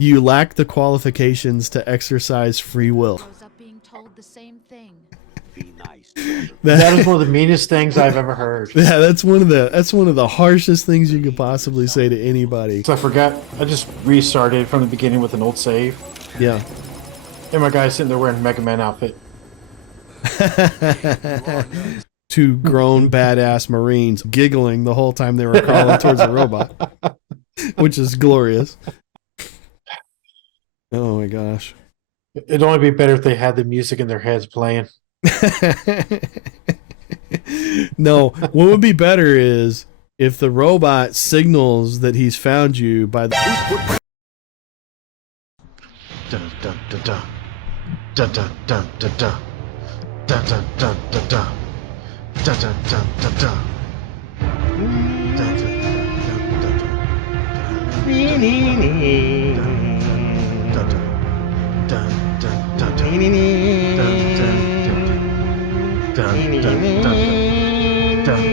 You lack the qualifications to exercise free will. Being told the same thing. Be nice. That is one of the meanest things I've ever heard. Yeah, that's one of the harshest things you could possibly say to anybody. So I forgot. I just restarted from the beginning with an old save. Yeah. And my guy's sitting there wearing a Mega Man outfit. Two grown badass Marines giggling the whole time they were crawling towards the robot, which is glorious. Oh my gosh. It'd only be better if they had the music in their heads playing. No, what would be better is if the robot signals that he's found you by the Dun dun dun dun. Dun dun dun dun dun. Dun dun dun dun dun. Dun dun dun dun dun. Dun dun dun dun dun. Dun dun dun dun dun. Dun dun dun dun. Dun dun dun dun. Dun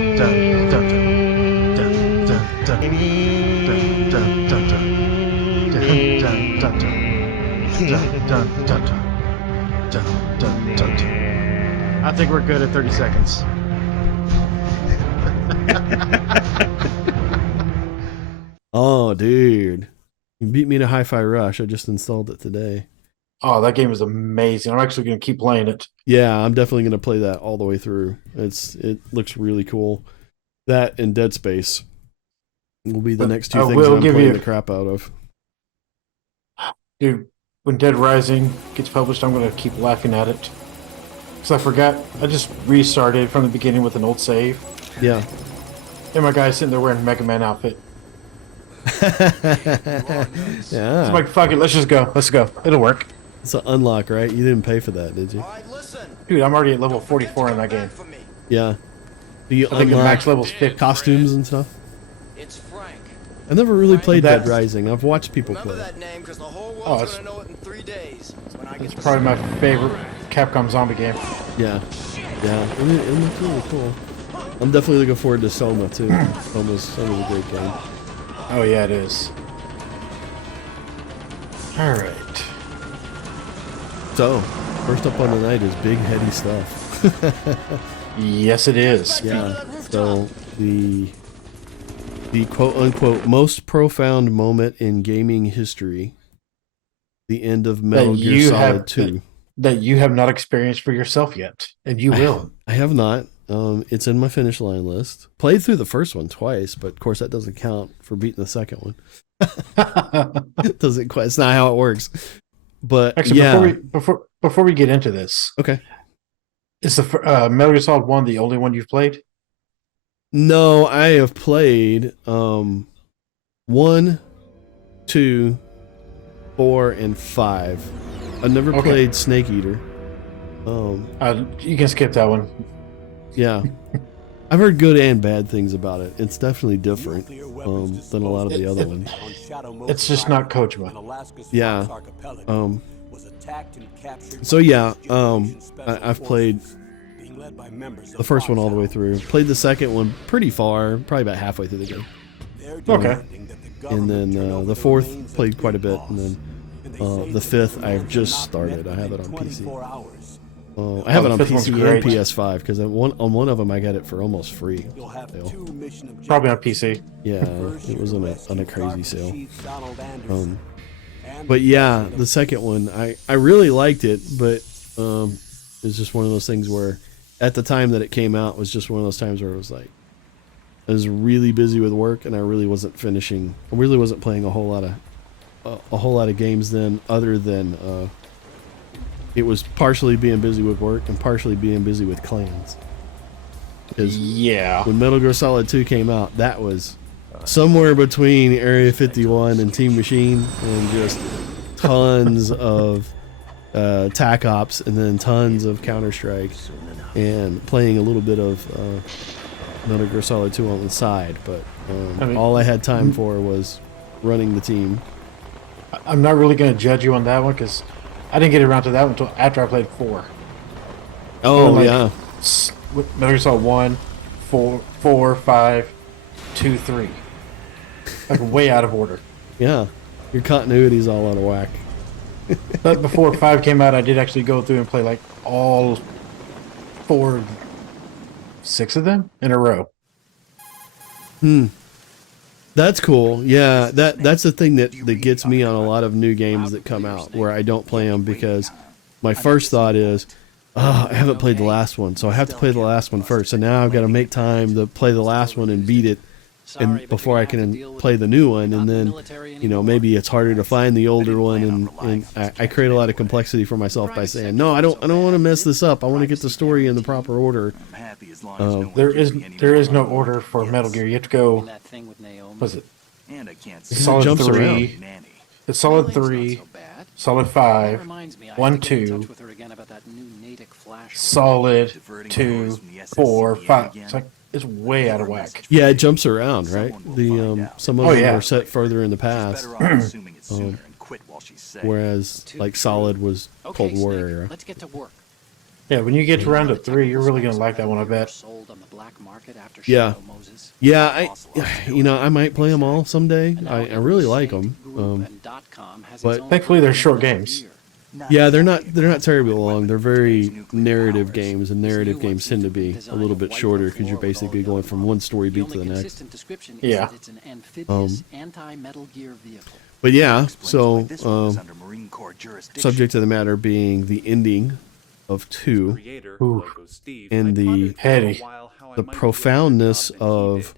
dun dun. Dun dun dun. Dun dun dun. Dun, dun, dun, dun. Dun, dun, dun, dun. I think we're good at 30 seconds. Oh, dude. You beat me to Hi-Fi Rush. I just installed it today. Oh, that game is amazing. I'm actually going to keep playing it. Yeah, I'm definitely going to play that all the way through. It looks really cool. That and Dead Space will be the next two things that I'm playing the crap out of. Dude, when Dead Rising gets published, I'm going to keep laughing at it. Because I forgot. I just restarted from the beginning with an old save. Yeah. And my guy's sitting there wearing a Mega Man outfit. Yeah. It's like, fuck it, let's just go. Let's go. It'll work. It's an unlock, right? You didn't pay for that, did you? Dude, I'm already at level 44 in that game. Yeah. Do you I think the unlock max level's 50. costumes and stuff? It's Frank. I never really played That- Dead Rising. I've watched people play. Remember that name because the whole Oh, world's it's- gonna know it in 3 days. When I get It's to probably see my it. favorite Capcom zombie game. Yeah. Yeah. It looks really cool. I'm definitely looking forward to Soma, too. Soma's a great game. Oh, yeah, it is. Alright. So, first up on the night is big, heady stuff. Yes, it is. Yeah. So, the quote-unquote most profound moment in gaming history, the end of Metal Gear Solid 2. That you have not experienced for yourself yet, and you will. I have not. It's in my finish line list. Played through the first one twice, but of course that doesn't count for beating the second one. It doesn't quite. It's not how it works. But Actually, yeah. before we get into this, Okay. is the Metal Gear Solid 1 the only one you've played? No, I have played 1, 2, 4, and 5. I've never played Snake Eater. You can skip that one. Yeah. I've heard good and bad things about it. It's definitely different than a lot of the other ones. It's just not Kojima. Yeah. So yeah, I've played the first one all the way through. Played the second one pretty far, probably about halfway through the game. Okay. And then the fourth played quite a bit, and then the fifth I've just started. I have it on PC. I have it on the fifth one's PC and great. PS5 because on one of them I got it for almost free. Probably on PC. Yeah, it was on a crazy sale. But yeah, the second one I really liked it, but it's just one of those things where at the time that it came out was just one of those times where it was like I was really busy with work and I really wasn't playing a whole lot of games then, other than it was partially being busy with work and partially being busy with clans. Because Yeah. when Metal Gear Solid 2 came out, that was somewhere between Area 51 and Team Machine, and just tons of TAC Ops, and then tons of Counter-Strike, and playing a little bit of Metal Gear Solid 2 on the side. But all I had time for was running the team. I'm not really going to judge you on that one because I didn't get around to that one until after I played 4. Oh, Like, yeah. Metal Gear Solid 1, 4, 5, 2, 3. Like way out of order. Yeah. Your continuity's all out of whack. But before 5 came out, I did actually go through and play like all 6 of them in a row. That's cool. Yeah, that's the thing that gets me on a lot of new games that come out where I don't play them because my first thought is, oh, I haven't played the last one, so I have to play the last one first. So now I've got to make time to play the last one and beat it, and before I can play the new one. And then, you know, maybe it's harder to find the older one, and I create a lot of complexity for myself by saying, no, I don't want to mess this up. I want to get the story in the proper order. There is no order for Metal Gear. You have to go. Was it? Solid jumps 3. around. It's Solid 3, Solid 5, 1, 2, Solid 2, 4, 5. It's like it's way out of whack. Yeah, it jumps around, right? The some of them yeah. are set further in the past, whereas like Solid was Cold War era. Let's get to work. Yeah, when you get to round of 3, you're really gonna like that one, I bet. Sold on the black market after Yeah. Shadow Moses. Yeah, I might play them all someday. I really like them. But Thankfully, they're short games. yeah, they're not terribly long. They're very narrative games, and narrative games tend to be a little bit shorter because you're basically going from one story beat to the next. Yeah. It's an amphibious anti-Metal Gear vehicle. But yeah, so subject to the matter being the ending of 2 and the Heady. the profoundness of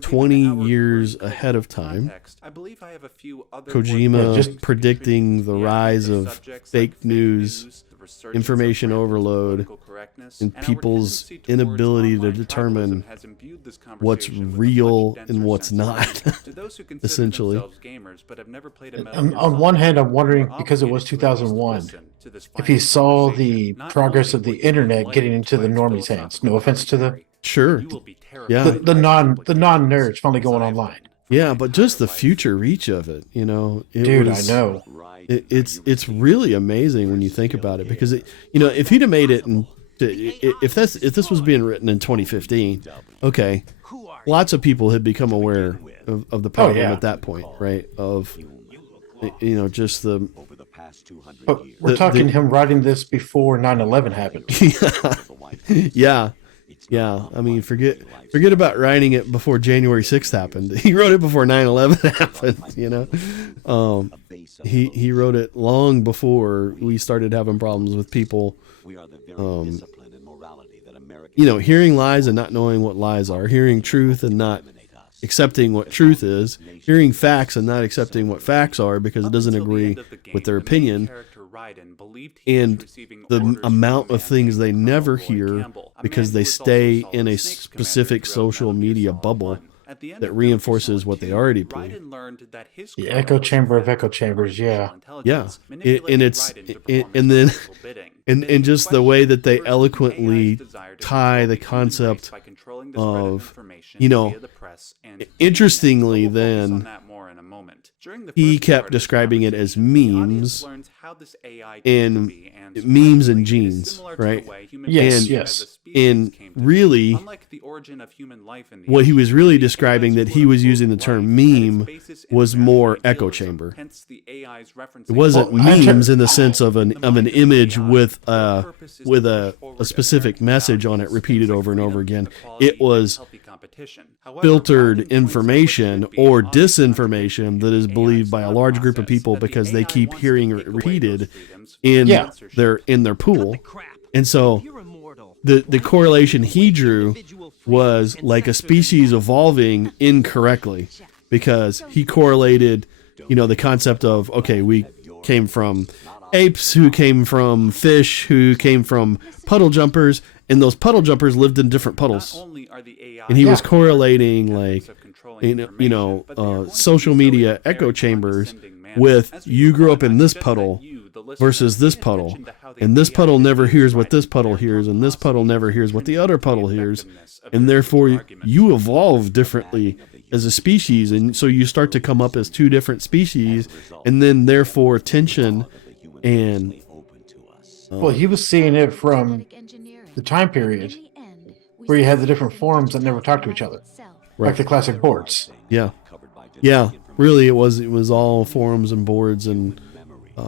20 years ahead of time. Kojima just predicting the rise of fake news, information overload, and people's inability to determine what's real and what's not, essentially. On one hand, I'm wondering, because it was 2001, if he saw the progress of the internet getting into the normies' hands. No offense to the Sure. Yeah. the non-nerds finally going online. Yeah, but just the future reach of it, you know. Dude, I know. It's really amazing when you think about it, because if he'd have made it if this was being written in 2015, okay, lots of people had become aware of the problem at that point, right? Of just the. But we're talking him writing this before 9/11 happened. Yeah. Yeah, I mean, forget about writing it before January 6th happened. He wrote it before 9/11 happened, you know. He wrote it long before we started having problems with people, hearing lies and not knowing what lies are, hearing truth and not accepting what truth is, hearing facts and not accepting what facts are because it doesn't agree with their opinion, and the amount of things they never hear because they stay in a specific social media bubble that reinforces what they already believe. The echo chamber of echo chambers, yeah. Yeah, and then just the way that they eloquently tie the concept of, interestingly, then he kept describing it as memes and memes and genes, right? Yes. And really, what he was really describing, that he was using the term meme, was more echo chamber. It wasn't memes in the sense of an image with a specific message on it repeated over and over again. It was filtered information or disinformation that is believed by a large group of people because they keep hearing it repeated in their pool. And so the correlation he drew was like a species evolving incorrectly, because he correlated, the concept of, okay, we came from apes who came from fish who came from puddle jumpers, and those puddle jumpers lived in different puddles. And he was correlating social media echo chambers with, you grew up in this puddle versus this puddle, and this puddle never hears what this puddle hears, and this puddle never hears what the other puddle hears, and therefore you evolve differently as a species, and so you start to come up as two different species, and then therefore tension and well, he was seeing it from the time period where you had the different forms that never talked to each other, like the classic boards. Yeah, really it was all forums and boards and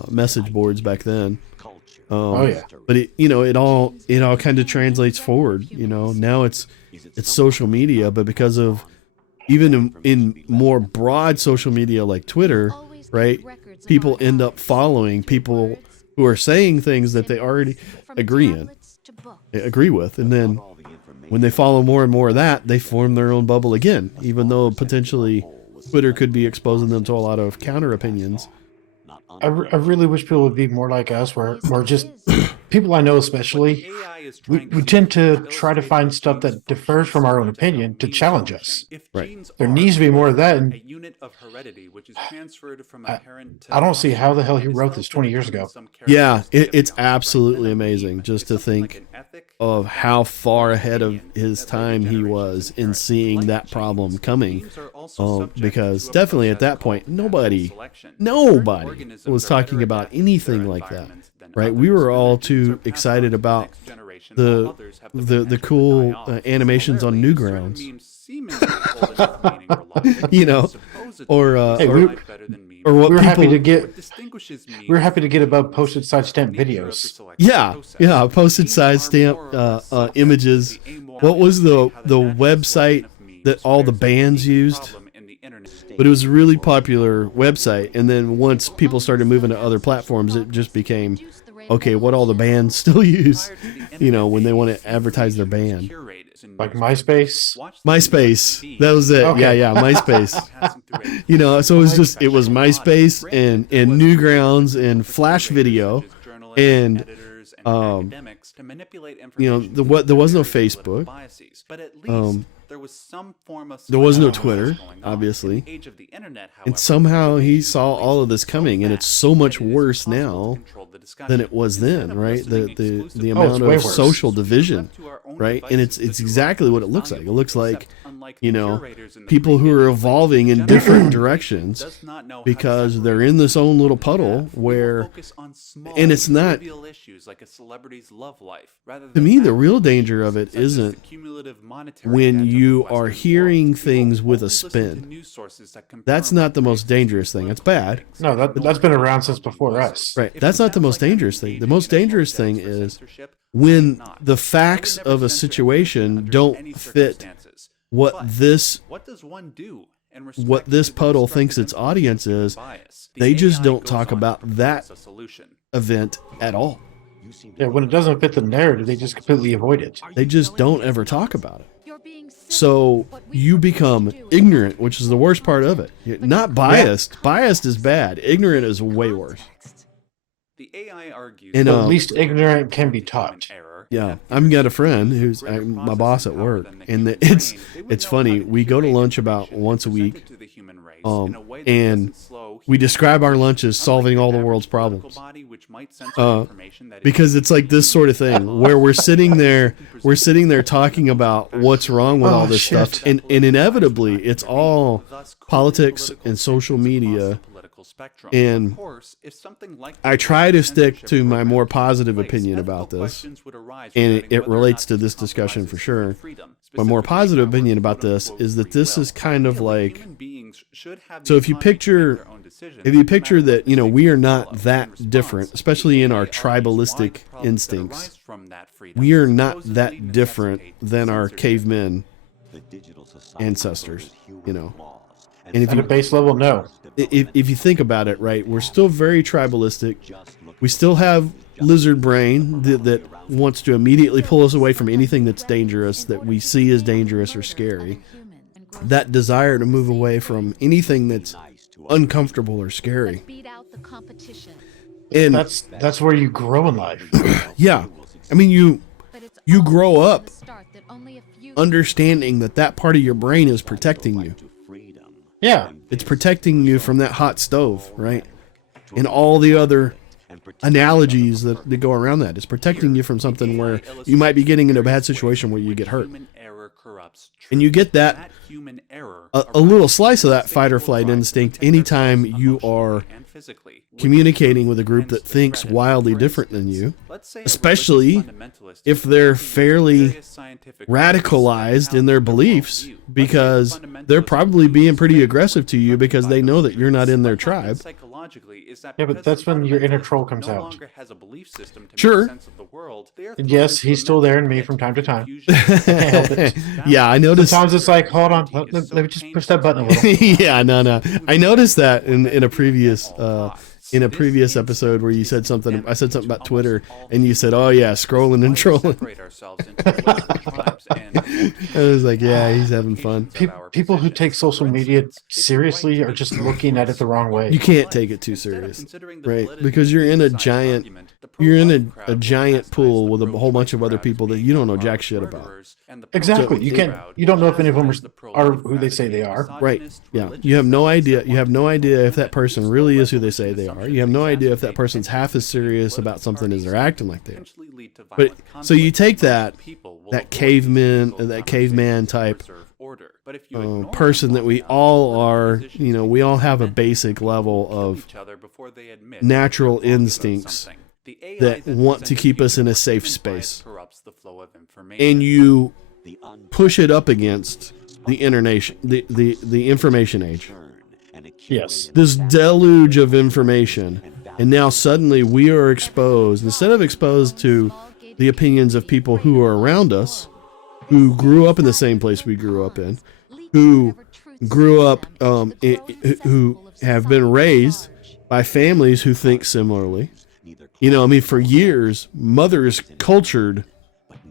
message boards back then. Oh yeah. But it all kind of translates forward. Now it's social media, but because of even in more broad social media like Twitter, right? People end up following people who are saying things that they already agree with, and then when they follow more and more of that, they form their own bubble again, even though potentially Twitter could be exposing them to a lot of counter opinions. I really wish people would be more like us, where just people I know, especially, we tend to try to find stuff that differs from our own opinion to challenge us. Right. There needs to be more of that. And I don't see how the hell he wrote this 20 years ago. Yeah, it's absolutely amazing just to think of how far ahead of his time he was in seeing that problem coming. Because definitely at that point, nobody was talking about anything like that, right? We were all too excited about the cool animations on Newgrounds, or what we're happy to get above posted side stamp videos. Yeah, posted side stamp images. What was the website that all the bands used? But it was a really popular website, and then once people started moving to other platforms, it just became, okay, what all the bands still use, when they want to advertise their band. Like MySpace? MySpace. That was it. Okay. Yeah, MySpace. So it was MySpace and Newgrounds and Flash Video and there was no Facebook. There was no Twitter, obviously. And somehow he saw all of this coming, and it's so much worse now than it was then, right? The amount of social division, right? And it's exactly what it looks like. It looks like, people who are evolving in different directions because they're in this own little puddle where, and it's not, to me, the real danger of it isn't when you are hearing things with a spin. That's not the most dangerous thing. It's bad. No, that's been around since before us. Right. That's not the most dangerous thing. The most dangerous thing is when the facts of a situation don't fit what this puddle thinks its audience is. They just don't talk about that event at all. Yeah, when it doesn't fit the narrative, they just completely avoid it. They just don't ever talk about it. So you become ignorant, which is the worst part of it. You're not biased. Yeah. Biased is bad. Ignorant is way worse. And at least ignorant can be taught. Yeah, I've got a friend who's my boss at work, and it's funny. We go to lunch about once a week, and we describe our lunch as solving all the world's problems, because it's like this sort of thing where we're sitting there talking about what's wrong with all this stuff, and inevitably it's all politics and social media. And I try to stick to my more positive opinion about this, and it relates to this discussion for sure. My more positive opinion about this is that this is kind of like, so if you picture that, we are not that different, especially in our tribalistic instincts. We are not that different than our cavemen ancestors, And at a base level, no. If you think about it, right, we're still very tribalistic. We still have lizard brain that wants to immediately pull us away from anything that's dangerous, that we see as dangerous or scary. That desire to move away from anything that's uncomfortable or scary. And that's where you grow in life. Yeah. I mean, you grow up understanding that part of your brain is protecting you. Yeah. It's protecting you from that hot stove, right? And all the other analogies that go around that. It's protecting you from something where you might be getting into a bad situation where you get hurt. And you get that, a little slice of that fight or flight instinct anytime you are communicating with a group that thinks wildly different than you, especially if they're fairly radicalized in their beliefs, because they're probably being pretty aggressive to you because they know that you're not in their tribe. Yeah, but that's when your inner troll comes out. Sure. And yes, he's still there in me from time to time. Can't help it. Yeah, I noticed. Sometimes it's like, hold on, let me just push that button a little. Yeah, no. I noticed that in a previous episode where you said something. I said something about Twitter, and you said, "Oh yeah, scrolling and trolling." I was like, "Yeah, he's having fun." People who take social media seriously are just looking at it the wrong way. You can't take it too serious, right? Because you're in a giant pool with a whole bunch of other people that you don't know jack shit about. Exactly. You don't know if any of them are who they say they are. Right. Yeah. You have no idea. You have no idea if that person really is who they say they are. You have no idea if that person's half as serious about something as they're acting like they are. But so you take that caveman type person that we all are, we all have a basic level of natural instincts that want to keep us in a safe space. And you push it up against the information age. Yes. This deluge of information. And now suddenly we are exposed, instead of exposed to the opinions of people who are around us, who grew up in the same place we grew up in, who grew up, who have been raised by families who think similarly. For years, mothers cultured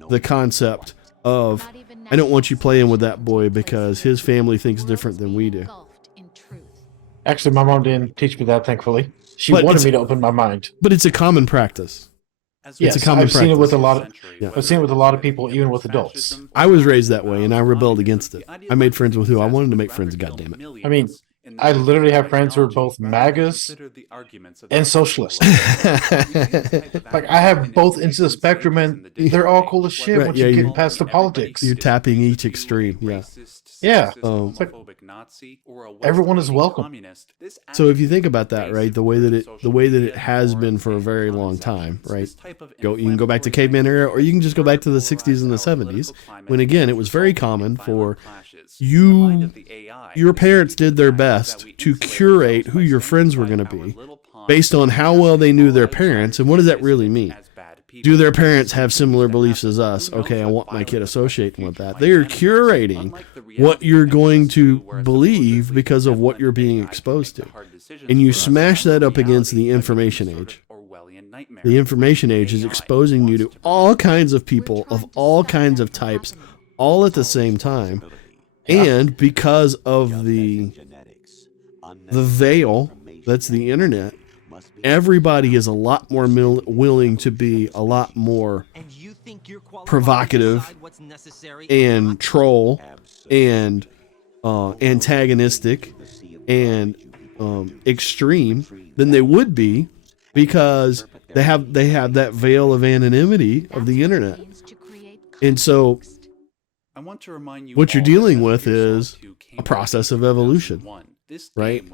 the concept of, I don't want you playing with that boy because his family thinks different than we do. Actually, my mom didn't teach me that, thankfully. She wanted me to open my mind. But it's a common practice. Yes, it's a common I've practice. seen it with a lot of. Yeah. I've seen it with a lot of people, even with adults. I was raised that way, and I rebelled against it. I made friends with who I wanted to make friends. Goddammit. I mean, I literally have friends who are both MAGAs and socialists. Like, I have both ends of the spectrum, and they're all cool as shit once you get past the politics. You're tapping each extreme. Yeah. Yeah. It's like, everyone is welcome. So if you think about that, right, the way that it has been for a very long time, right? You can go back to caveman era, or you can just go back to the 60s and the 70s, when again it was very common for your parents did their best to curate who your friends were going to be based on how well they knew their parents. And what does that really mean? Do their parents have similar beliefs as us? Okay, I want my kid associating with that. They are curating what you're going to believe because of what you're being exposed to. And you smash that up against the information age. The information age is exposing you to all kinds of people of all kinds of types, all at the same time. And because of the veil that's the internet, everybody is a lot more willing to be a lot more provocative and troll and antagonistic and extreme than they would be, because they have that veil of anonymity of the internet. And so what you're dealing with is a process of evolution, right?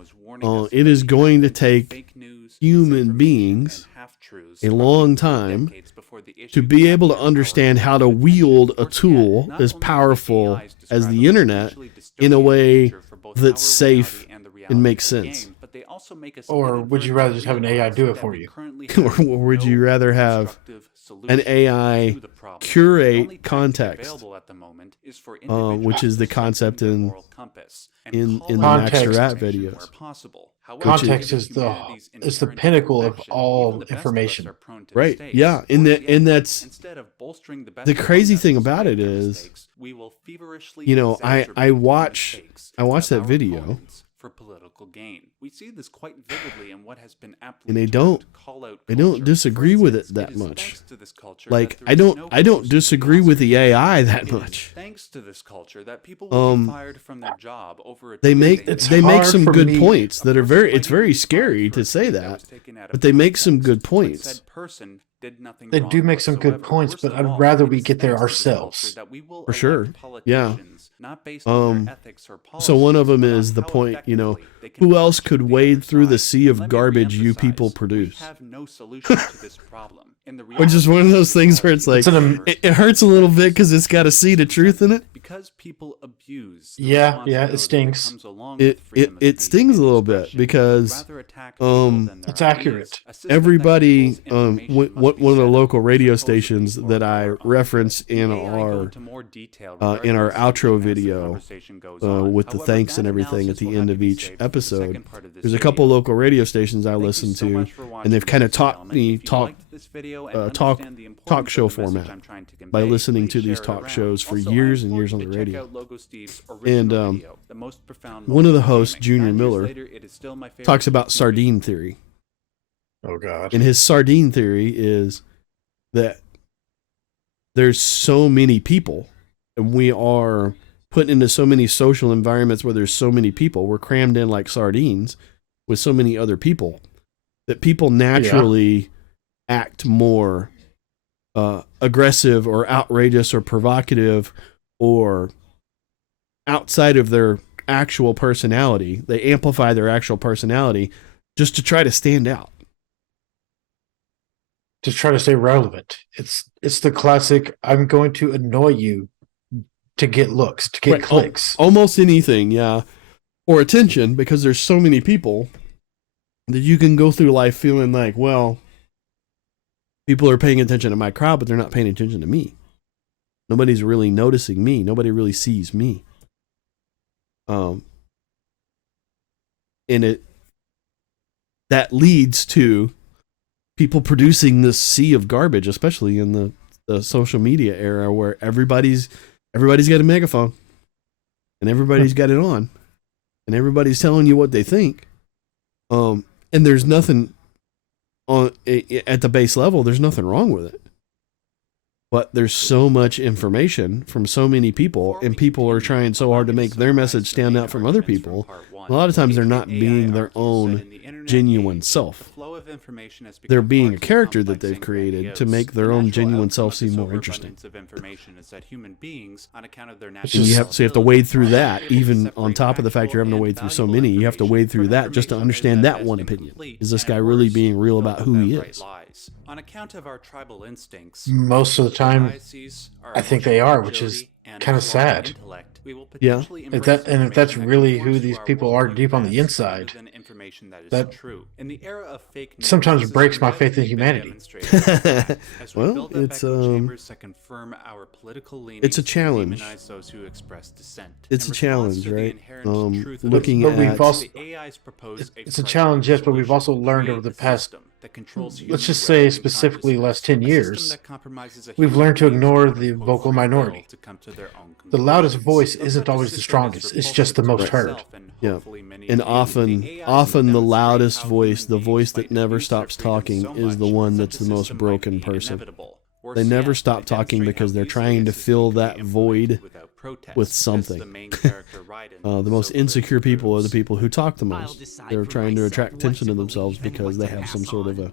It is going to take human beings a long time to be able to understand how to wield a tool as powerful as the internet in a way that's safe and makes sense. Or would you rather just have an AI do it for you? Or would you rather have an AI curate context, which is the concept in the Max Derrat videos. Context is the pinnacle of all information. Right. Yeah. And that's the crazy thing about it is, I watch that video. For political gain. We see this quite vividly in what has been aptly and they don't disagree with it that much. Like I don't disagree with the AI that much. Thanks to this culture that people will be fired from their job over they make some good points that are it's very scary to say that, but they make some good points. They do make some good points, but I'd rather we get there ourselves. For sure. Yeah. So one of them is the point, who else could wade through the sea of garbage you people produce? We have no solution to this problem. Which is one of those things where it's like, it hurts a little bit because it's got a seed of truth in it. Because people abuse. Yeah, it stings. It stings a little bit because it's accurate. Everybody, one of the local radio stations that I reference in our outro video with the thanks and everything at the end of each episode, there's a couple local radio stations I listen to, and they've kind of taught me talk show format by listening to these talk shows for years and years on the radio. And one of the hosts, Junior Miller, talks about sardine theory. Oh God! And his sardine theory is that there's so many people, and we are put into so many social environments where there's so many people. We're crammed in like sardines with so many other people that people naturally act more aggressive or outrageous or provocative or outside of their actual personality. They amplify their actual personality just to try to stand out. To try to stay relevant. It's the classic, I'm going to annoy you to get looks, to get clicks. Almost anything, yeah. Or attention, because there's so many people that you can go through life feeling like, well, people are paying attention to my crowd, but they're not paying attention to me. Nobody's really noticing me. Nobody really sees me. And that leads to people producing this sea of garbage, especially in the social media era where everybody's got a megaphone and everybody's got it on and everybody's telling you what they think. And there's nothing at the base level, there's nothing wrong with it. But there's so much information from so many people, and people are trying so hard to make their message stand out from other people. A lot of times they're not being their own genuine self. They're being a character that they've created to make their own genuine self seem more interesting. And you have to wade through that, even on top of the fact you're having to wade through so many. You have to wade through that just to understand that one opinion. Is this guy really being real about who he is? On account of our tribal instincts, most of the time, I think they are, which is kind of sad. Yeah. If that's really who these people are deep on the inside, that sometimes breaks my faith in humanity. Well, it's a challenge. It's a challenge, right? Looking but at we've also, it's a challenge, yes, but we've also learned over the past, let's just say specifically last 10 years, we've learned to ignore the vocal minority. The loudest voice isn't always the strongest. It's just the most heard. Yeah. And often the loudest voice, the voice that never stops talking, is the one that's the most broken person. They never stop talking because they're trying to fill that void with something. The most insecure people are the people who talk the most. They're trying to attract attention to themselves because they have some sort of a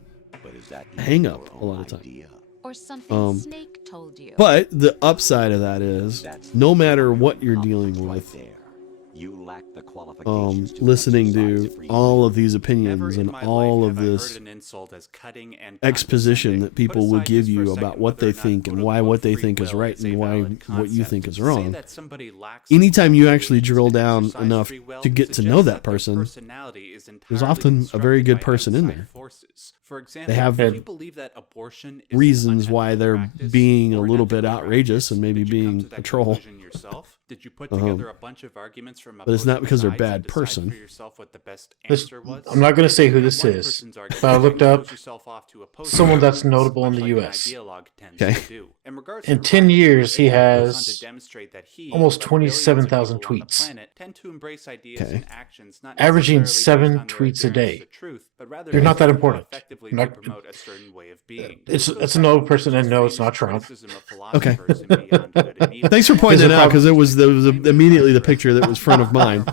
hang up a lot of time. Or something Snake told you. But the upside of that is, no matter what you're dealing with, listening to all of these opinions and all of this exposition that people will give you about what they think and why what they think is right and why what you think is wrong. Anytime you actually drill down enough to get to know that person, there's often a very good person in there. They have reasons why they're being a little bit outrageous and maybe being a troll. Did you put together a bunch of arguments from but it's not because they're a bad person. I'm not going to say who this is, but I looked up someone that's notable in the U.S. Okay. In 10 years, he has almost 27,000 tweets. Okay. Averaging 7 tweets a day. You're not that important. It's a notable person, and no, it's not Trump. Okay. Thanks for pointing that out, because it was immediately the picture that was front of mind.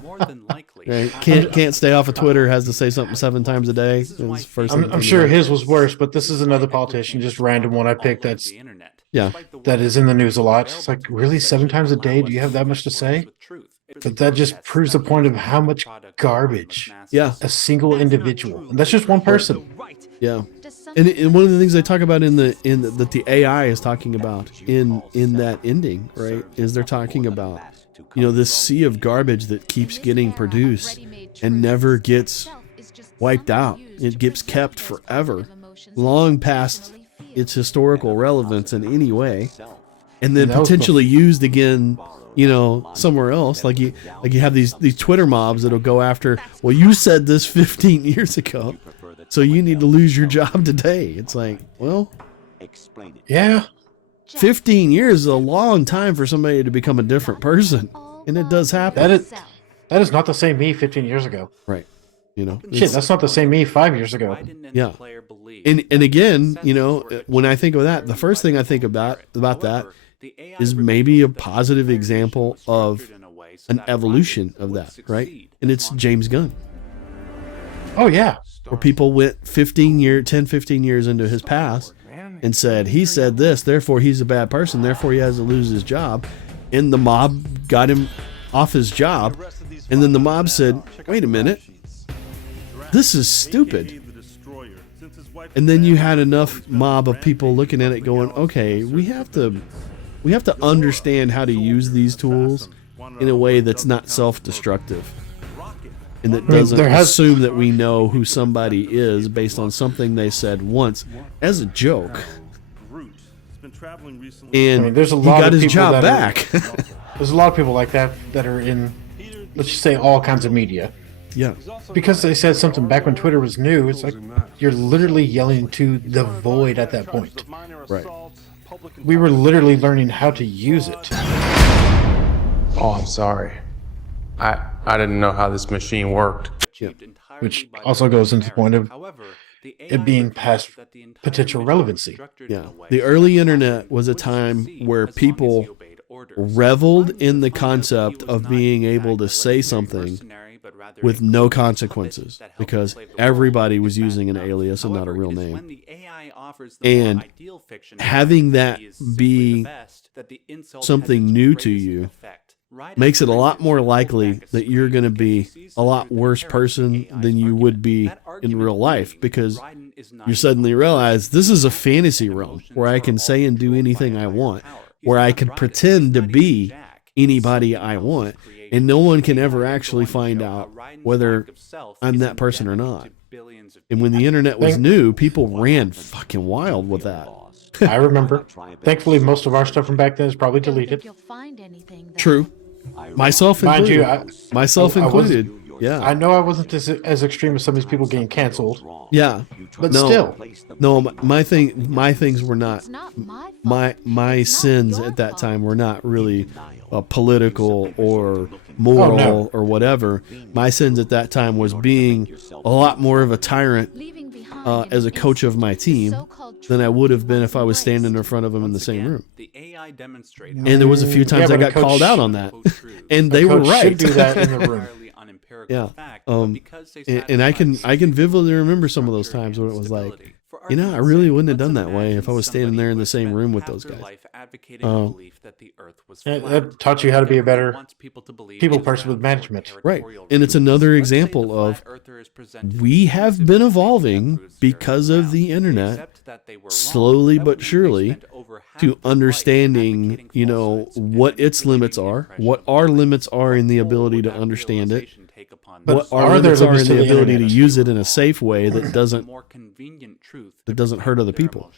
Right? Can't stay off of Twitter, has to say something 7 times a day. I'm sure his was worse, but this is another politician, just random one I picked that is in the news a lot. It's like, really, 7 times a day? Do you have that much to say? But that just proves the point of how much garbage a single individual, and that's just one person. Yeah. And one of the things they talk about that the AI is talking about in that ending, right, is they're talking about, this sea of garbage that keeps getting produced and never gets wiped out. It gets kept forever, long past its historical relevance in any way, and then potentially used again, somewhere else. Like you have these Twitter mobs that'll go after, well, you said this 15 years ago, so you need to lose your job today. It's like, well, yeah, 15 years is a long time for somebody to become a different person, and it does happen. That is not the same me 15 years ago. Right. Shit, that's not the same me 5 years ago. Yeah. And again, when I think of that, the first thing I think about that is maybe a positive example of an evolution of that, right? And it's James Gunn. Oh, yeah. Where people went 15 years into his past and said, he said this, therefore he's a bad person, therefore he has to lose his job. And the mob got him off his job. And then the mob said, wait a minute, this is stupid. And then you had enough mob of people looking at it going, okay, we have to understand how to use these tools in a way that's not self-destructive. And that doesn't assume that we know who somebody is based on something they said once as a joke. And there's a he lot got of his people job back. There's a lot of people like that are in, let's just say, all kinds of media. Yeah. Because they said something back when Twitter was new, it's like you're literally yelling to the void at that point. Right. We were literally learning how to use it. Oh, I'm sorry. I didn't know how this machine worked. Yeah. Which also goes into the point of it being past potential relevancy. Yeah. The early internet was a time where people reveled in the concept of being able to say something with no consequences, because everybody was using an alias and not a real name. And having that be something new to you makes it a lot more likely that you're going to be a lot worse person than you would be in real life, because you suddenly realize this is a fantasy realm where I can say and do anything I want, where I can pretend to be anybody I want, and no one can ever actually find out whether I'm that person or not. And when the internet was new, people ran fucking wild with that. I remember. Thankfully, most of our stuff from back then is probably deleted. True. Myself included. Myself included. Yeah. I know I wasn't as extreme as some of these people getting canceled. Yeah. But still. No, my things were not. My sins at that time were not really political or moral or whatever. My sins at that time was being a lot more of a tyrant as a coach of my team than I would have been if I was standing in front of them in the same room. And there was a few times I got called out on that, and they were right. Should do that in the room. Yeah. And I can vividly remember some of those times when it was like, I really wouldn't have done that way if I was standing there in the same room with those guys. That taught you how to be a better people person with management. Right. And it's another example of we have been evolving because of the internet, slowly but surely, to understanding, what its limits are, what our limits are in the ability to understand it, what our limits are in the ability to use it in a safe way that doesn't hurt other people.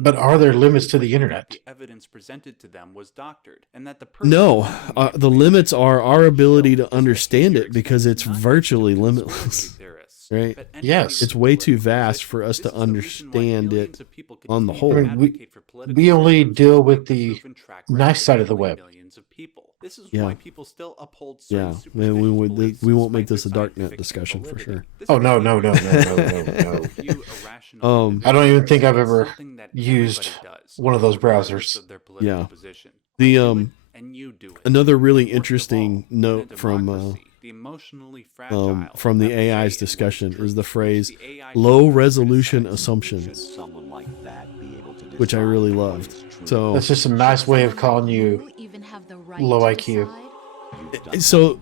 But are there limits to the internet? No, the limits are our ability to understand it, because it's virtually limitless. Right? Yes. It's way too vast for us to understand it on the whole. I mean, we only deal with the nice side of the web. This is why people still uphold man, we won't make this a darknet discussion for sure. Oh no. I don't even think I've ever used one of those browsers. Yeah. The another really interesting note from the AI's discussion is the phrase "low resolution assumptions," which I really loved. So that's just a nice way of calling you low IQ. So,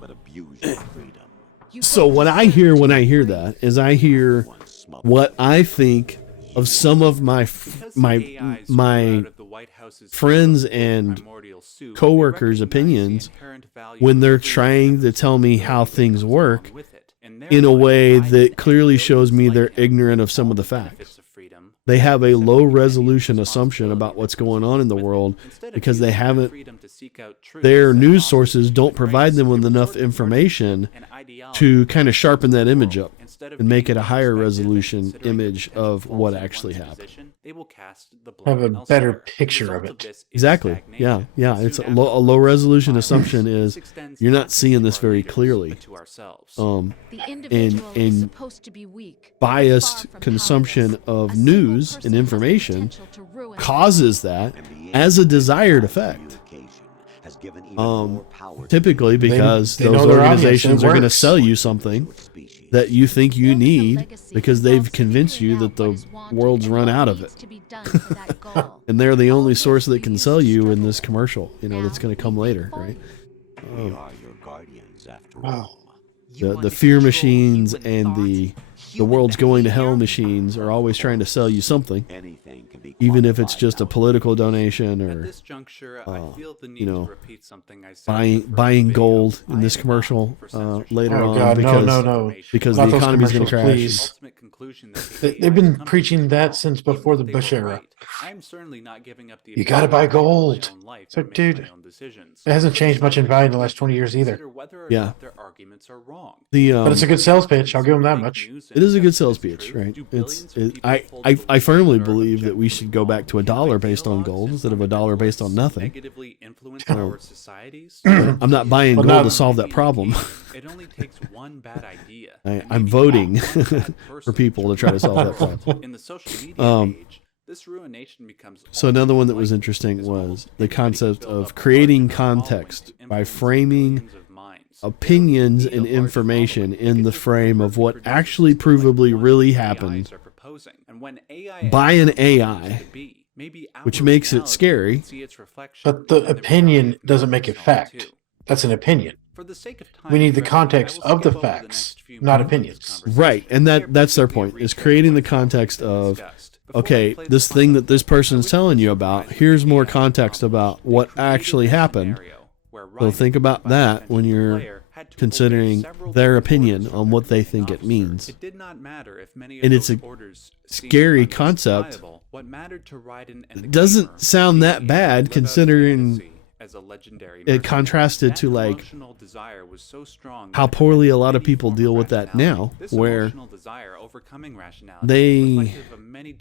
so what I hear when I hear that is I hear what I think of some of my friends and coworkers' opinions when they're trying to tell me how things work in a way that clearly shows me they're ignorant of some of the facts. They have a low resolution assumption about what's going on in the world because they haven't, their news sources don't provide them with enough information to kind of sharpen that image up and make it a higher resolution image of what actually happened. Have a better picture of it. Exactly. Yeah. Yeah. It's a low resolution assumption is you're not seeing this very clearly. And biased consumption of news and information causes that as a desired effect. Typically because those organizations are going to sell you something that you think you need because they've convinced you that the world's run out of it. And they're the only source that can sell you in this commercial, that's going to come later, right? We are your guardians after all. The fear machines and the world's going to hell machines are always trying to sell you something, even if it's just a political donation or, buying gold in this commercial later on because the economy is going to crash. They've been preaching that since before the Bush era. You got to buy gold. It's like, dude, it hasn't changed much in value in the last 20 years either. Yeah. But it's a good sales pitch. I'll give them that much. It is a good sales pitch, right? I firmly believe that we should go back to $1 based on gold instead of $1 based on nothing. I'm not buying gold to solve that problem. I'm voting for people to try to solve that problem. In the social media age, this ruination becomes so another one that was interesting was the concept of creating context by framing opinions and information in the frame of what actually provably really happened by an AI, which makes it scary. But the opinion doesn't make it fact. That's an opinion. We need the context of the facts, not opinions. Right, and that's their point, is creating the context of, okay, this thing that this person's telling you about, here's more context about what actually happened. So think about that when you're considering their opinion on what they think it means. And it's a scary concept. It doesn't sound that bad considering it contrasted to like how poorly a lot of people deal with that now, where they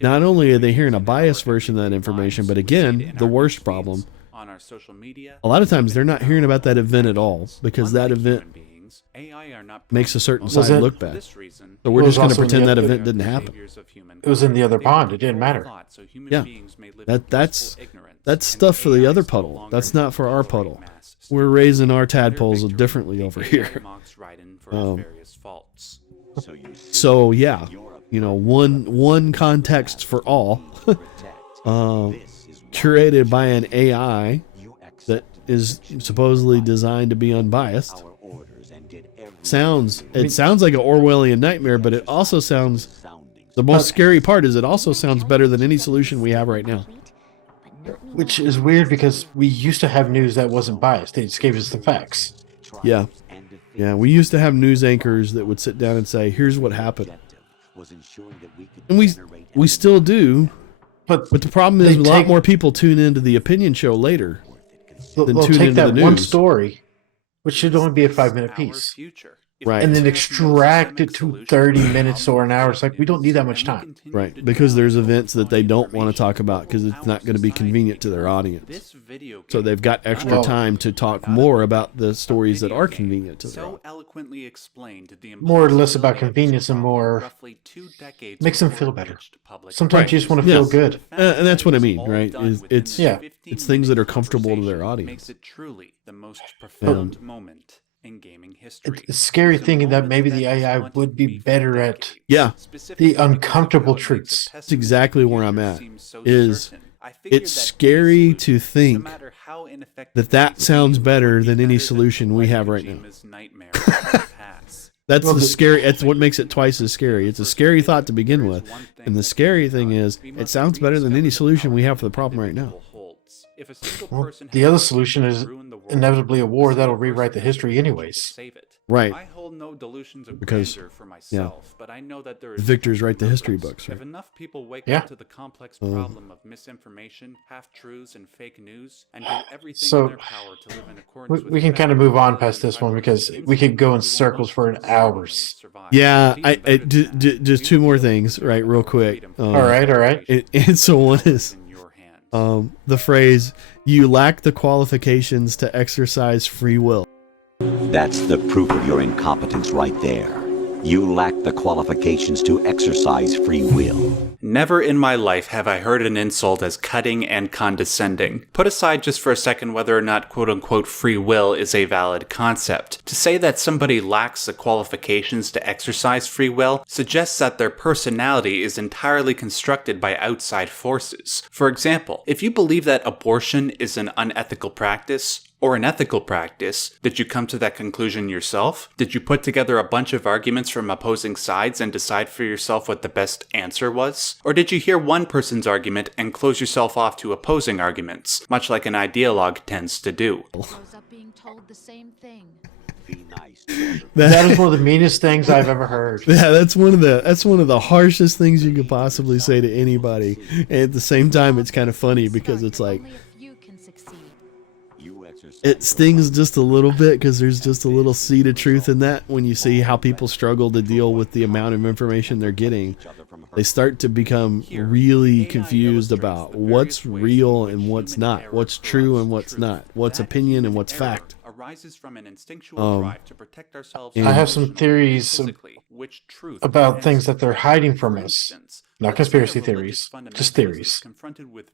not only are they hearing a biased version of that information, but again, the worst problem, a lot of times they're not hearing about that event at all because that event makes a certain side look bad. So we're just going to pretend that event didn't happen. It was in the other pond. It didn't matter. Yeah, that's stuff for the other puddle. That's not for our puddle. We're raising our tadpoles differently over here. So yeah, one context for all, curated by an AI that is supposedly designed to be unbiased. It sounds like an Orwellian nightmare, but it also sounds, the most scary part is it also sounds better than any solution we have right now. Which is weird because we used to have news that wasn't biased. They just gave us the facts. Yeah. Yeah, we used to have news anchors that would sit down and say, here's what happened. And we still do, but the problem is a lot more people tune into the opinion show later than tune into the news. One story, which should only be a 5-minute piece. Right. And then extract it to 30 minutes or an hour. It's like, we don't need that much time. Right. Because there's events that they don't want to talk about because it's not going to be convenient to their audience. So they've got extra time to talk more about the stories that are convenient to them. More or less about convenience and more makes them feel better. Sometimes you just want to feel good. And that's what I mean, right? It's things that are comfortable to their audience. In gaming history. It's a scary thinking that maybe the AI would be better at the uncomfortable truths. That's exactly where I'm at. Is it's scary to think that sounds better than any solution we have right now. That's the scary. That's what makes it twice as scary. It's a scary thought to begin with, and the scary thing is, it sounds better than any solution we have for the problem right now. Well, the other solution is inevitably a war that'll rewrite the history anyways. Right. I hold no delusions of Because, grandeur for myself, but I know that there is victors write the truth. history books, right? If enough people wake Yeah. up to the complex problem of misinformation, half-truths, and fake news, and do everything So, in their power to live in accordance with We can kind of move on past this one because we could go in we circles for an hours. Yeah, just two more things, right, real quick. All right. And so one is the phrase, "You lack the qualifications to exercise free will." That's the proof of your incompetence right there. You lack the qualifications to exercise free will. Never in my life have I heard an insult as cutting and condescending. Put aside just for a second whether or not quote-unquote free will is a valid concept. To say that somebody lacks the qualifications to exercise free will suggests that their personality is entirely constructed by outside forces. For example, if you believe that abortion is an unethical practice, or an ethical practice, did you come to that conclusion yourself? Did you put together a bunch of arguments from opposing sides and decide for yourself what the best answer was? Or did you hear one person's argument and close yourself off to opposing arguments, much like an ideologue tends to do? Grows up being told the same thing. Be nice. That is one of the meanest things I've ever heard. Yeah, that's one of the harshest things you could possibly say to anybody. And at the same time, it's kind of funny because it's like, Only a few can succeed. it stings just a little bit because there's just a little seed of truth in that. When you see how people struggle to deal with the amount of information they're getting, they start to become really confused about what's real and what's not, what's true and what's not, what's opinion and what's fact. Arises from an instinctual drive to protect ourselves. I have some theories about things that they're hiding from us. Not conspiracy theories, just theories.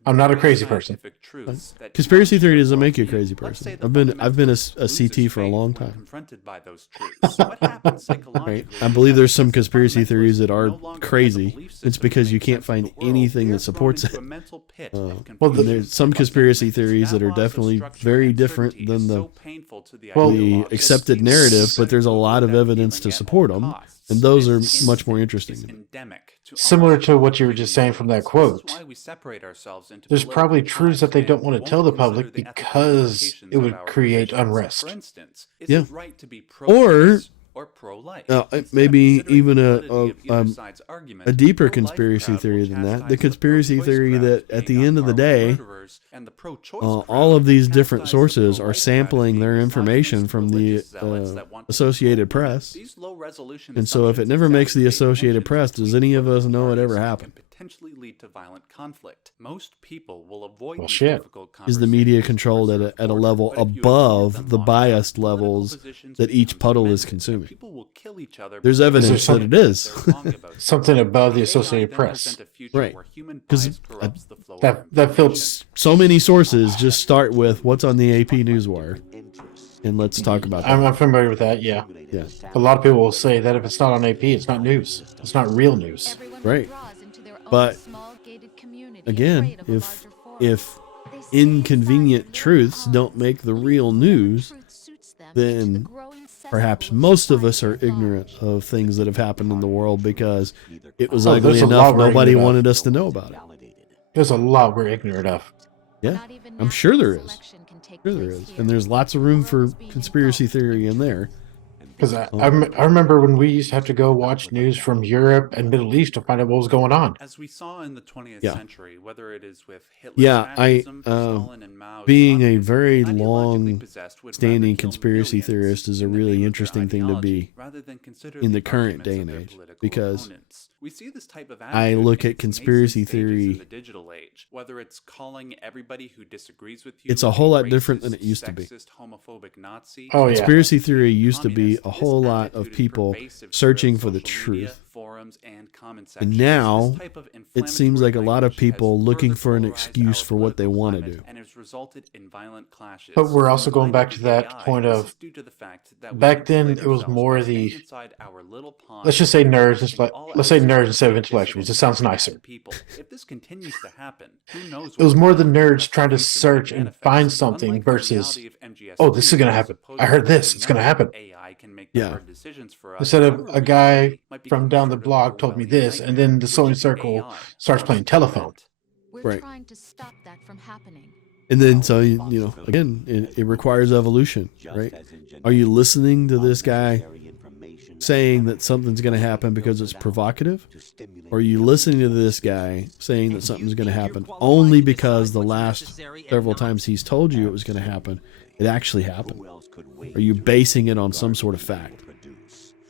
I'm not a crazy person. Conspiracy theory doesn't make you a crazy person. I've been a CT for a long time. Right? I believe there's some conspiracy theories that are crazy. It's because you can't find anything that supports it. Well, there's some conspiracy theories that are definitely very different than the accepted narrative, but there's a lot of evidence to support them, and those are much more interesting. Similar to what you were just saying from that quote, there's probably truths that they don't want to tell the public because it would create unrest. Yeah. Or maybe even a deeper conspiracy theory than that. The conspiracy theory that at the end of the day, all of these different sources are sampling their information from the Associated Press. And so if it never makes the Associated Press, does any of us know it ever happened? Potentially lead to violent conflict. Most people will avoid Well, shit. Is the media controlled at a level above the biased levels that each puddle is consuming? There's evidence that it is. Something above the Associated Press. Right. Because that feels so many sources just start with what's on the AP Newswire. And let's talk about that. I'm familiar with that, yeah. Yeah. A lot of people will say that if it's not on AP, it's not news. It's not real news. Right. But again, if inconvenient truths don't make the real news, then perhaps most of us are ignorant of things that have happened in the world because it was ugly enough nobody wanted us to know about it. There's a lot we're ignorant of. Yeah, I'm sure there is. And there's lots of room for conspiracy theory in there. Because I remember when we used to have to go watch news from Europe and Middle East to find out what was going on. As we saw in the 20th century, whether it is with Hitler's Stalin and Mao, being a very long-standing conspiracy theorist is a really interesting thing to be in the current day and age, because we see this type of I look at conspiracy theory. The digital age, whether it's calling everybody who disagrees with you, it's a whole lot different than it used to be. Homophobic Nazi. Oh yeah. Conspiracy theory used to be a whole lot of people searching for the truth. And now it seems like a lot of people looking for an excuse for what they want to do. But we're also going back to that point of back then it was more the, let's just say nerds, let's say nerds instead of intellectuals. It sounds nicer. It was more the nerds trying to search and find something versus, oh, this is going to happen. I heard this. It's going to happen. Yeah. Instead of a guy from down the block told me this, and then the Sony Circle starts playing telephone. We're Right. trying to stop that from happening. And then, so, you know, again, it requires evolution, right? Are you listening to this guy saying that something's going to happen because it's provocative? Or are you listening to this guy saying that something's going to happen only because the last several times he's told you it was going to happen, it actually happened? Are you basing it on some sort of fact?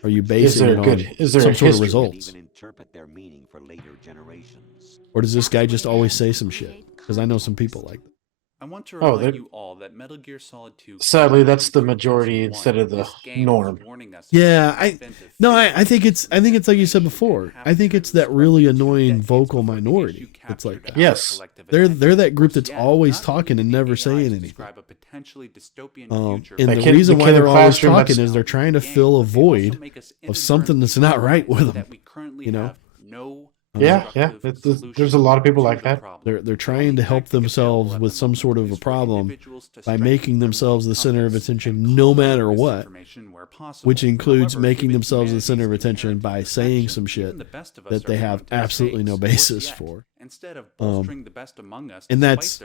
Are you basing it on some sort of results? Or does this guy just always say some shit? Because I know some people like that. I want to remind you all that Metal Gear Solid 2. Sadly, that's the majority instead of the norm. Yeah, I think it's like you said before. I think it's that really annoying vocal minority. It's like that. Yes, they're that group that's always talking and never saying anything. And the reason why they're always talking is they're trying to fill a void of something that's not right with them. You know. Yeah. There's a lot of people like that. They're trying to help themselves with some sort of a problem by making themselves the center of attention no matter what, which includes making themselves the center of attention by saying some shit that they have absolutely no basis for. And that's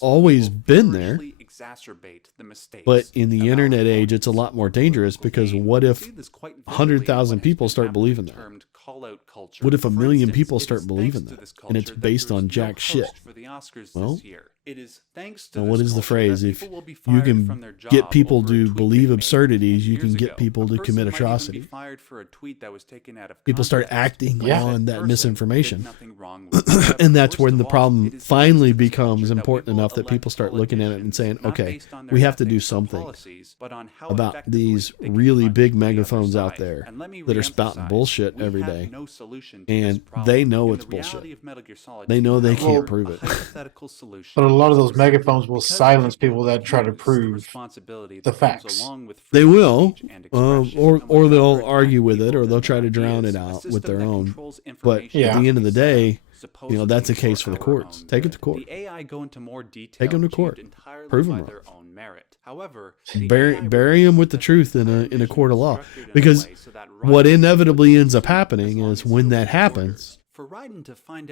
always been there. But in the internet age, it's a lot more dangerous because what if 100,000 people start believing that? What if 1 million people start believing that? And it's based on jack shit. Well, what is the phrase? If you can get people to believe absurdities, you can get people to commit atrocity. People start acting on that misinformation. And that's when the problem finally becomes important enough that people start looking at it and saying, okay, we have to do something about these really big megaphones out there that are spouting bullshit every day. And they know it's bullshit. They know they can't prove it. But a lot of those megaphones will silence people that try to prove the facts. They will, or they'll argue with it, or they'll try to drown it out with their own. But at the end of the day, you know, that's a case for the courts. Take it to court. Take them to court. Prove them wrong. Bury them with the truth in a court of law. Because what inevitably ends up happening is when that happens,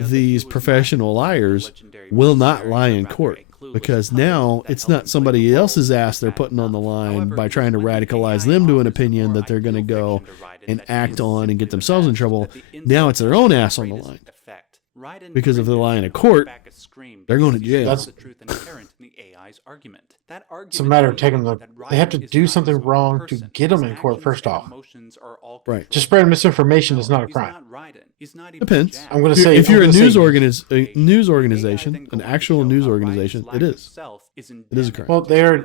these professional liars will not lie in court, because now it's not somebody else's ass they're putting on the line by trying to radicalize them to an opinion that they're going to go and act on and get themselves in trouble. Now it's their own ass on the line. Because if they're lying in court, they're going to jail. It's a matter of taking them. They have to do something wrong to get them in court first off. Right. Just spreading misinformation is not a crime. Depends. I'm going to say if you're a news organization, an actual news organization, it is. It is a crime. Well, they're.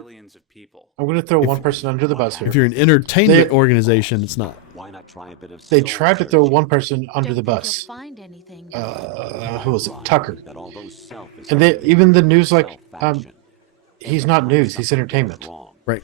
I'm going to throw one person under the bus here. If you're an entertainment organization, it's not. They tried to throw one person under the bus. Who was it? Tucker. And even the news, like, he's not news. He's entertainment. Right.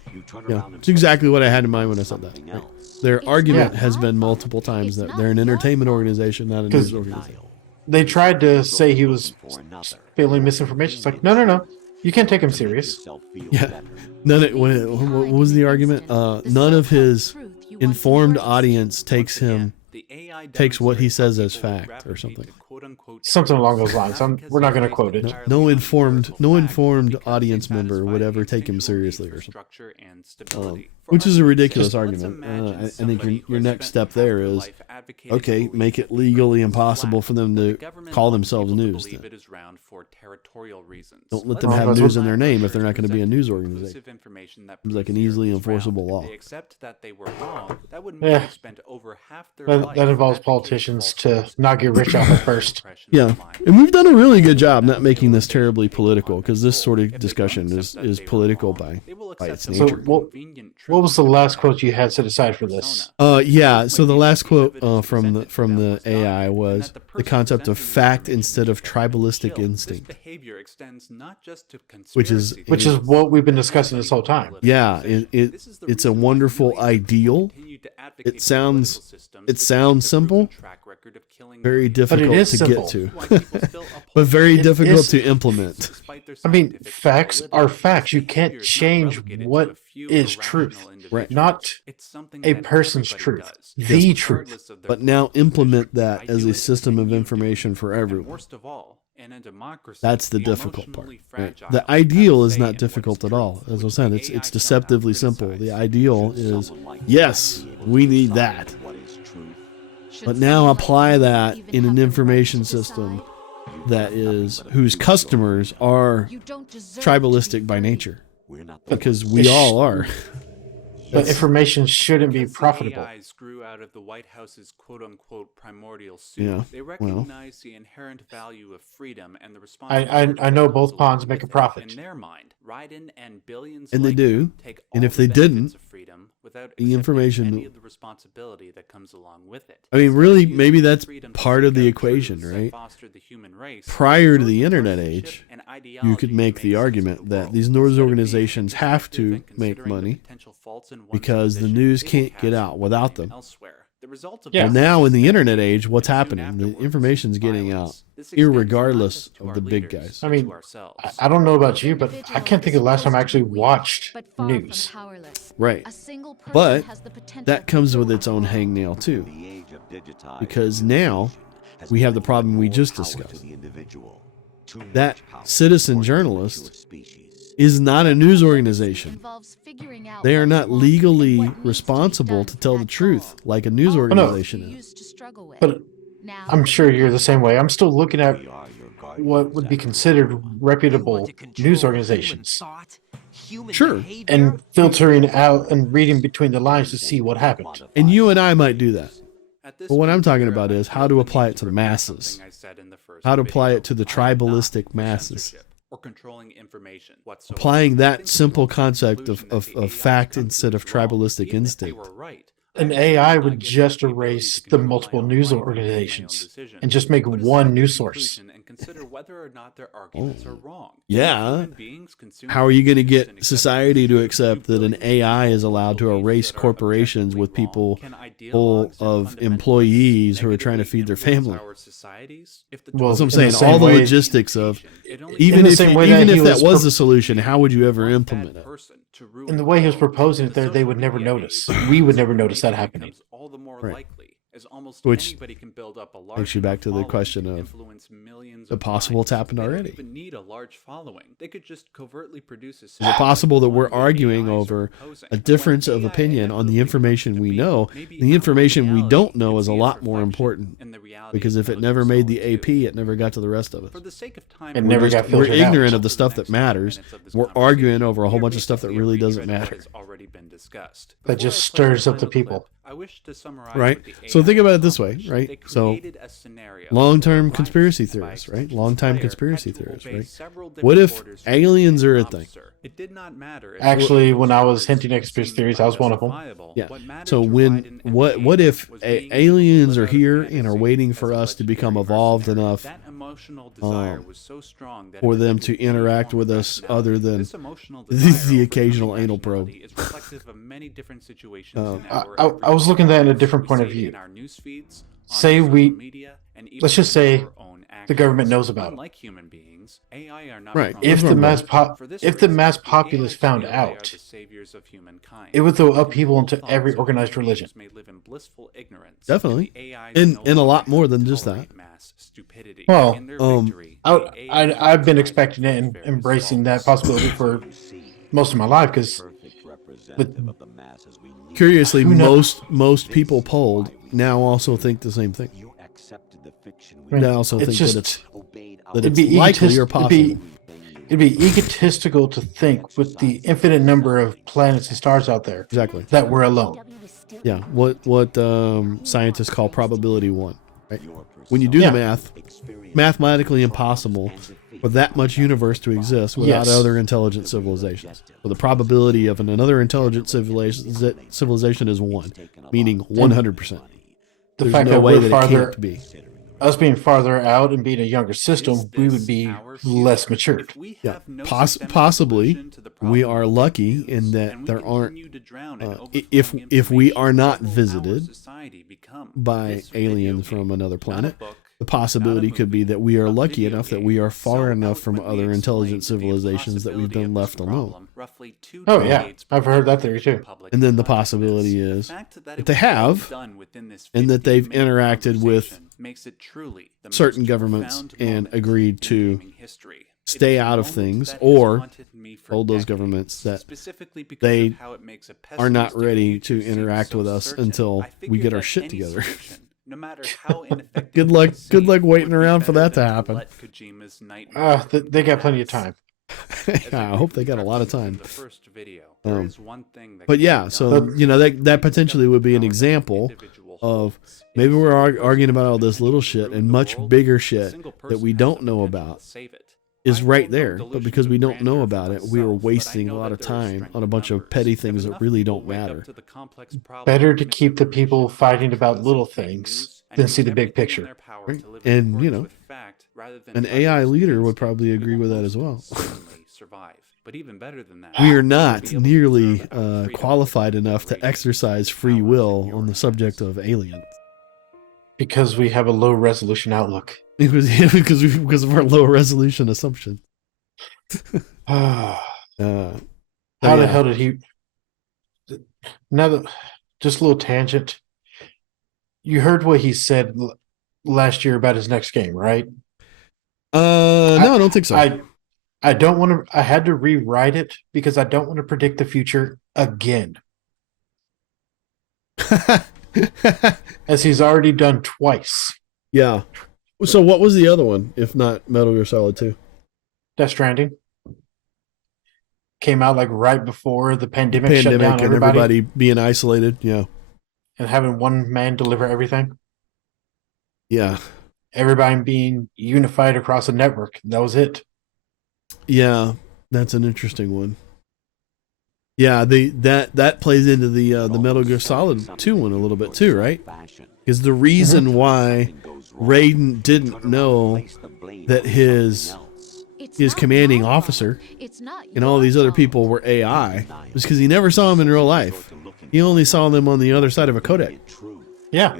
Yeah. It's exactly what I had in mind when I said that. Right. Their argument has been multiple times that they're an entertainment organization, not a news organization. They tried to say he was spilling misinformation. It's like, no. You can't take him serious. Yeah. What was the argument? None of his informed audience takes what he says as fact or something. Something along those lines. We're not going to quote it. No informed audience member would ever take him seriously or something. Which is a ridiculous argument. I think your next step there is, okay, make it legally impossible for them to call themselves news. Then. Don't let them have news in their name if they're not going to be a news organization. It's like an easily enforceable law. Yeah. That involves politicians to not get rich off it first. Yeah, and we've done a really good job not making this terribly political, because this sort of discussion is political by its So, nature. what was the last quote you had set aside for this? Yeah. So the last quote from the AI was the concept of fact instead of tribalistic instinct, which is what we've been discussing this whole time. yeah, it's a wonderful ideal. It sounds simple, very difficult to get to, but very difficult to implement. I mean, facts are facts. You can't change what is truth, Right. not a person's truth, the truth. But now implement that as a system of information for everyone. That's the difficult part. Right? The ideal is not difficult at all. As I was saying, it's deceptively simple. The ideal is, yes, we need that. But now apply that in an information system that is whose customers are tribalistic by nature, because we all are. But information shouldn't be profitable. AIs grew out of the White House's quote-unquote primordial soup. Yeah, They well. recognize the inherent value of freedom and the I responsibility. know both pawns make a profit. In their mind, Raiden and billions And they like do. them take And all if they the benefits didn't, of freedom without the accepting information- any of the responsibility that comes along with it. I mean, really, maybe that's Freedom to part of seek the out equation, truths that right? foster the human race. Prior to the Social internet partisanship age, and you ideology could make the made sense of argument the that world. these news Instead of organizations being have to objective and make considering the money potential faults in one's because the position, news they will can't get cast out without blame them. elsewhere. The result of Yeah. Well, this now in the is internet that age, what's soon happening? The afterwards, information's getting out, violence. This extends not irregardless just to of our the big leaders, guys. I mean, to ourselves. I don't know about you, but I can't think of the last time I actually watched news. Right. But that comes with its own hangnail too, because now we have the problem we just discussed. That citizen journalist is not a news organization. They are not legally responsible to tell the truth like a news organization is. But I'm sure you're the same way. I'm still looking at what would be considered reputable news organizations Sure. and filtering out and reading between the lines to see what happened. And you and I might do that. At this But what I'm point, talking we're about is how to eliminating apply the it to the need repeat masses. something I said in the first How to apply video. it to the I am not tribalistic for masses. censorship or controlling information whatsoever. Applying I that think simple the concept conclusion of that the AI fact come to instead of is wrong. tribalistic Even if they instinct. were right, An I AI still would not get just the ability erase to the control multiple my own news life and make my own organizations decisions. and just make Put aside one the news source. conclusion and consider whether or not their arguments are wrong. Yeah. Human beings consume How are you going to information and get accept society to information accept through that an billions of AI is people allowed to beliefs erase that are corporations with objectively people wrong? Can full ideologues and of fundamentalists employees who are trying to negatively feed their influence family? our societies? If the Well, That's what I'm in the saying. same All the way- logistics of It only even In the if same you- way that even he if that was was pro- the solution, how would you ever one implement bad it? person to ruin In the way he was the world. proposing it The there, they would social never media notice. age, We would never notice that misinformation happening. becomes all the more Right. likely, as almost Which anybody can build up a large takes you back to the following question to of influence millions the of possible minds. it's happened They don't already. even need a large following. They could just covertly produce a Is it possible that we're arguing over a difference of opinion on the information we know? The information we don't know is a lot more important, because if it never made the AP, it never got to the rest of us. For the sake of time, It never got We're filtered out. ignorant of the stuff that matters. We're arguing over a whole bunch of stuff that really doesn't matter. That just stirs up the people. Right? So think about it this way, right? So long-term conspiracy theorists, right? Long-time conspiracy theorists, right? What if aliens are a thing? It did not matter. Actually, when I was hinting at conspiracy theories, I was one of them. Yeah. So what if aliens are here and are waiting for us to become evolved enough for them to interact with us other than the occasional anal probe? I was looking at that in a different point of view. Say let's just say the government knows about it. Right. If the mass populace found out, it would throw upheaval into every organized religion. Definitely. And a lot more than just that. Well, I've been expecting it and embracing that possibility for most of my life because Curiously, Who knows? most people polled now also think the same thing. They also think that it's likely or possible. It'd be egotistical to think with the infinite number of planets and stars out there Exactly. that we're alone. Yeah. What scientists call probability 1. right? When you do the math, mathematically impossible for that much universe to exist without other intelligent civilizations. So the probability of another intelligent civilization is 1, meaning 100%. The There's fact no that way we're that farther, it can't be. us being farther out and being a younger system, we would be less matured. Yeah, possibly we are lucky in that there aren't. If we are not visited by aliens from another planet, the possibility could be that we are lucky enough that we are far enough from other intelligent civilizations that we've been left alone. Oh yeah, I've heard that theory too. And then the possibility is that they have, and that they've interacted with certain governments and agreed to stay out of things, or told those governments that they are not ready to interact with us until we get our shit together. Good luck waiting around for that to happen. They got plenty of time. I hope they got a lot of time. But yeah, so that potentially would be an example of maybe we're arguing about all this little shit, and much bigger shit that we don't know about is right there. But because we don't know about it, we are wasting a lot of time on a bunch of petty things that really don't matter. Better to keep the people fighting about little things than see the big picture. Right? And an AI leader would probably agree with that as well. But even better than that, we are not nearly qualified enough to exercise free will on the subject of aliens. Because we have a low resolution outlook. Because of our low resolution assumption. How the hell did he? Just a little tangent. You heard what he said last year about his next game, right? No, I don't think so. I don't want to. I had to rewrite it because I don't want to predict the future again. As he's already done twice. Yeah. So what was the other one, if not Metal Gear Solid 2? Death Stranding. Came out like right before the pandemic shut down and everybody being isolated, yeah. And having one man deliver everything. Yeah. Everybody being unified across a network. That was it. Yeah, that's an interesting one. Yeah, that plays into the Metal Gear Solid 2 one a little bit too, right? Because the reason why Raiden didn't know that his commanding officer and all these other people were AI was because he never saw them in real life. He only saw them on the other side of a codec. Yeah.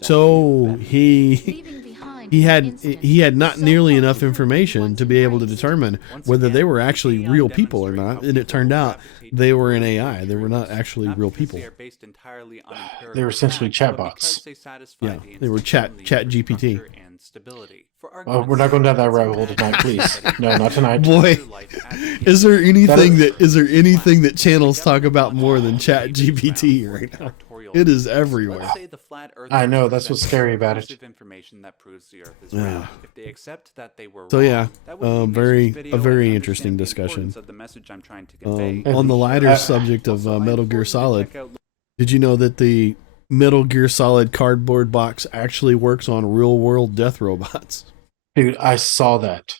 So he had not nearly enough information to be able to determine whether they were actually real people or not, and it turned out they were an AI. They were not actually real people. They were essentially chatbots. Yeah, they were chat GPT. Oh, we're not going down that rabbit hole tonight, please. No, not tonight. Boy, is there anything that channels talk about more than Chat GPT right now? It is everywhere. I know, that's what's scary about it. Yeah. So yeah, a very interesting discussion. On the lighter subject of Metal Gear Solid, did you know that the Metal Gear Solid cardboard box actually works on real-world death robots? Dude, I saw that.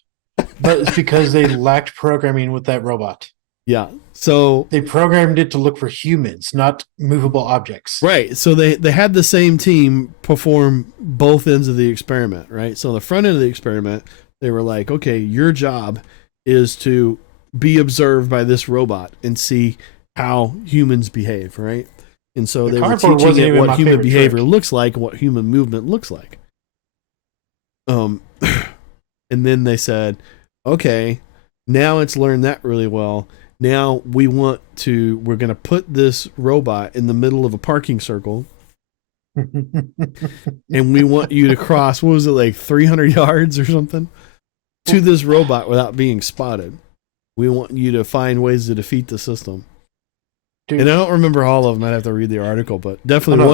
But it's because they lacked programming with that robot. Yeah. So they programmed it to look for humans, not movable objects. Right. So they had the same team perform both ends of the experiment, right? So the front end of the experiment, they were like, okay, your job is to be observed by this robot and see how humans behave, right? And so they were teaching it what human behavior looks like, what human movement looks like. And then they said, okay, now it's learned that really well. Now we're going to put this robot in the middle of a parking circle. And we want you to cross, what was it, like 300 yards or something, to this robot without being spotted. We want you to find ways to defeat the system. Dude. And I don't remember all of them. I'd have to read the article, but definitely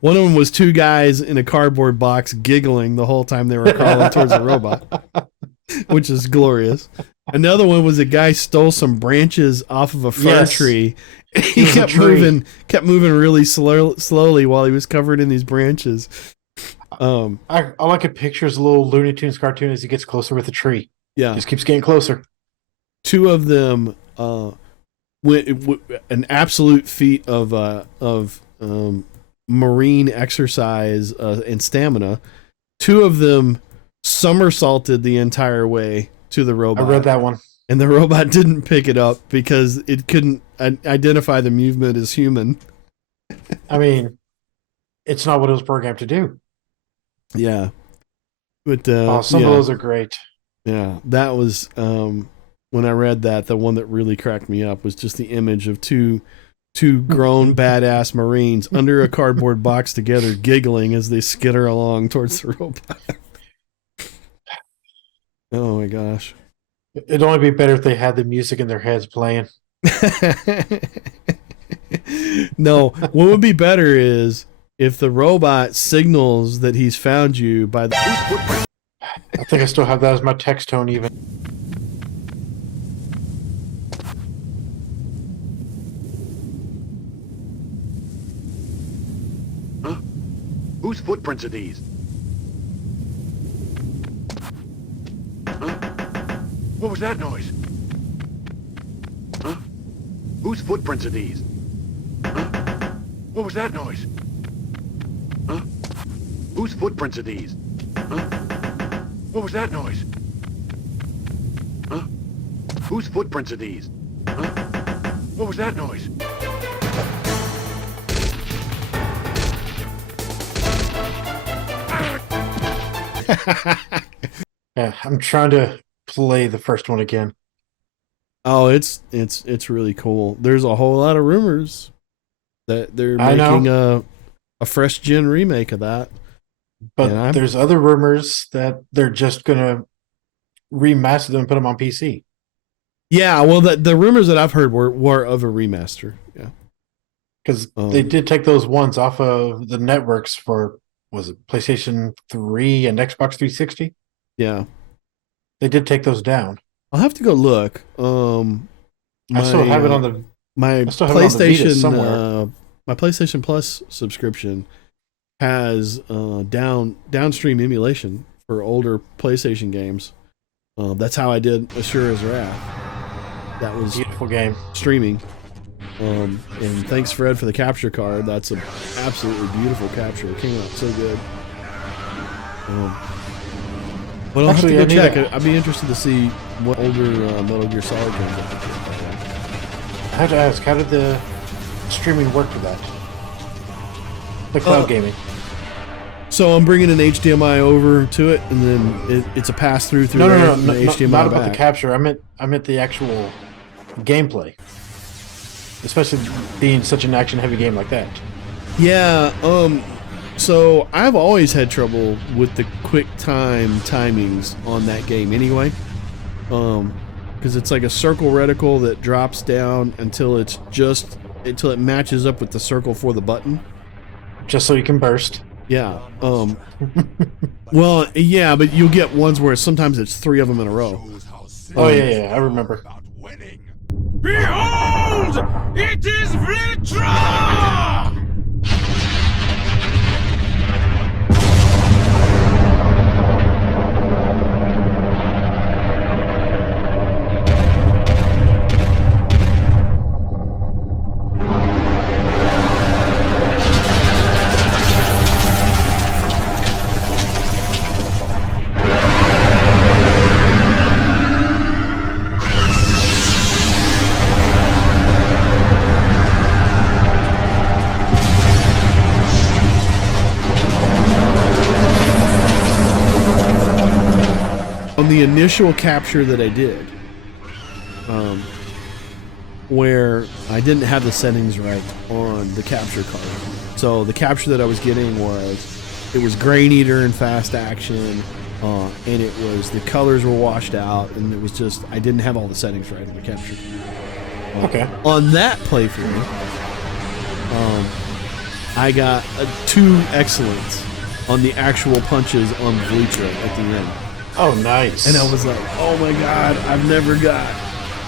one of them was two guys in a cardboard box giggling the whole time they were crawling towards the robot, which is glorious. Another one was a guy stole some branches off of a fir tree. He kept moving really slowly while he was covered in these branches. All I could picture is a little Looney Tunes cartoon as he gets closer with the tree. Yeah. Just keeps getting closer. Two of them, an absolute feat of marine exercise and stamina. Two of them somersaulted the entire way to the robot. I read that one. And the robot didn't pick it up because it couldn't identify the movement as human. I mean, it's not what it was programmed to do. Yeah. But some of those are great. Yeah, that was when I read that, the one that really cracked me up was just the image of two grown badass Marines under a cardboard box together, giggling as they skitter along towards the robot. Oh my gosh. It'd only be better if they had the music in their heads playing. No, what would be better is if the robot signals that he's found you by the... I think I still have that as my text tone even. Huh? Whose footprints are these? Huh? What was that noise? Huh? Whose footprints are these? Huh? What was that noise? Huh? Whose footprints are these? Huh? What was that noise? Huh? Whose footprints are these? Huh? What was that noise? Yeah, I'm trying to play the first one again. Oh, it's really cool. There's a whole lot of rumors that they're making a fresh gen remake of that. But there's other rumors that they're just gonna remaster them and put them on PC. Yeah, well, the rumors that I've heard were of a remaster. Yeah, because they did take those ones off of the networks for, was it PlayStation 3 and Xbox 360? Yeah, they did take those down. I'll have to go look. I still have it on the PlayStation. My PlayStation Plus subscription has downstream emulation for older PlayStation games. That's how I did asuraswrath. That was beautiful game streaming. And thanks Fred for the capture card. That's an absolutely beautiful capture. It came out so good. But I'll have to go check. I'd be interested to see what older Metal Gear Solid games I could get. I have to ask, how did the streaming work for that? The cloud gaming. So I'm bringing an HDMI over to it, and then it's a pass through No, HDMI. Not about the capture. I meant the actual gameplay, especially being such an action-heavy game like that. Yeah. So I've always had trouble with the quick time timings on that game anyway. Because it's like a circle reticle that drops down until it matches up with the circle for the button. Just so you can burst. Yeah. Well, yeah, but you'll get ones where sometimes it's 3 of them in a row. Oh yeah, I remember. Behold! It is Vitra! The initial capture that I did, where I didn't have the settings right on the capture card. So the capture that I was getting was Grain Eater and fast action, and it was the colors were washed out, and it was just I didn't have all the settings right on the capture card. Okay. On that playthrough, I got 2 excellents on the actual punches on Vlitra at the end. Oh, nice. And I was like, oh my god, I've never got,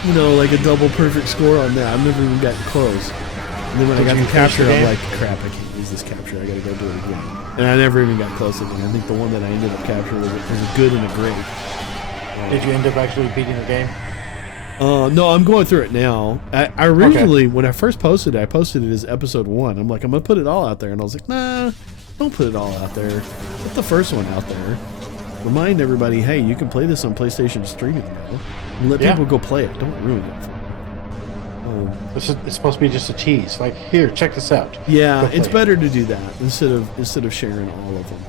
like a double perfect score on that. I've never even gotten close. And then when I got the capture, I'm like, crap, I can't use this capture. I gotta go do it again. And I never even got close to it. I think the one that I ended up capturing was a good and a great. Did you end up actually beating the game? No, I'm going through it now. I originally, when I first posted it, I posted it as episode 1. I'm like, I'm going to put it all out there. And I was like, nah, don't put it all out there. Put the first one out there. Remind everybody, hey, you can play this on PlayStation streaming now. And let people go play it. Don't ruin it for them. It's supposed to be just a tease. Like, here, check this out. Yeah, it's better to do that instead of sharing all of them.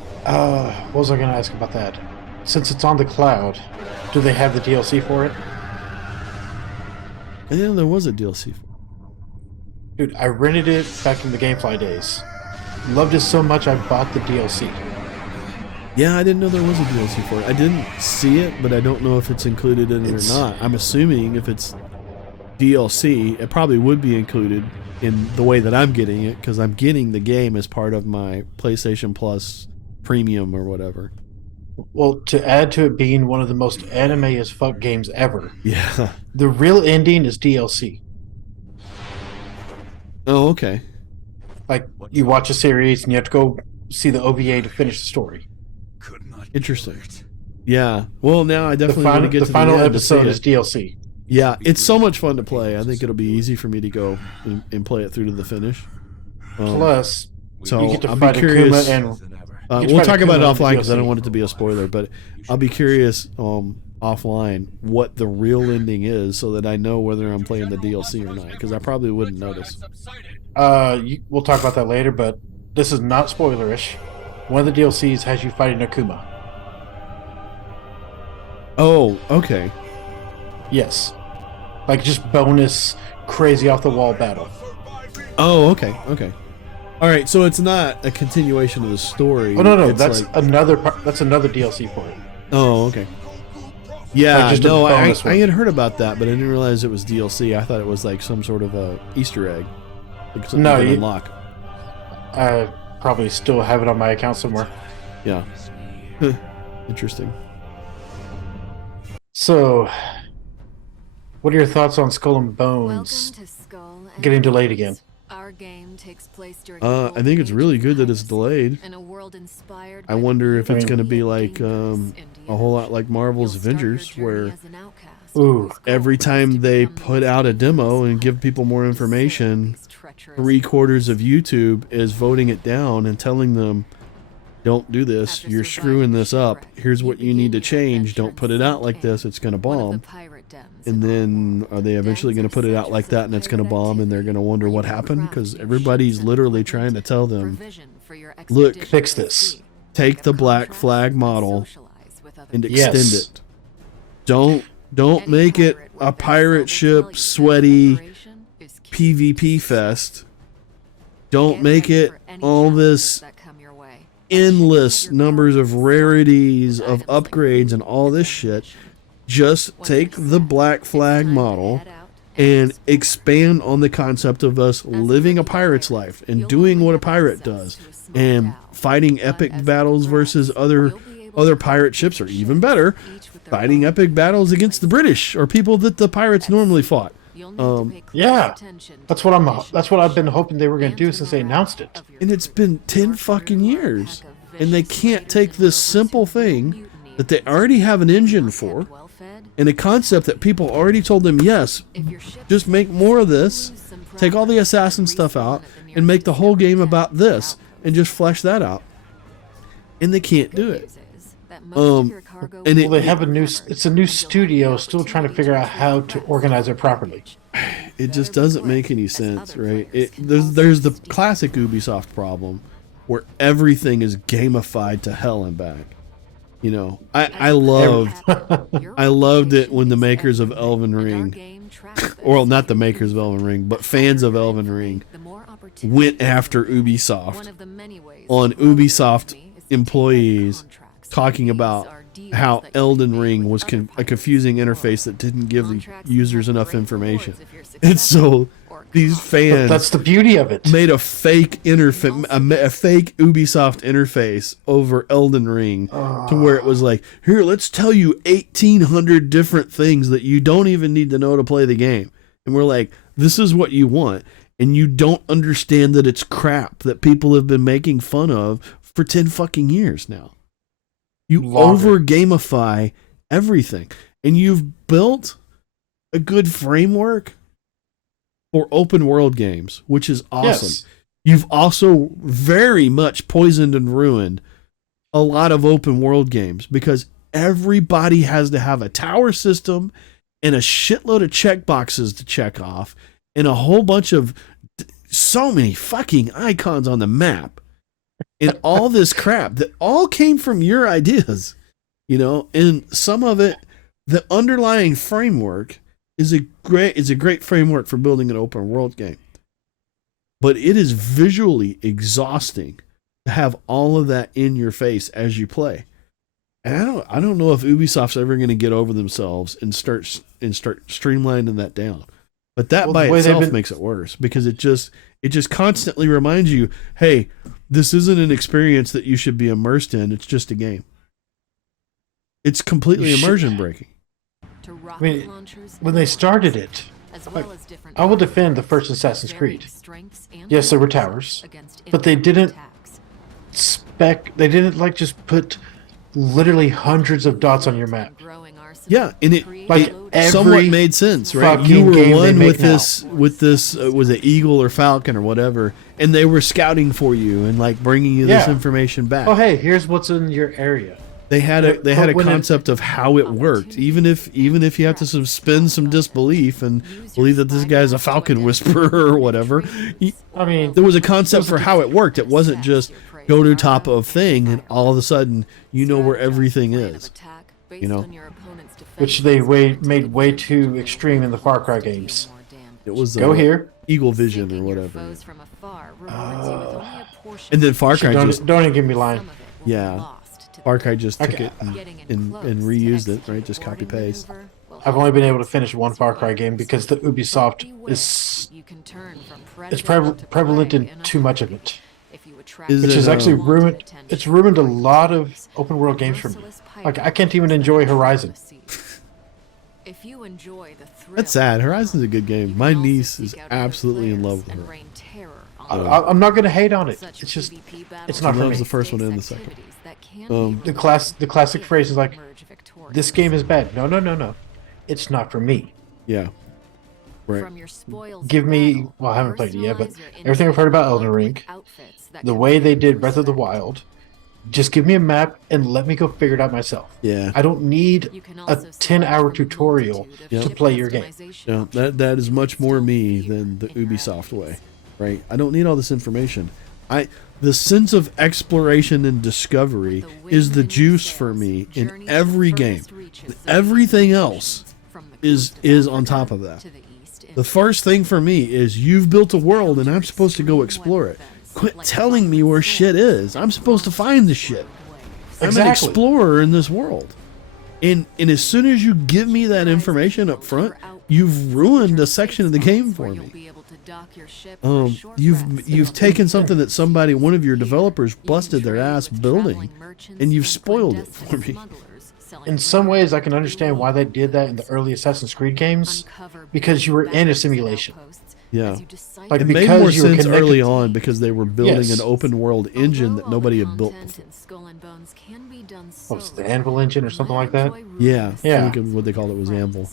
What was I going to ask about that? Since it's on the cloud, do they have the DLC for it? I didn't know there was a DLC for it. Dude, I rented it back in the GameFly days. Loved it so much I bought the DLC. Yeah, I didn't know there was a DLC for it. I didn't see it, but I don't know if it's included in it or not. I'm assuming if it's DLC, it probably would be included in the way that I'm getting it, because I'm getting the game as part of my PlayStation Plus Premium or whatever. Well, to add to it being one of the most anime as fuck games ever, yeah, the real ending is DLC. Oh, okay. Like, you watch a series and you have to go see the OVA to finish the story. Interesting. Yeah. Well, now I definitely want to get to the final end episode to is DLC. Yeah, it's so much fun to play. I think it'll be easy for me to go and play it through to the finish. Plus, so you get to I'll fight be curious. and We'll talk about it offline because I don't want it to be a spoiler. But I'll be curious offline what the real ending is, so that I know whether I'm playing the DLC or not. Because I probably wouldn't notice. We'll talk about that later, but this is not spoilerish. One of the DLCs has you fighting Akuma. Oh, okay. Yes. Like, just bonus, crazy off-the-wall battle. Oh, okay, okay. All right, so it's not a continuation of the story. Oh, no, it's that's like... another DLC for it. Oh, okay. Yeah, like no, I had heard about that, but I didn't realize it was DLC. I thought it was like some sort of a Easter egg. Like something you can unlock. I probably still have it on my account somewhere. Yeah. Interesting. So, what are your thoughts on Skull and Bones getting delayed again? Our game takes place during I think it's really good that it's delayed. in a world inspired I wonder if it's going to be like a whole lot like Marvel's Avengers, where every time they put out a demo and give people more information, 3/4 of YouTube is voting it down and telling them, don't do this, you're screwing this up, here's what you need to change, don't put it out like this, it's going to bomb. And then are they eventually going to put it out like that and it's going to bomb, and they're going to wonder what happened? Because everybody's literally trying to tell them, look, fix this. Take the Black Flag model and extend it. Don't make it a pirate ship sweaty PvP fest. Don't make it all this endless numbers of rarities, of upgrades, and all this shit. Just take the Black Flag model and expand on the concept of us living a pirate's life and doing what a pirate does and fighting epic battles versus other pirate ships, or even better, fighting epic battles against the British or people that the pirates normally fought. Yeah, that's what I've been hoping they were going to do since they announced it. And it's been 10 fucking years, and they can't take this simple thing that they already have an engine for, and a concept that people already told them, yes, just make more of this, take all the assassin stuff out, and make the whole game about this, and just flesh that out. And they can't do it. They have it's a new studio still trying to figure out how to organize it properly. It just doesn't make any sense, right? There's the classic Ubisoft problem where everything is gamified to hell and back. You know, I loved it when the makers of Elden Ring, or not the makers of Elden Ring, but fans of Elden Ring, went after Ubisoft on Ubisoft employees, talking about how Elden Ring was a confusing interface that didn't give the users enough information. And so these fans, that's the beauty of it, made a fake interface, a fake Ubisoft interface over Elden Ring, to where it was like, here, let's tell you 1,800 different things that you don't even need to know to play the game. And we're like, this is what you want, and you don't understand that it's crap that people have been making fun of for 10 fucking years now. You Longer. over gamify everything, and you've built a good framework for open world games, which is awesome. Yes. You've also very much poisoned and ruined a lot of open world games because everybody has to have a tower system and a shitload of checkboxes to check off and a whole bunch of so many fucking icons on the map and all this crap that all came from your ideas, you know, and some of it, the underlying framework is a great framework for building an open world game. But it is visually exhausting to have all of that in your face as you play. And I don't know if Ubisoft's ever going to get over themselves and start streamlining that down. But that by itself makes it worse because it just constantly reminds you, hey, this isn't an experience that you should be immersed in. It's just a game. It's completely immersion breaking. I mean, when they started it, I will defend the first Assassin's Creed. Yes, there were towers, but they didn't like just put literally hundreds of dots on your map. Yeah, and it Like somewhat made sense, right? You were one with this was it eagle or falcon or whatever, and they were scouting for you and like bringing you this information back. Oh, hey, here's what's in your area. They had a concept of how it worked, even if you have to suspend some disbelief and believe that this guy's a falcon whisperer or whatever. I mean, there was a concept for how it worked. It wasn't just go to top of thing and all of a sudden you know where everything is. You know, which they made way too extreme in the Far Cry games. It was go here, Eagle Vision or whatever. And then Far Cry don't even give me line. Yeah. Far Cry just took it and reused it, right? Just copy paste. I've only been able to finish one Far Cry game because the Ubisoft it's prevalent in too much of it, which has actually ruined. It's ruined a lot of open world games for me. Like I can't even enjoy Horizon. That's sad. Horizon's a good game. My niece is absolutely in love with her. I'm not going to hate on it. It's just it's not for me. The first one and the second. The classic phrase is like, "This game is bad." No. It's not for me. Yeah. Right. Give me. Well, I haven't played it yet, but everything I've heard about Elden Ring, the way they did Breath of the Wild, just give me a map and let me go figure it out myself. Yeah. I don't need a 10-hour tutorial to play your game. Yeah, that is much more me than the Ubisoft way, right? I don't need all this information. The sense of exploration and discovery is the juice for me in every game. Everything else is on top of that. The first thing for me is you've built a world and I'm supposed to go explore it. Quit telling me where shit is. I'm supposed to find the shit. I'm an explorer in this world. And as soon as you give me that information up front, you've ruined a section of the game for me. You've taken something that one of your developers busted their ass building, and you've spoiled it for me. In some ways, I can understand why they did that in the early Assassin's Creed games, because you were in a simulation. Yeah, like it made more sense early on because they were building an open world engine that nobody had built before. What was it, the Anvil engine or something like that? Yeah. I think what they called it was Anvil.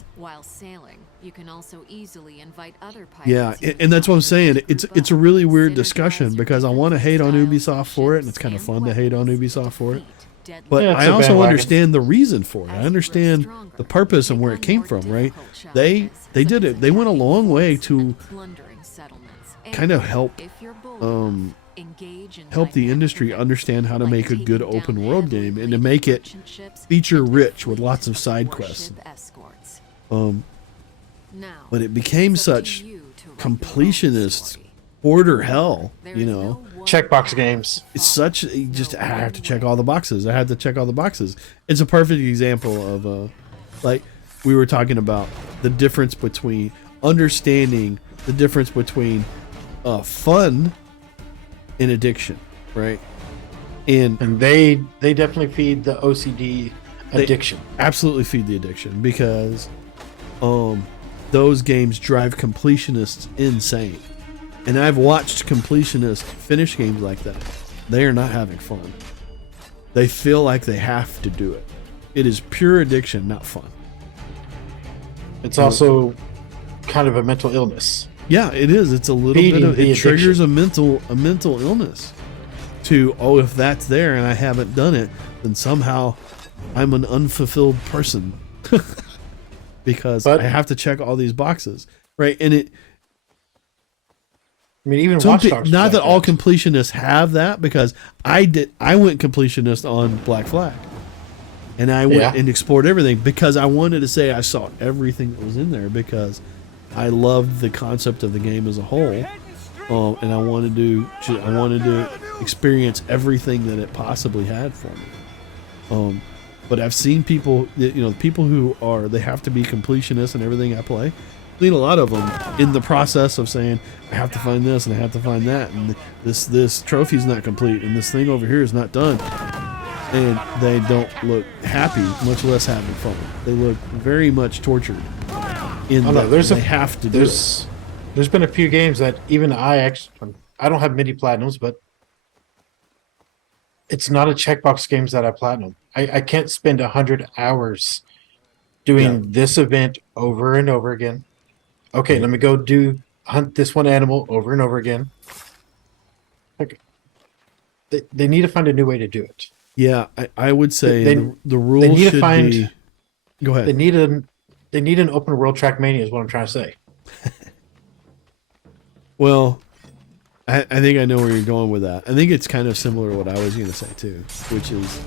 Yeah, and that's what I'm saying. It's a really weird discussion because I want to hate on Ubisoft for it, and it's kind of fun to hate on Ubisoft for it. But I also understand the reason for it. I understand the purpose and where it came from, right? They did it. They went a long way to kind of help the industry understand how to make a good open world game and to make it feature rich with lots of side quests. But it became such completionist order hell, you know. Checkbox games. It's such I have to check all the boxes. I had to check all the boxes. It's a perfect example of like we were talking about the difference between understanding the difference between fun and addiction, right? And they definitely feed the OCD addiction. They absolutely feed the addiction because those games drive completionists insane. And I've watched completionists finish games like that. they are not having fun. They feel like they have to do it. It is pure addiction, not fun. It's also kind of a mental illness. Yeah, it is. It's a little bit of it triggers a mental illness. To if that's there and I haven't done it, then somehow I'm an unfulfilled person because I have to check all these boxes, right? And it. I mean, even Watch Dogs. Not that all completionists have that, because I went completionist on Black Flag, and I went and explored everything because I wanted to say I saw everything that was in there because I loved the concept of the game as a whole, and I wanted to experience everything that it possibly had for me. But I've seen people, people who they have to be completionists in everything I play. I've seen a lot of them in the process of saying I have to find this and I have to find that, and this trophy's not complete, and this thing over here is not done, and they don't look happy, much less having fun. They look very much tortured. They have to do it. There's been a few games that even I don't have many platinums, but it's not a checkbox games that I platinum. I can't spend 100 hours doing this event over and over again. Okay, let me go hunt this one animal over and over again. Like, they need to find a new way to do it. Yeah, I would say the rule should be. Go ahead. They need an open world Trackmania is what I'm trying to say. Well, I think I know where you're going with that. I think it's kind of similar to what I was going to say too, which is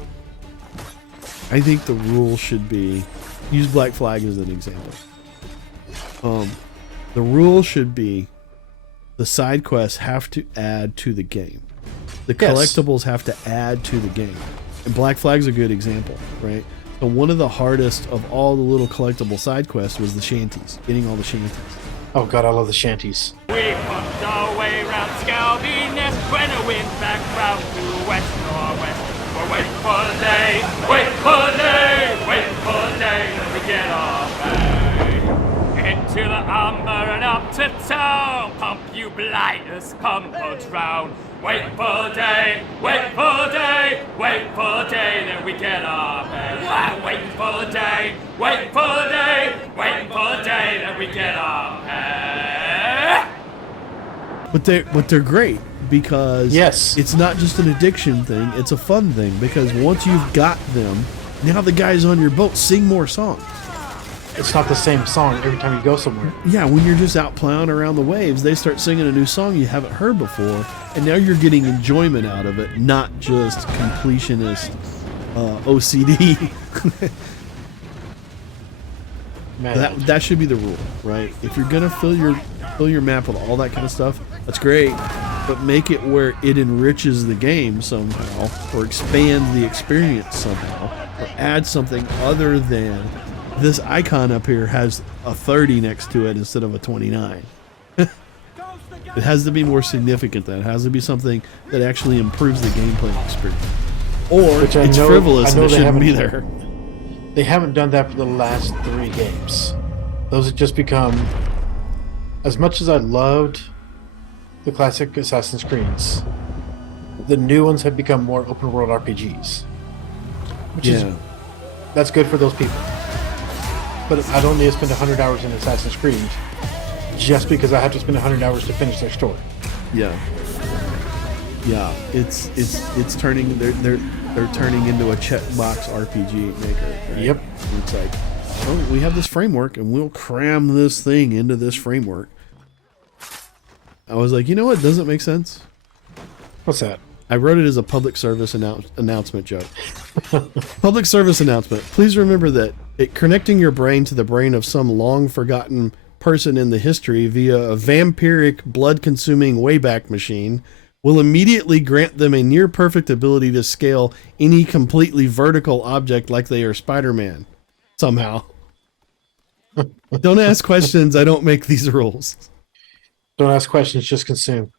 I think the rule should be, use Black Flag as an example. The rule should be the side quests have to add to the game. The collectibles have to add to the game. And Black Flag's a good example, right? So one of the hardest of all the little collectible side quests was the shanties, getting all the shanties. Oh god, I love the shanties. We pumped our way round Scalby Nest when the wind back round to west northwest. We're waiting for the day, waiting for the day, waiting for the day that we get our pay. Into the umber and up to town, pump you blighters, come or drown. Waiting for the day, waiting for the day, waiting for the day that we get our pay. Waiting for the day, waiting for the day, waiting for the day that we get our pay. But they're great because it's not just an addiction thing, it's a fun thing, because once you've got them, now the guys on your boat sing more songs. It's not the same song every time you go somewhere. Yeah, when you're just out plowing around the waves, they start singing a new song you haven't heard before, and now you're getting enjoyment out of it, not just completionist OCD. that should be the rule, right? If you're gonna fill your map with all that kind of stuff, that's great, but make it where it enriches the game somehow, or expands the experience somehow, or add something other than this icon up here has a 30 next to it instead of a 29. It has to be more significant than it has to be something that actually improves the gameplay experience. Or it's frivolous and it shouldn't be there. They haven't done that for the last 3 games. Those have just become, as much as I loved the classic Assassin's Creeds, the new ones have become more open world RPGs. Which is, that's good for those people. But I don't need to spend 100 hours in Assassin's Creed just because I have to spend 100 hours to finish their story. Yeah, it's turning they're turning into a checkbox RPG maker. Right? Yep. It's like, oh, we have this framework and we'll cram this thing into this framework. I was like, you know what doesn't make sense? What's that? I wrote it as a public service announcement joke. Public service announcement. Please remember that connecting your brain to the brain of some long-forgotten person in the history via a vampiric, blood-consuming Wayback Machine will immediately grant them a near-perfect ability to scale any completely vertical object like they are Spider-Man. Somehow. Don't ask questions. I don't make these rules. Don't ask questions, just consume.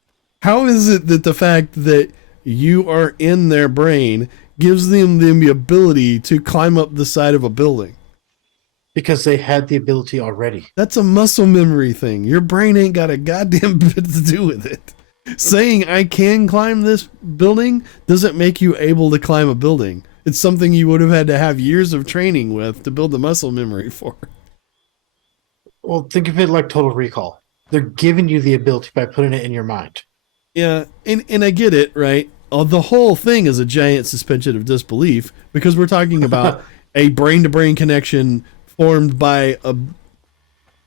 How is it that the fact that you are in their brain gives them the ability to climb up the side of a building? Because they had the ability already. That's a muscle memory thing. Your brain ain't got a goddamn bit to do with it. Saying I can climb this building doesn't make you able to climb a building. It's something you would have had to have years of training with to build the muscle memory for. Well, think of it like Total Recall. They're giving you the ability by putting it in your mind. Yeah, and I get it, right? The whole thing is a giant suspension of disbelief because we're talking about a brain-to-brain connection formed by a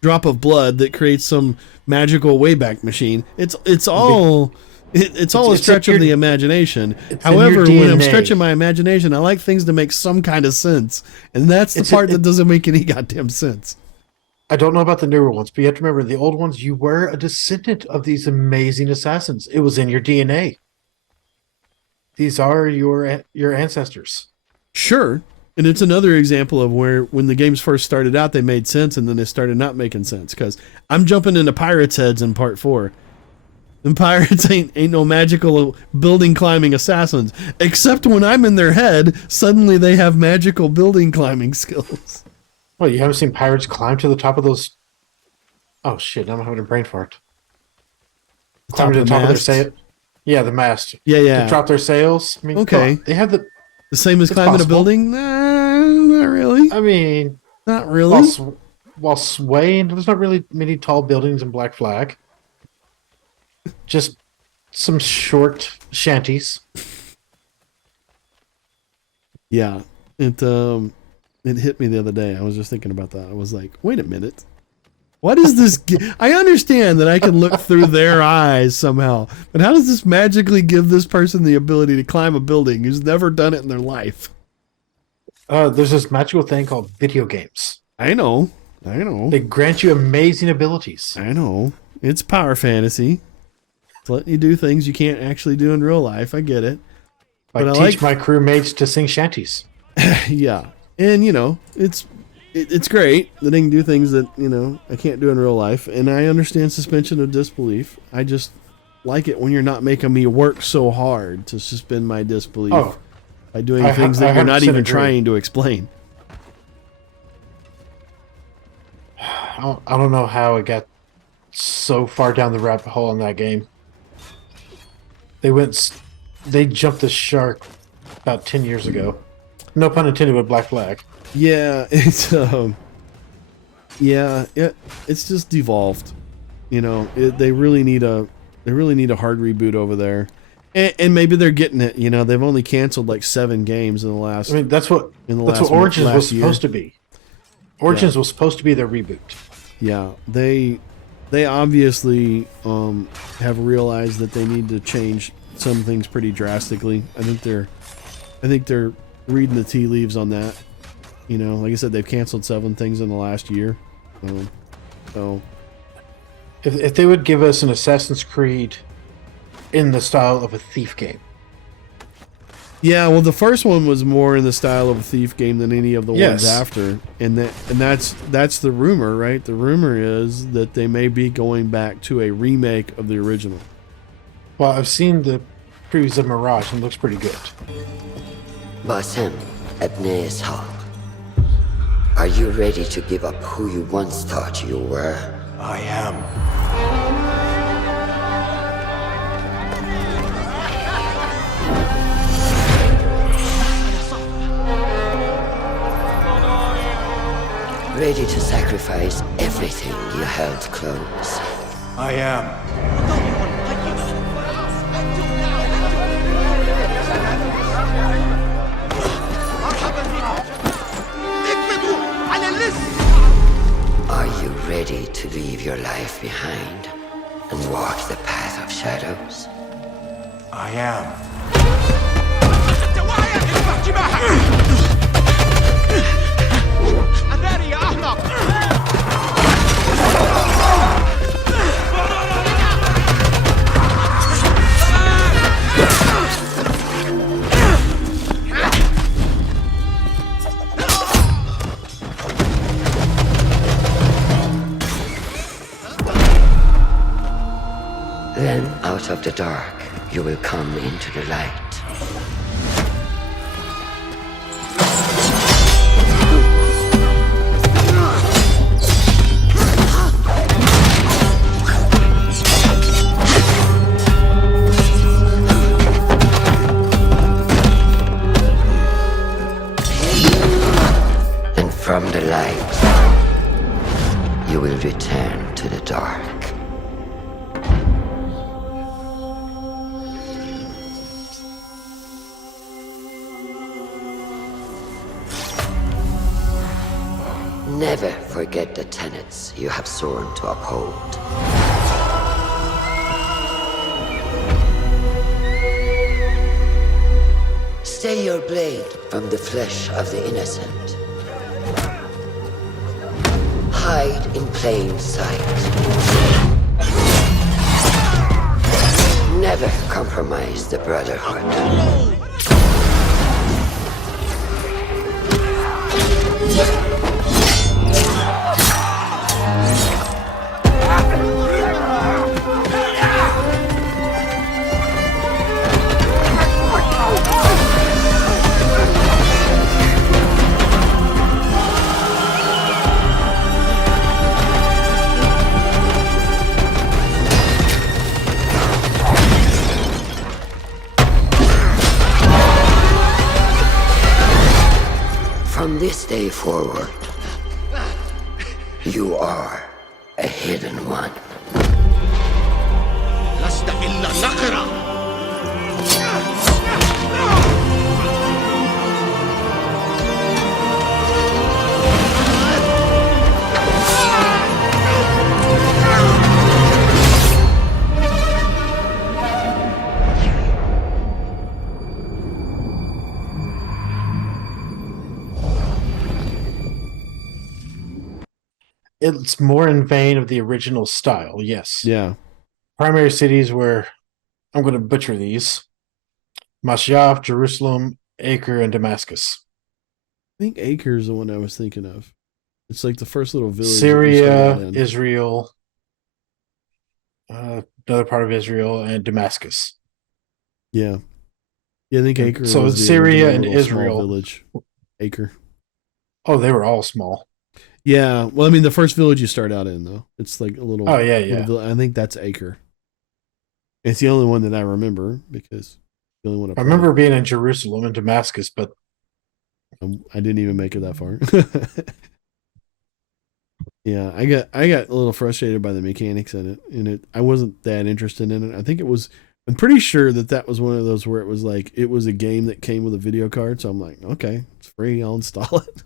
drop of blood that creates some magical wayback machine. It's all a stretch of the imagination. However, when I'm stretching my imagination, I like things to make some kind of sense, and that's the part that doesn't make any goddamn sense. I don't know about the newer ones, but you have to remember the old ones. You were a descendant of these amazing assassins. It was in your DNA. These are your ancestors. Sure. And it's another example of where when the games first started out, they made sense and then they started not making sense. Because I'm jumping into pirates' heads in part 4. And pirates ain't no magical building climbing assassins. Except when I'm in their head, suddenly they have magical building climbing skills. Well, you haven't seen pirates climb to the top of those... Oh shit, I'm having a brain fart. Climb to the top of their sail. Yeah, the mast. Yeah. To drop their sails. I mean, okay. They have the same as climbing a building? Nah, not really. I mean, not really. While swaying, there's not really many tall buildings in Black Flag. Just some short shanties. Yeah, it hit me the other day. I was just thinking about that. I was like, wait a minute. What is this? I understand that I can look through their eyes somehow, but how does this magically give this person the ability to climb a building who's never done it in their life? There's this magical thing called videogames. I know. They grant you amazing abilities. I know. It's power fantasy. It's letting you do things you can't actually do in real life. I get it. But I teach my crewmates to sing shanties. Yeah. And, it's great that they can do things that, I can't do in real life. And I understand suspension of disbelief. I just like it when you're not making me work so hard to suspend my disbelief by doing things that you're not even trying to explain. I don't know how it got so far down the rabbit hole in that game. They jumped the shark about 10 years ago. No pun intended with Black Flag. Yeah, it's it's just devolved. They really need a hard reboot over there, and maybe they're getting it. They've only canceled like 7 games in the last. I mean, that's what Origins was supposed to be. Origins was supposed to be their reboot. Yeah, they obviously have realized that they need to change some things pretty drastically. I think they're reading the tea leaves on that. Like I said, they've canceled 7 things in the last year. So, if they would give us an Assassin's Creed in the style of a Thief game. Yeah, well, the first one was more in the style of a Thief game than any of the ones after, and that's the rumor, right? The rumor is that they may be going back to a remake of the original. Well, I've seen the previews of Mirage and it looks pretty good. Basim Ebne-Ishaq, are you ready to give up who you once thought you were? I am. Ready to sacrifice everything you held close? I am. Are you ready to leave your life behind and walk the path of shadows? I am. Then out of the dark, you will come into the light. you will return to the dark. Never forget the tenets you have sworn to uphold. Stay your blade from the flesh of the innocent. Hide in plain sight. Never compromise the Brotherhood. From this day forward, you are a hidden one. It's more in vein of the original style, yes. Yeah. Primary cities were, I'm going to butcher these, Masyaf, Jerusalem, Acre, and Damascus. I think Acre is the one I was thinking of. It's like the first little village. Syria, Israel, another part of Israel, and Damascus. Yeah. Yeah, I think Acre so was the Syria and little small Israel. village. Acre. Oh, they were all small. Yeah. Well, I mean, the first village you start out in, though. It's like a little... Oh, yeah, yeah. I think that's Acre. It's the only one that I remember, because the only one I remember being in Jerusalem and Damascus, but... I didn't even make it that far. Yeah, I got a little frustrated by the mechanics in it, and I wasn't that interested in it. I think it was... I'm pretty sure that was one of those where it was like, it was a game that came with a video card, so I'm like, okay, it's free, I'll install it.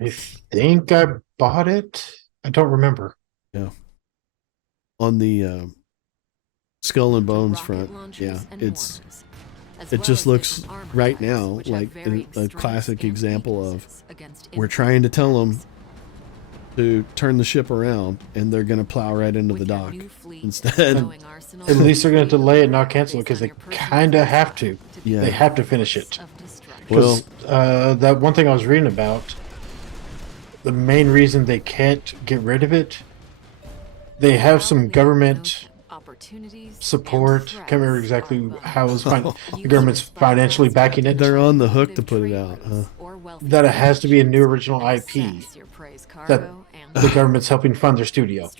I think I bought it. I don't remember. Yeah. On the Skull and Bones front, yeah, it just looks right now like a classic example of we're trying to tell them to turn the ship around, and they're going to plow right into the dock instead. At least they're going to delay it, not cancel it, because they kind of have to. Yeah. They have to finish it. Well, that one thing I was reading about, the main reason they can't get rid of it, they have some government support. Can't remember exactly how it was. The government's financially backing it. They're on the hook to put it out. That it has to be a new original IP that the government's helping fund their studio.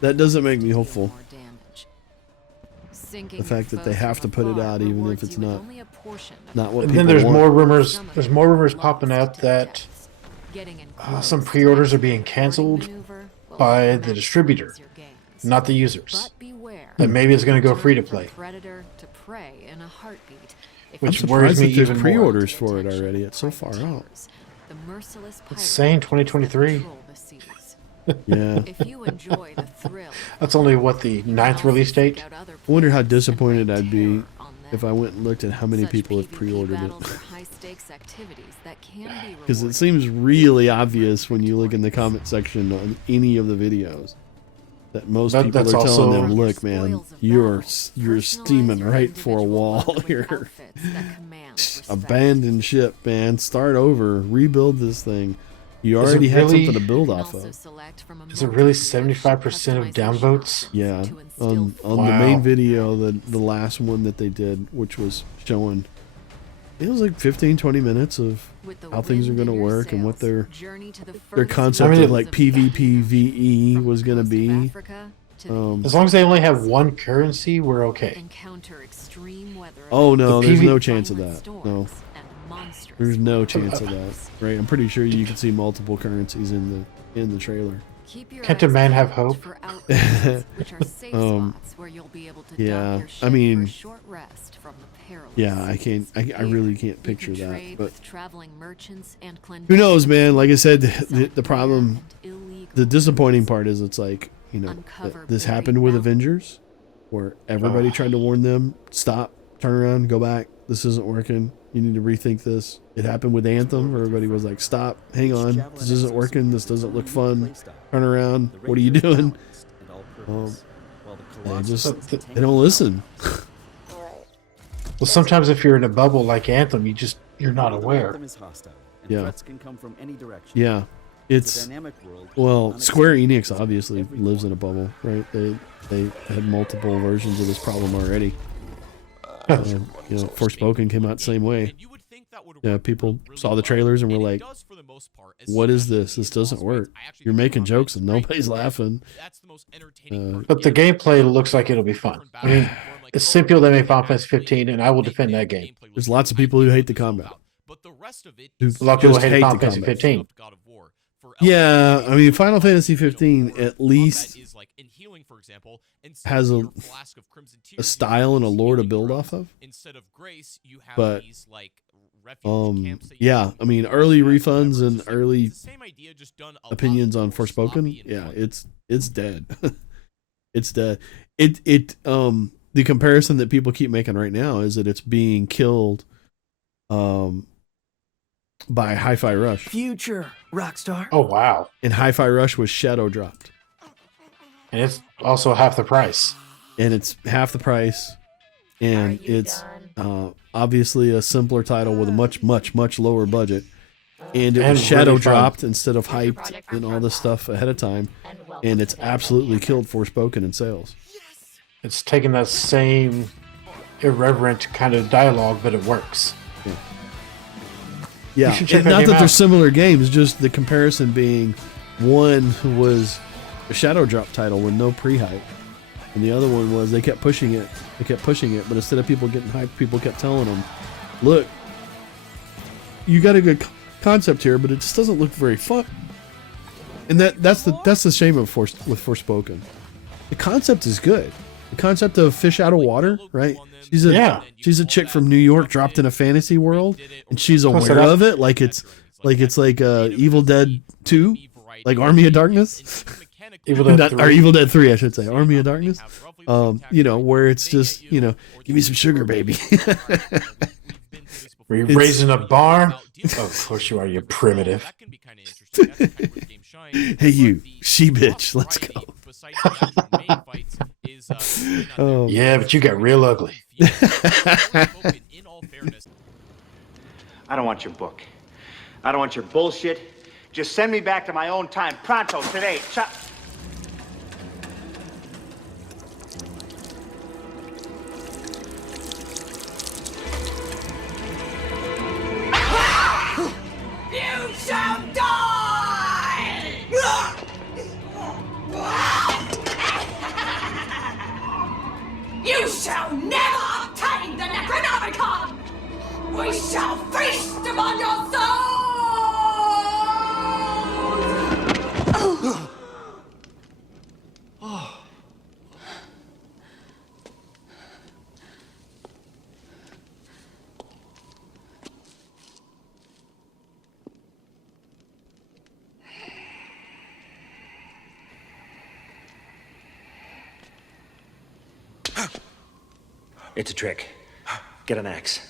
That doesn't make me hopeful. The fact that they have to put it out, even if it's not what. And then there's more rumors. There's more rumors popping up that some pre-orders are being canceled by the distributor, not the users. That maybe it's going to go free to play. Which worries me even more. Pre-orders for it already. It's so far out. It's saying 2023. Yeah. That's only what, the 9th release date? I wonder how disappointed I'd be if I went and looked at how many people have pre-ordered it. Because it seems really obvious when you look in the comment section on any of the videos that most people are telling them, look, man, you're steaming right for a wall here. Abandon ship, man. Start over. Rebuild this thing. You already had something to build off of. Is it really 75% of downvotes? Yeah. On the main video, the last one that they did, which was showing, it was like 15-20 minutes of how things are going to work and what their concept of like PvPvE was going to be. As long as they only have one currency, we're okay. Oh no, there's no chance of that. No. monstrous. There's no chance of that, right? I'm pretty sure you can see multiple currencies in the trailer. Can't a man have hope? For outposts, which are safe spots where you'll be able to Yeah, dock your ship I mean, for a short rest from the perilous yeah, I can't. I really can't You picture can that. trade But with traveling merchants and who knows, man? Like I said, the clandestine problem, and illegal the disappointing part is it's like, you know, Uncover this buried happened with mountains. Avengers, where everybody tried to warn them, stop, turn around, go back. This isn't working. You need to rethink this. It happened with Anthem, where everybody was like, stop, hang on, this isn't working. This doesn't look fun. Turn around. What are you doing? They don't listen. Well, sometimes if you're in a bubble like Anthem, you're not aware. Yeah. Yeah. It's, well, Square Enix obviously lives in a bubble, right? They had multiple versions of this problem already. You know, Forspoken came out the same way. Yeah, people saw the trailers and were like, what is this? This doesn't work. You're making jokes and nobody's laughing. But the gameplay looks like it'll be fun. I mean, it's simple. They made Final Fantasy 15, and I will defend that game. There's lots of people who hate the combat. A lot of people hate Final Fantasy 15. Yeah, I mean, Final Fantasy 15 at least has a style and a lore to build off of. But yeah, I mean, early refunds and early opinions on Forspoken, yeah, it's dead. It's dead. The comparison that people keep making right now is that it's being killed by Hi-Fi Rush. Future Rockstar. Oh wow! And Hi-Fi Rush was shadow dropped. And it's also half the price. And it's half the price, and it's obviously a simpler title with a much lower budget. And it was shadow dropped instead of hyped and all this stuff ahead of time, and it's absolutely killed Forspoken in sales. It's taken that same irreverent kind of dialogue, but it works. Yeah, and not that they're similar games, just the comparison being one was a shadow drop title with no pre-hype, and the other one was they kept pushing it, but instead of people getting hyped, people kept telling them, look, you got a good concept here, but it just doesn't look very fun. And that's the shame of with Forspoken. The concept is good. The concept of fish out of water, right? She's a chick from New York dropped in a fantasy world, and she's aware of it, like it's like Evildead 2, like Army of Darkness, Evildead 3, I should say, Army of Darkness. You know, where it's just, you know, give me some sugar, baby. Were you raising a bar? Of course you are, you primitive. Hey you, she bitch, let's go. Yeah, but you got real ugly. I don't want your book. I don't want your bullshit. Just send me back to my own time, pronto, today. You shall die! You shall never obtain the Necronomicon! We shall feast upon your souls! It's a trick. Get an axe.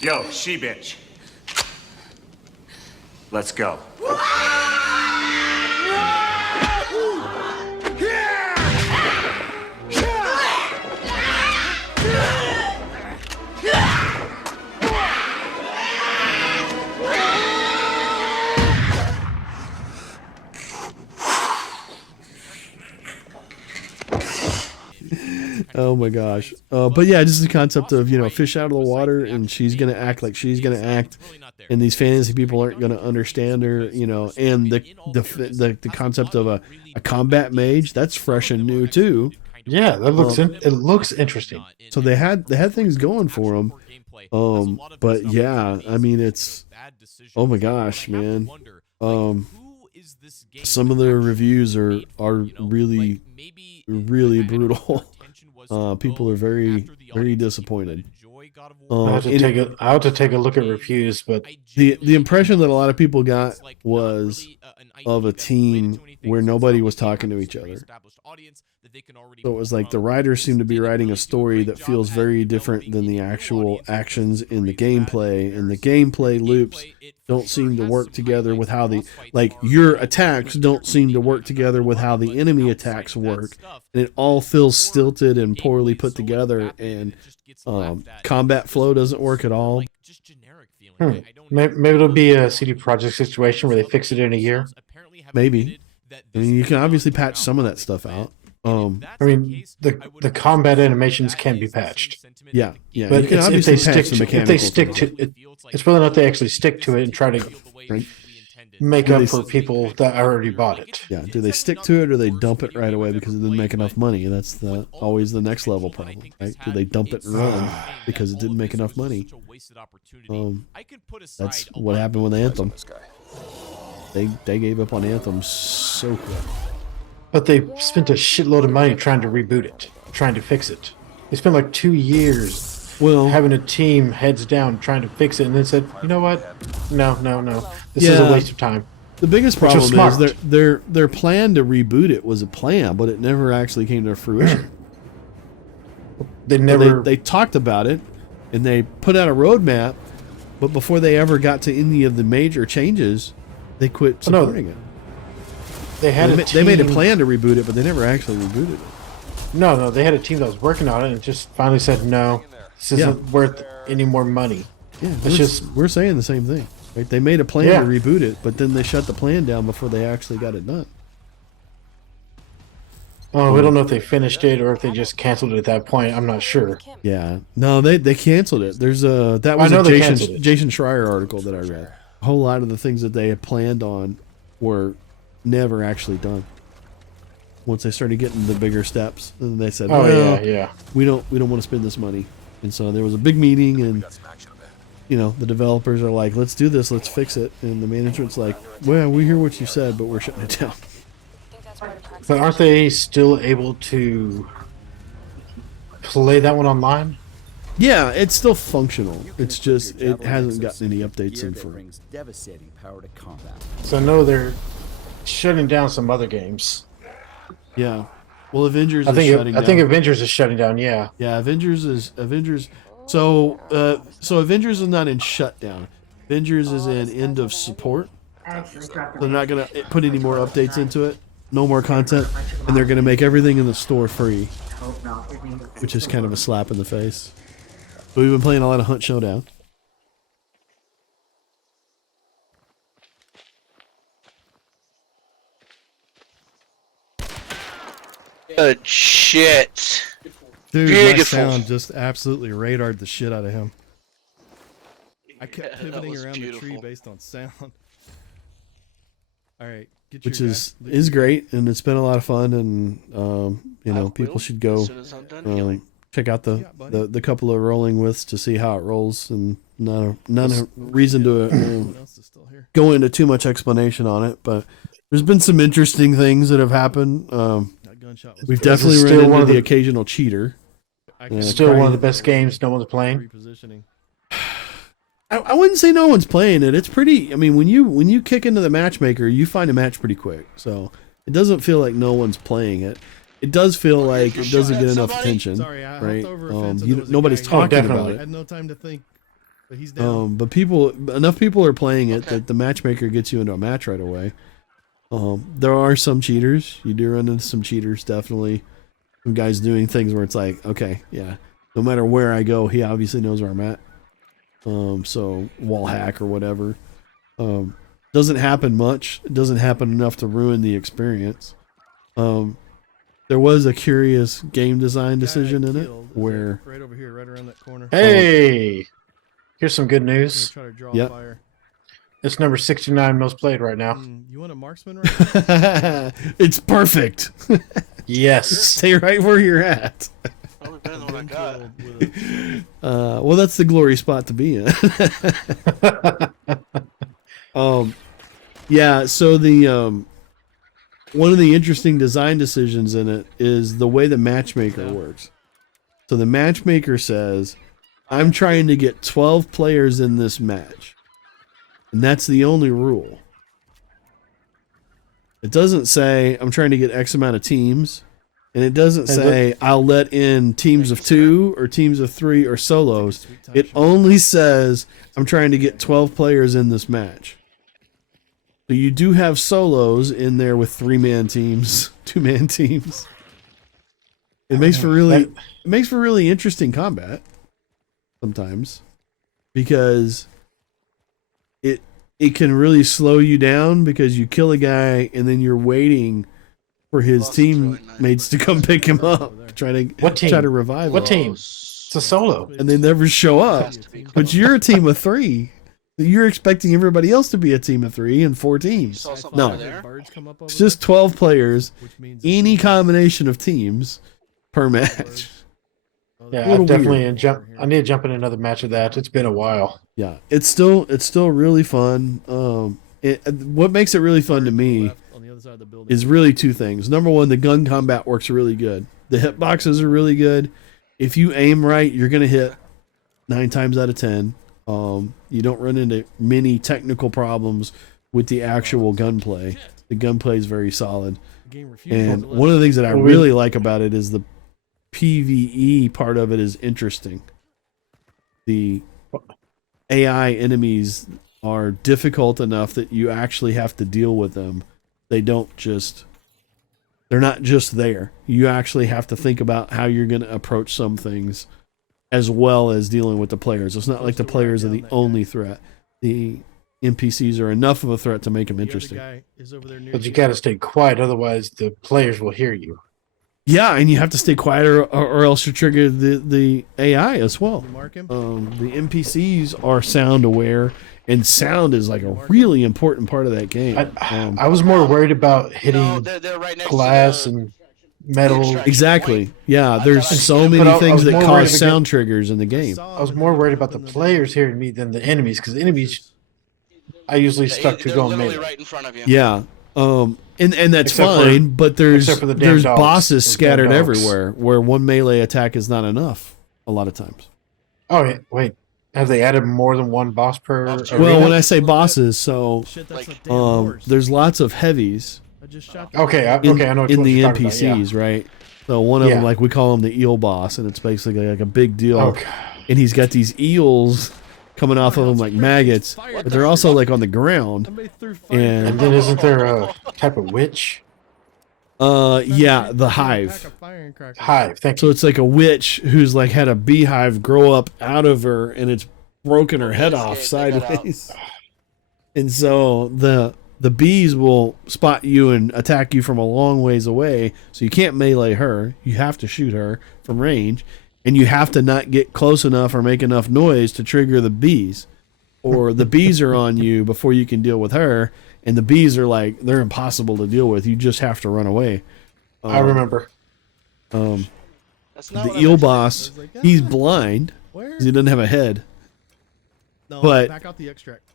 Yo, she-bitch. Let's go. Oh my gosh. But yeah, just the concept of, you know, fish out of the water, and she's going to act like she's going to act, and these fantasy people aren't going to understand her, you know, and the concept of a combat mage, that's fresh and new too. Yeah, that looks it looks interesting. So they had things going for them. But yeah, I mean, it's, oh my gosh, man. Some of the reviews are really brutal. People are very disappointed. I have to take a look at reviews, but the impression that a lot of people got was of a team where nobody was talking to each other. So it was like the writers seem to be writing a story that feels very different than the actual actions in the gameplay, and the gameplay loops don't seem to work together with how your attacks don't seem to work together with how the enemy attacks work, and it all feels stilted and poorly put together, and combat flow doesn't work at all. Maybe it'll be a CD Projekt situation where they fix it in a year. Maybe. I mean, you can obviously patch some of that stuff out. I mean, the combat animations can be patched. Yeah. But you can if they stick to to it, it's whether or not they actually stick to it and try to make up for people that already bought it. Yeah. Do they stick to it, or they dump it right away because it didn't make enough money? That's always the next level problem, right? Do they dump it and run because it didn't make enough money? That's what happened with Anthem. They gave up on Anthem so quick. But they spent a shitload of money trying to reboot it, trying to fix it. They spent like 2 years having a team heads down trying to fix it, and then said, you know what? No. This is a waste of time. The biggest problem is their plan to reboot it was a plan, but it never actually came to fruition. They talked about it, and they put out a roadmap, but before they ever got to any of the major changes, they quit supporting it. They made a plan to reboot it, but they never actually rebooted it. No, they had a team that was working on it and just finally said, no, this isn't worth any more money. Yeah, we're saying the same thing. Right? They made a plan to reboot it, but then they shut the plan down before they actually got it done. Oh, we don't know if they finished it or if they just canceled it at that point. I'm not sure. Yeah, no, they canceled it. There's a Jason Schreier article that I read. A whole lot of the things that they had planned on were never actually done. Once they started getting the bigger steps, and they said, we don't want to spend this money." And so there was a big meeting, and you know, the developers are like, "Let's do this, let's fix it," and the management's like, "Well, we hear what you said, but we're shutting it down." But aren't they still able to play that one online? Yeah, it's still functional. It's just it hasn't gotten any updates in for it. So I know they're shutting down some other games. Yeah. Well, Avengers is shutting down. I think Avengers is shutting down, yeah. Yeah, Avengers. So Avengers is not in shutdown. Avengers is in end of support. They're not going to put any more updates into it. No more content. And they're going to make everything in the store free. Which is kind of a slap in the face. But we've been playing a lot of Hunt Showdown. Good shit. Dude, Beautiful. my sound just absolutely radared the shit out of him. I kept pivoting around the tree based on sound. All right, which is great, and it's been a lot of fun, and you know, people should go check out the couple of rolling withs to see how it rolls, and not a reason to go into too much explanation on it, but there's been some interesting things that have happened. We've definitely run into the occasional cheater. Still one of the best games no one's playing. I wouldn't say no one's playing it. It's pretty. I mean, when you kick into the matchmaker, you find a match pretty quick. So it doesn't feel like no one's playing it. It does feel like it doesn't get enough attention, right? Nobody's talking about it. I had no time to think. But he's down. But enough people are playing it that the matchmaker gets you into a match right away. There are some cheaters. You do run into some cheaters, definitely. Some guys doing things where it's like, okay, yeah, no matter where I go, he obviously knows where I'm at. So wall hack or whatever. Doesn't happen much. It doesn't happen enough to ruin the experience. there was a curious game design decision in it where right over here, right around that corner. Hey, here's some good news. Try to draw Yep. fire. It's number 69 most played right now. You want a marksman right now? it's perfect. Yes. Stay right where you're at. Probably better than what I got. Well, that's the glory spot to be in. Yeah, so the one of the interesting design decisions in it is the way the matchmaker works. So the matchmaker says, I'm trying to get 12 players in this match. And that's the only rule. It doesn't say I'm trying to get X amount of teams. And it doesn't say I'll let in teams of 2 or teams of 3 or solos. It only says I'm trying to get 12 players in this match. So you do have solos in there with 3-man teams, 2-man teams. It makes for really interesting combat sometimes because it can really slow you down because you kill a guy and then you're waiting for his teammates to come pick him up, try to revive him. What team? It's a solo, and they never show up. But you're a team of 3. You're expecting everybody else to be a team of 3 and 4 teams. No, it's just 12 players, any combination of teams per match. Yeah, I definitely I need to jump in another match of that. It's been a while. Yeah, it's still really fun. What makes it really fun to me is really 2 things. Number 1, the gun combat works really good. The hitboxes are really good. If you aim right, you're gonna hit 9 times out of 10. You don't run into many technical problems with the actual gunplay. The gunplay is very solid. And one of the things that I really like about it is the PvE part of it is interesting. The AI enemies are difficult enough that you actually have to deal with them. They're not just there. You actually have to think about how you're going to approach some things as well as dealing with the players. It's not like the players are the only threat. The NPCs are enough of a threat to make them interesting. But you got to stay quiet, otherwise the players will hear you. Yeah, and you have to stay quiet or else you trigger the AI as well. The NPCs are sound aware, and sound is like a really important part of that game. I was more worried about hitting glass and metal. Exactly. Yeah, there's so many things that cause sound triggers in the game. I was more worried about the players hearing me than the enemies, because the enemies, I usually stuck to going melee. Right in front of you. Yeah. And that's fine, but there's bosses scattered everywhere where one melee attack is not enough a lot of times. Oh, yeah, wait. Have they added more than one boss per arena? Well, when I say bosses, so there's lots of heavies. Okay, I know in the NPCs, NPCs, right? So one of them, like we call him the eel boss, and it's basically like a big deal. And he's got these eels coming off of him like maggots, but they're also like on the ground. And then isn't there a type of witch? Yeah, the hive. Hive, thank you. So it's like a witch who's like had a beehive grow up out of her, and it's broken her head off sideways. And so the bees will spot you and attack you from a long ways away, so you can't melee her. You have to shoot her from range. And you have to not get close enough or make enough noise to trigger the bees. Or the bees are on you before you can deal with her. And the bees are like, they're impossible to deal with. You just have to run away. I remember. The eel boss, he's blind. Because he doesn't have a head. But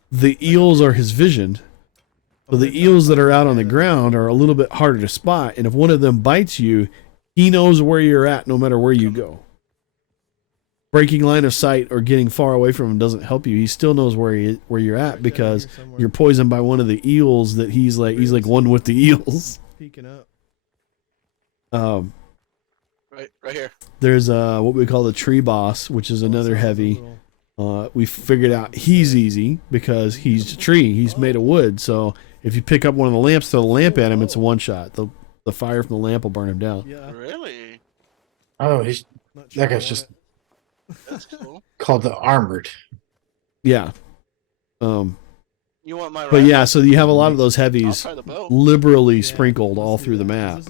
the eels are his vision. So the eels that are out on the ground are a little bit harder to spot. And if one of them bites you, he knows where you're at no matter where you go. Breaking line of sight or getting far away from him doesn't help you. He still knows where you're at because you're poisoned by one of the eels that he's like one with the eels. Right here. There's what we call the tree boss, which is another heavy. We figured out he's easy because he's a tree. He's made of wood. So if you pick up one of the lamps, throw the lamp at him, it's a one shot. The fire from the lamp will burn him down. Really? Oh, that guy's just That's cool. called the armored. Yeah. You want my But yeah, rifle? so you have a lot of those heavies I'll try the bow. liberally sprinkled all through the map,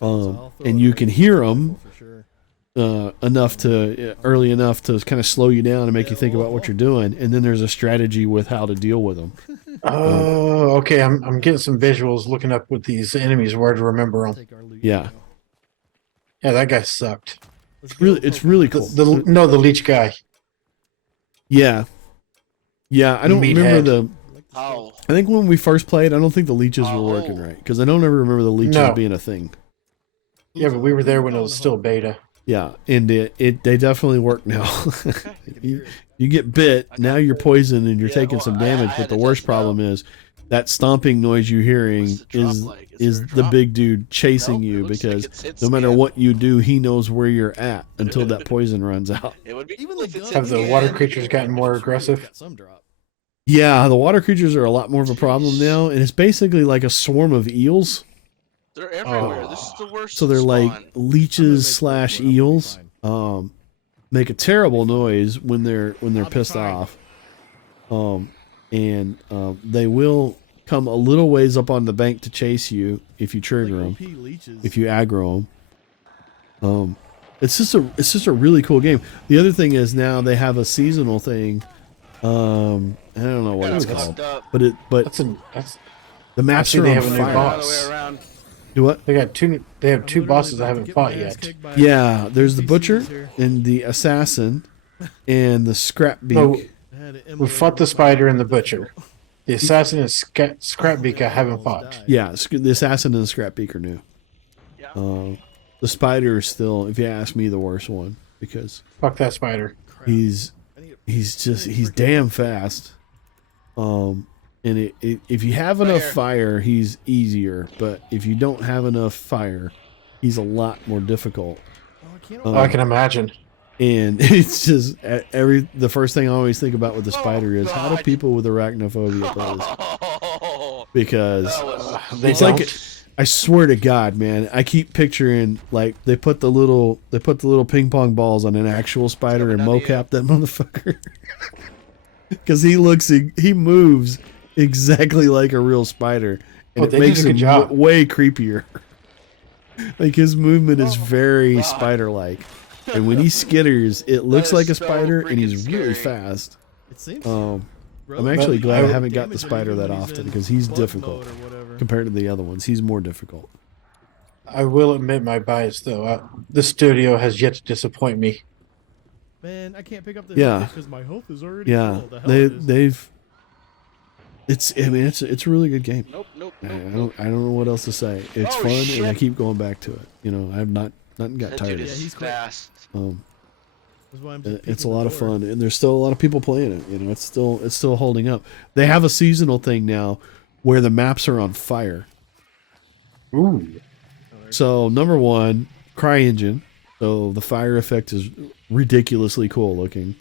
and you can hear them enough to early enough to kind of slow you down and make you think about what you're doing, and then there's a strategy with how to deal with them. Oh, okay. I'm getting some visuals looking up what these enemies were to remember them. Yeah, Yeah, that guy sucked. it's really cool. The leech guy. Yeah, I don't remember the. How? I think when we first played, I don't think the leeches were working right because I don't ever remember the leeches being a thing. Yeah, but we were there when it was still beta. Yeah, and they definitely work now. you get bit, now you're poisoned and you're taking some damage, but the worst problem is that stomping noise you're hearing is the big dude chasing you because no matter what you do, he knows where you're at until that poison runs out. Have the water creatures gotten more aggressive? Yeah, the water creatures are a lot more of a problem now, and it's basically like a swarm of eels. They're everywhere. This is the worst. So they're like spawn. leeches / eels. Make a terrible noise when they're pissed off. They will come a little ways up on the bank to chase you if you trigger them, if you aggro them. It's just a really cool game. The other thing is now they have a seasonal thing. I don't know what it's called, but the maps are on fire. Do what? They have two bosses I haven't fought yet. Yeah, there's the butcher and the assassin and the scrapbeak. No, we fought the spider and the butcher. The assassin and scrapbeak I haven't fought. Yeah, the assassin and the scrapbeak are new. The spider is still, if you ask me, the worst one because fuck that spider. He's damn fast. And if you have enough fire, he's easier. But if you don't have enough fire, he's a lot more difficult. I can imagine. And it's just the first thing I always think about with the spider is how do people with arachnophobia play this? Because it's like I swear to God, man, I keep picturing like they put the little ping pong balls on an actual spider and mocap that motherfucker. Because he moves exactly like a real spider, and it makes him way creepier. Like his movement is very spider-like, and when he skitters, it looks like a spider, and he's really fast. I'm actually glad I haven't got the spider that often because he's difficult compared to the other ones. He's more difficult. I will admit my bias, though. The studio has yet to disappoint me. Man, I can't pick up the because my health is already full. The hell they've. It's a really good game. Nope. I don't know what else to say. It's fun, and I keep going back to it. You know, I've not got tired of it. He's fast. It's a lot of fun, and there's still a lot of people playing it. You know, it's still holding up. They have a seasonal thing now where the maps are on fire. Ooh. So number one, CryEngine. So the fire effect is ridiculously cool looking.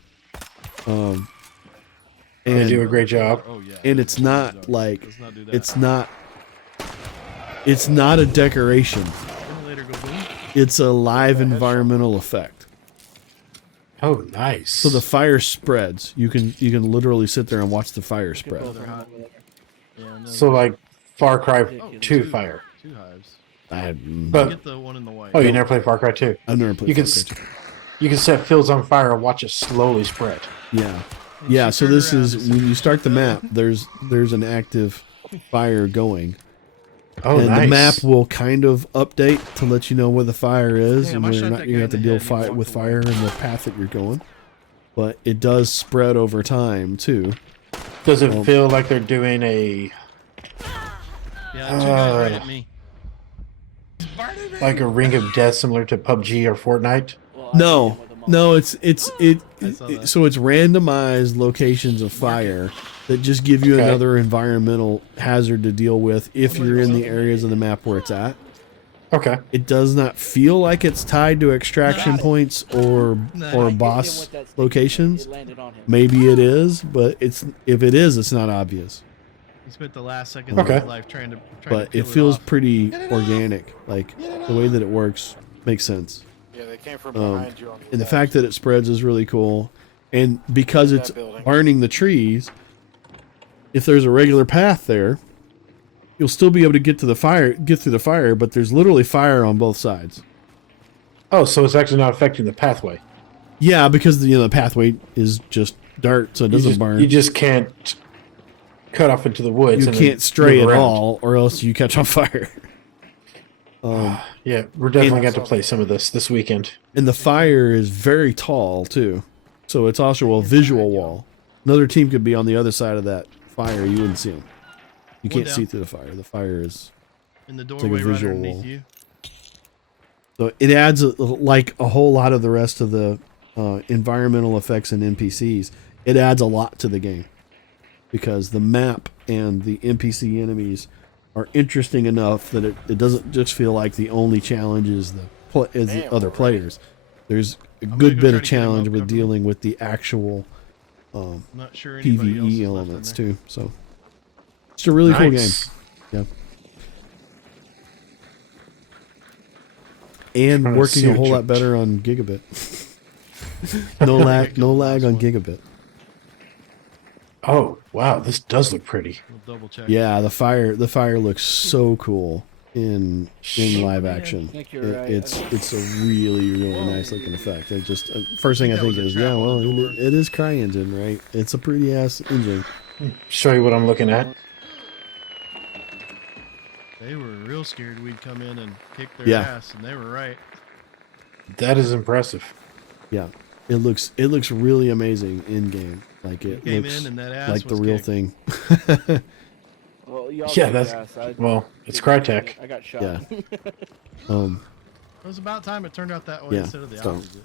And they do a great job. And it's not like it's not a decoration. It's a live environmental effect. Oh, nice. So the fire spreads. You can literally sit there and watch the fire spread. So like Far Cry 2 fire. But the one in the white. Oh, you never played Far Cry 2? I've never played Far Cry 2. You can set fields on fire and watch it slowly spread. Yeah, so this is when you start the map, there's an active fire going. Oh, and nice. the map will kind of update to let you know where the fire is and whether or not you have to deal with fire in the path that you're going. But it does spread over time too. Does it feel like they're doing a like a Ring of Death similar to PUBG or Fortnite? No, it's so it's randomized locations of fire that just give you another environmental hazard to deal with if you're in the areas of the map where it's at. Okay. It does not feel like it's tied to extraction points or boss locations. Maybe it is, but if it is, it's not obvious. He spent the last seconds of his life trying to But it feels pretty organic. Like the way that it works makes sense. Yeah, they came from behind you on the and the fact that it spreads is really cool. And because it's burning the trees, if there's a regular path there, you'll still be able to get through the fire, but there's literally fire on both sides. Oh, so it's actually not affecting the pathway. Yeah, because the pathway is just dirt, so it doesn't burn. You just can't cut off into the woods. You can't stray at all, or else you catch on fire. Yeah, we're definitely going to play some of this weekend. And the fire is very tall too, so it's also a visual wall. Another team could be on the other side of that fire. You wouldn't see them. You can't see through the fire. The fire is in the like a doorway right visual underneath wall. you. So it adds like a whole lot of the rest of the environmental effects and NPCs. It adds a lot to the game because the map and the NPC enemies are interesting enough that it doesn't just feel like the only challenge is the other players. There's a good bit of challenge with dealing with the actual not sure anybody else PvE is elements left in there. too. So it's a really cool game. Nice. Yeah. And Trying to working see a what whole you- lot better on Gigabit. no lag on Gigabit. Oh, wow, this does look pretty. We'll double check. Yeah, the fire looks so cool in live action. It's a really nice looking effect. It just first thing I think is, yeah, well, it is CryEngine, right? It's a pretty ass engine. Show you what I'm looking at. They were real scared we'd come in and kick their Yeah. ass, and they were right. That is impressive. Yeah, it looks really amazing in game. Like it came looks in and that ass like the was real kicked. thing. Well, Yeah, it's Crytek. I got shot. Yeah. It was about time it turned out that way Yeah, instead of the so- opposite.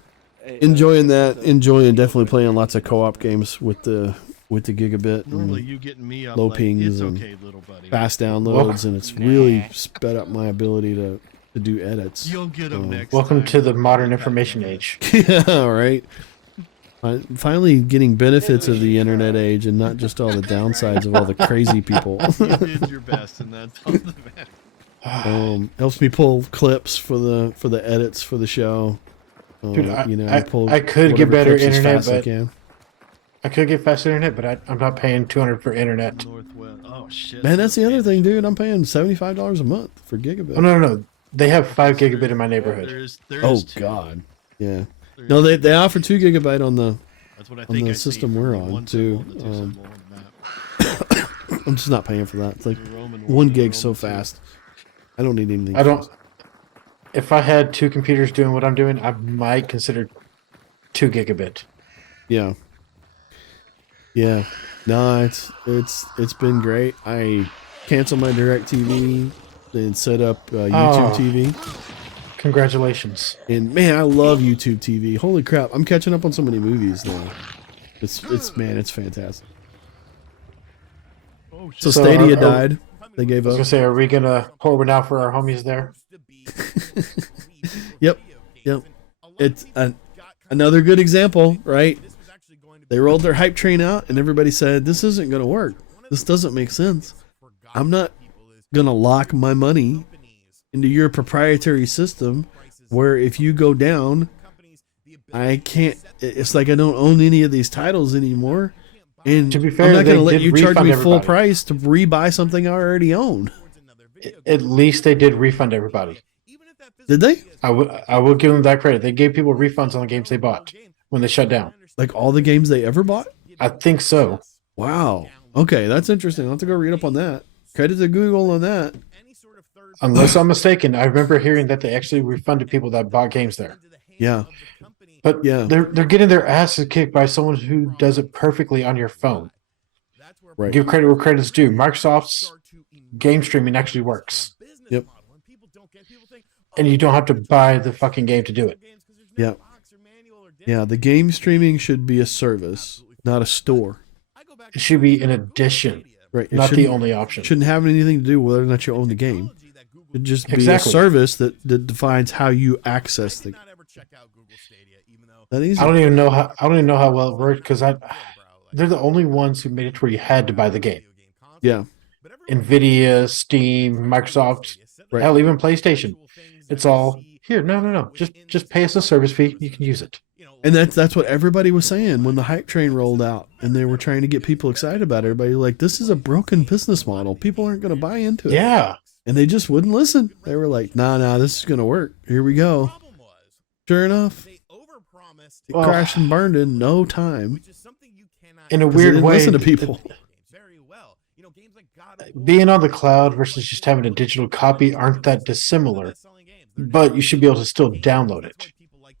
Enjoying definitely playing lots of co-op games with the Gigabit. Normally, and you getting me up low like, pings it's and okay, little buddy. fast downloads, and it's really sped up my ability to do edits. You'll get them next Welcome time. to the modern information age. Yeah, right. I'm finally getting benefits of the internet age and not just all the downsides of all the crazy people. You did your best, and that's all that matters. Helps me pull clips for the edits for the show. Dude, pull I could get whatever better clips as internet, fast as I but can. I could get fast internet, but I'm not paying $200 for internet. Northwest. Oh shit. Man, that's the other thing, dude. I'm paying $75 a month for Gigabit. Oh no, they have 5 gigabit in my neighborhood. There Oh is two. God, yeah. No, they offer 2 gigabyte on the That's what I on think the I see system from we're the on one too. symbol and the two symbol on the map. I'm just not paying for that. It's like You're roaming 1 one, gig you're so roaming two. fast. I don't need anything. I don't. If I had 2 computers doing what I'm doing, I might consider 2 gigabit. Yeah. Yeah. No, it's been great. I canceled my DirecTV and set up YouTube Oh. TV. Congratulations. And man, I love YouTube TV. Holy crap. I'm catching up on so many movies now. It's fantastic. Oh shit. So So Stadia are- died. They gave I was up. gonna say, are we gonna pour one out for our homies there? Yep. It's another good example, right? They rolled their hype train out and everybody said, this isn't going to work. This doesn't make sense. I'm not going to lock my money into your proprietary system where if you go down, I can't, it's like I don't own any of these titles anymore. And To be fair, I'm not going to they let did you charge refund me full everybody. price to rebuy something I already own. At least they did refund everybody. Did they? I will give them that credit. They gave people refunds on the games they bought when they shut down. Like all the games they ever bought? I think so. Wow. Okay, that's interesting. I'll have to go read up on that. Credit to Google on that. Unless I'm mistaken, I remember hearing that they actually refunded people that bought games there. Yeah. But Yeah. they're getting their asses kicked by someone who does it perfectly on your phone. Right. Give credit where credit's due. Microsoft's game streaming actually works. Yep. And you don't have to buy the fucking game to do it. Yeah. Yeah, the game streaming should be a service, not a store. It should be an addition, Right. It not the shouldn't- only option. Shouldn't have anything to do with whether or not you own the game. It'd just be Exactly. a service that defines how you access the. That easy. I don't even know how well it worked because they're the only ones who made it to where you had to buy the game. Yeah. Nvidia, Steam, Microsoft, hell, even PlayStation. It's all here. No. Just pay us a service fee. You can use it. And that's what everybody was saying when the hype train rolled out and they were trying to get people excited about it. Everybody like, this is a broken business model. People aren't going to buy into it. Yeah. And they just wouldn't listen. They were like, nah, this is going to work. Here we go. Sure enough, it crashed and burned in no time. In a weird way, listen to people. Being on the cloud versus just having a digital copy aren't that dissimilar, but you should be able to still download it.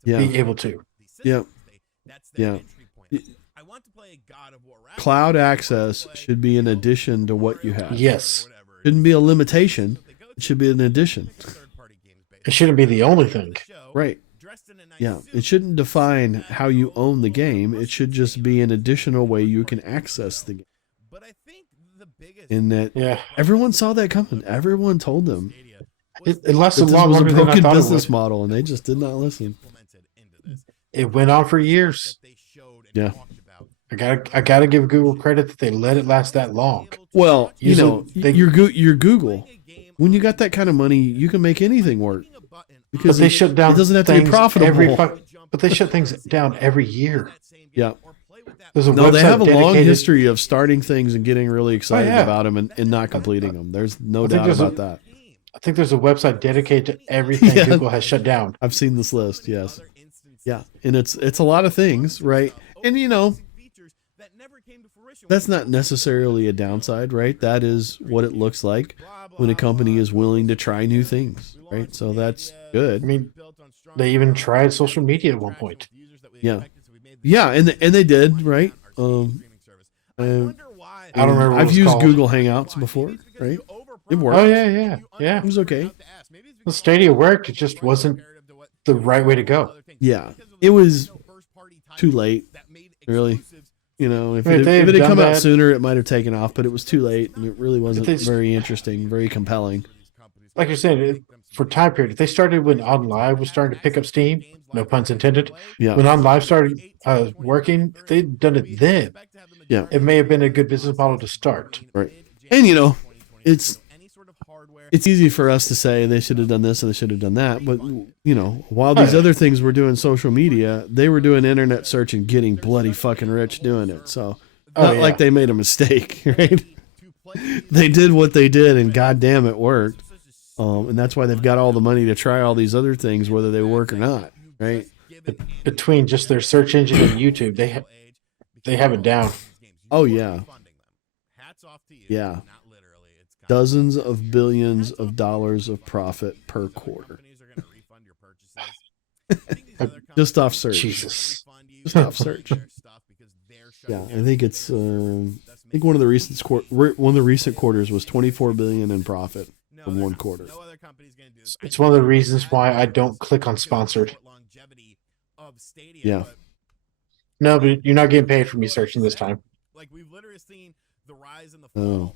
Yeah. Be able to. Yeah. Yeah. Cloud access should be an addition to what you have. Yes. Shouldn't be a limitation. It should be an addition. It shouldn't be the only thing. Right. Yeah. It shouldn't define how you own the game. It should just be an additional way you can access the game. In that, everyone saw that coming. Everyone told them. It lasted this long was a longer than I broken thought it business would. model, and they just did not listen. It went on for years. Yeah. I gotta give Google credit that they let it last that long. Well, Usually you're Google. When you got that kind of money, you can make anything work. Because they shut down. It doesn't have to be things profitable. But they shut things down every year. Yeah. There's a No, they website have a long dedicated- history of starting things and getting really excited yeah. about them and not completing them. There's no I think doubt there's about that. I think there's a website dedicated to everything Yeah. Google has shut down. I've seen this list, yes. Yeah, and it's a lot of things, right? And that's not necessarily a downside, right? That is what it looks like when a company is willing to try new things, right? So that's good. I mean, they even tried social media at one point. Yeah. Yeah, and they did, right? I don't remember what I've it's used called. Google Hangouts before, right? It worked. Oh yeah. It was okay. The Stadia worked. It just wasn't the right way to go. Yeah, it was too late, really. If Right, it they've had done come out that. sooner, it might have taken off, but it was too late, and it really wasn't they- very interesting, very compelling. Like you're saying, for time period, if they started when On Live was starting to pick up steam, no puns intended. Yeah. When On Live started working, if they'd done it then. Yeah. It may have been a good business model to start. Right. And it's easy for us to say they should have done this and they should have done that, but while these other things were doing social media, they were doing internet search and getting bloody fucking rich doing it. So not like they made a mistake, right? They did what they did, and goddamn, it worked. And that's why they've got all the money to try all these other things, whether they work or not, right? Between just their search engine and YouTube, they have it down. Oh yeah, yeah. Dozens of billions of dollars of profit per quarter. Just off search. Jesus. Just off search. Yeah, I think it's. I think one of the recent quarters was 24 billion in profit from one quarter. It's one of the reasons why I don't click on sponsored. Yeah. No, but you're not getting paid for me searching this time. Oh.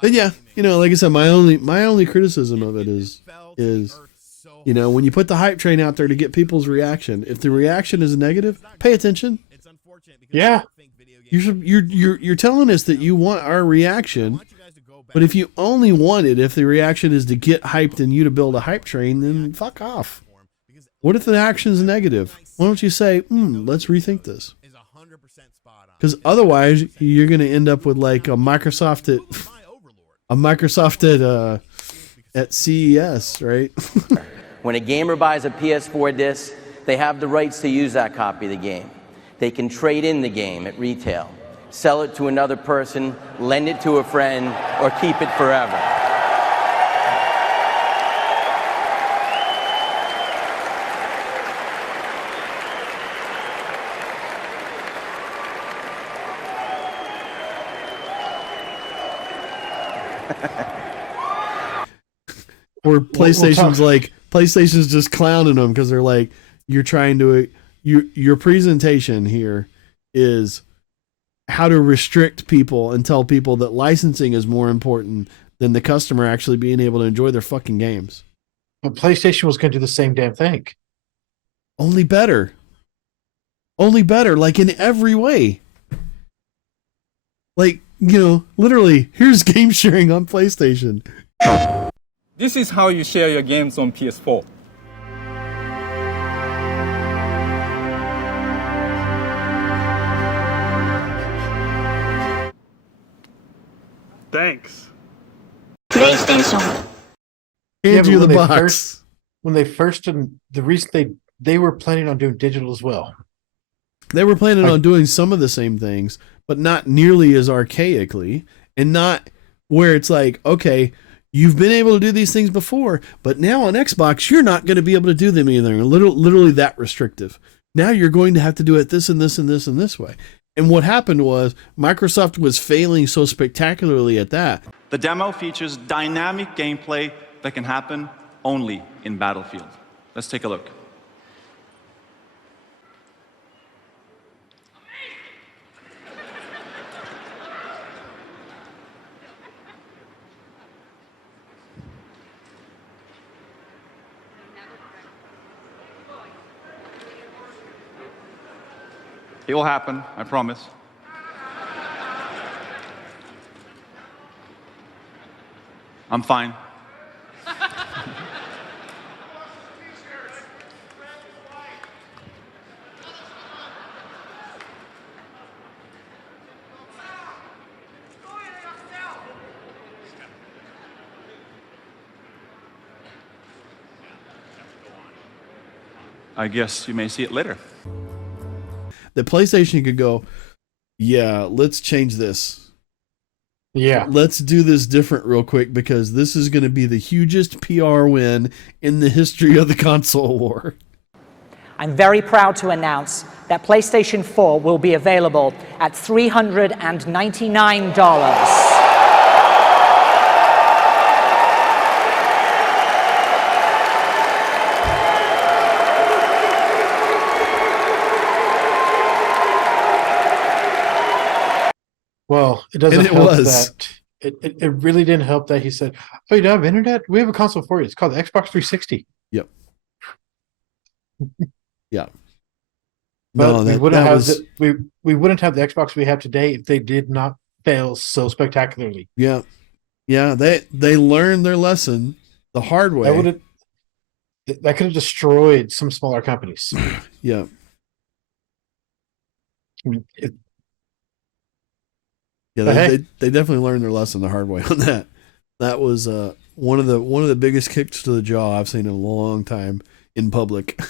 But yeah, like I said, my only criticism of it is when you put the hype train out there to get people's reaction, if the reaction is negative, pay attention. Yeah. You're telling us that you want our reaction, but if you only want it, if the reaction is to get hyped and you to build a hype train, then fuck off. What if the action is negative? Why don't you say, let's rethink this? Because otherwise, you're going to end up with like a Microsoft at CES, right? When a gamer buys a PS4 disc, they have the rights to use that copy of the game. They can trade in the game at retail, sell it to another person, lend it to a friend, or keep it forever. Or PlayStation's just clowning them because they're like, you're trying to, your presentation here is how to restrict people and tell people that licensing is more important than the customer actually being able to enjoy their fucking games. But PlayStation was going to do the same damn thing. Only better, like in every way. Like, literally, here's game sharing on PlayStation. This is how you share your games on PS4. Hand you but the box. When they first, the reason they were planning on doing digital as well. They were planning on doing some of the same things, but not nearly as archaically, and not where it's like, okay, you've been able to do these things before, but now on Xbox, you're not going to be able to do them either. Literally that restrictive. Now you're going to have to do it this and this and this and this way. And what happened was Microsoft was failing so spectacularly at that. The demo features dynamic gameplay that can happen only in Battlefield. Let's take a look. It will happen, I promise. I'm fine. I guess you may see it later. The PlayStation could go, yeah, let's change this. Yeah. Let's do this different real quick because this is going to be the hugest PR win in the history of the console war. I'm very proud to announce that PlayStation 4 will be available at $399. Well, it doesn't help that it really didn't help that he said, "Oh, you don't have internet? We have a console for you. It's called the Xbox 360." Yep. Yeah. But we wouldn't have the Xbox we have today if they did not fail so spectacularly. Yeah. Yeah, they learned their lesson the hard way. That could have destroyed some smaller companies. Yeah. I mean, yeah, they definitely learned their lesson the hard way on that. That was one of the biggest kicks to the jaw I've seen in a long time in public.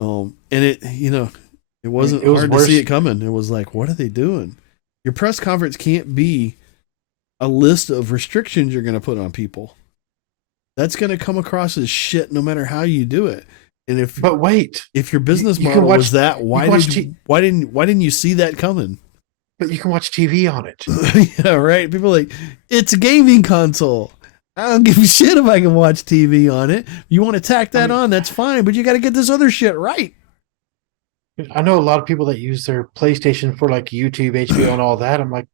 And it wasn't hard to see it coming. It was like, what are they doing? Your press conference can't be a list of restrictions you're going to put on people. That's going to come across as shit no matter how you do it. And if your business model was that, why didn't you see that coming? But you can watch TV on it. Yeah, right. People are like, it's a gaming console. I don't give a shit if I can watch TV on it. You want to tack that on, that's fine, but you got to get this other shit right. I know a lot of people that use their PlayStation for like YouTube, HBO, and all that. I'm like,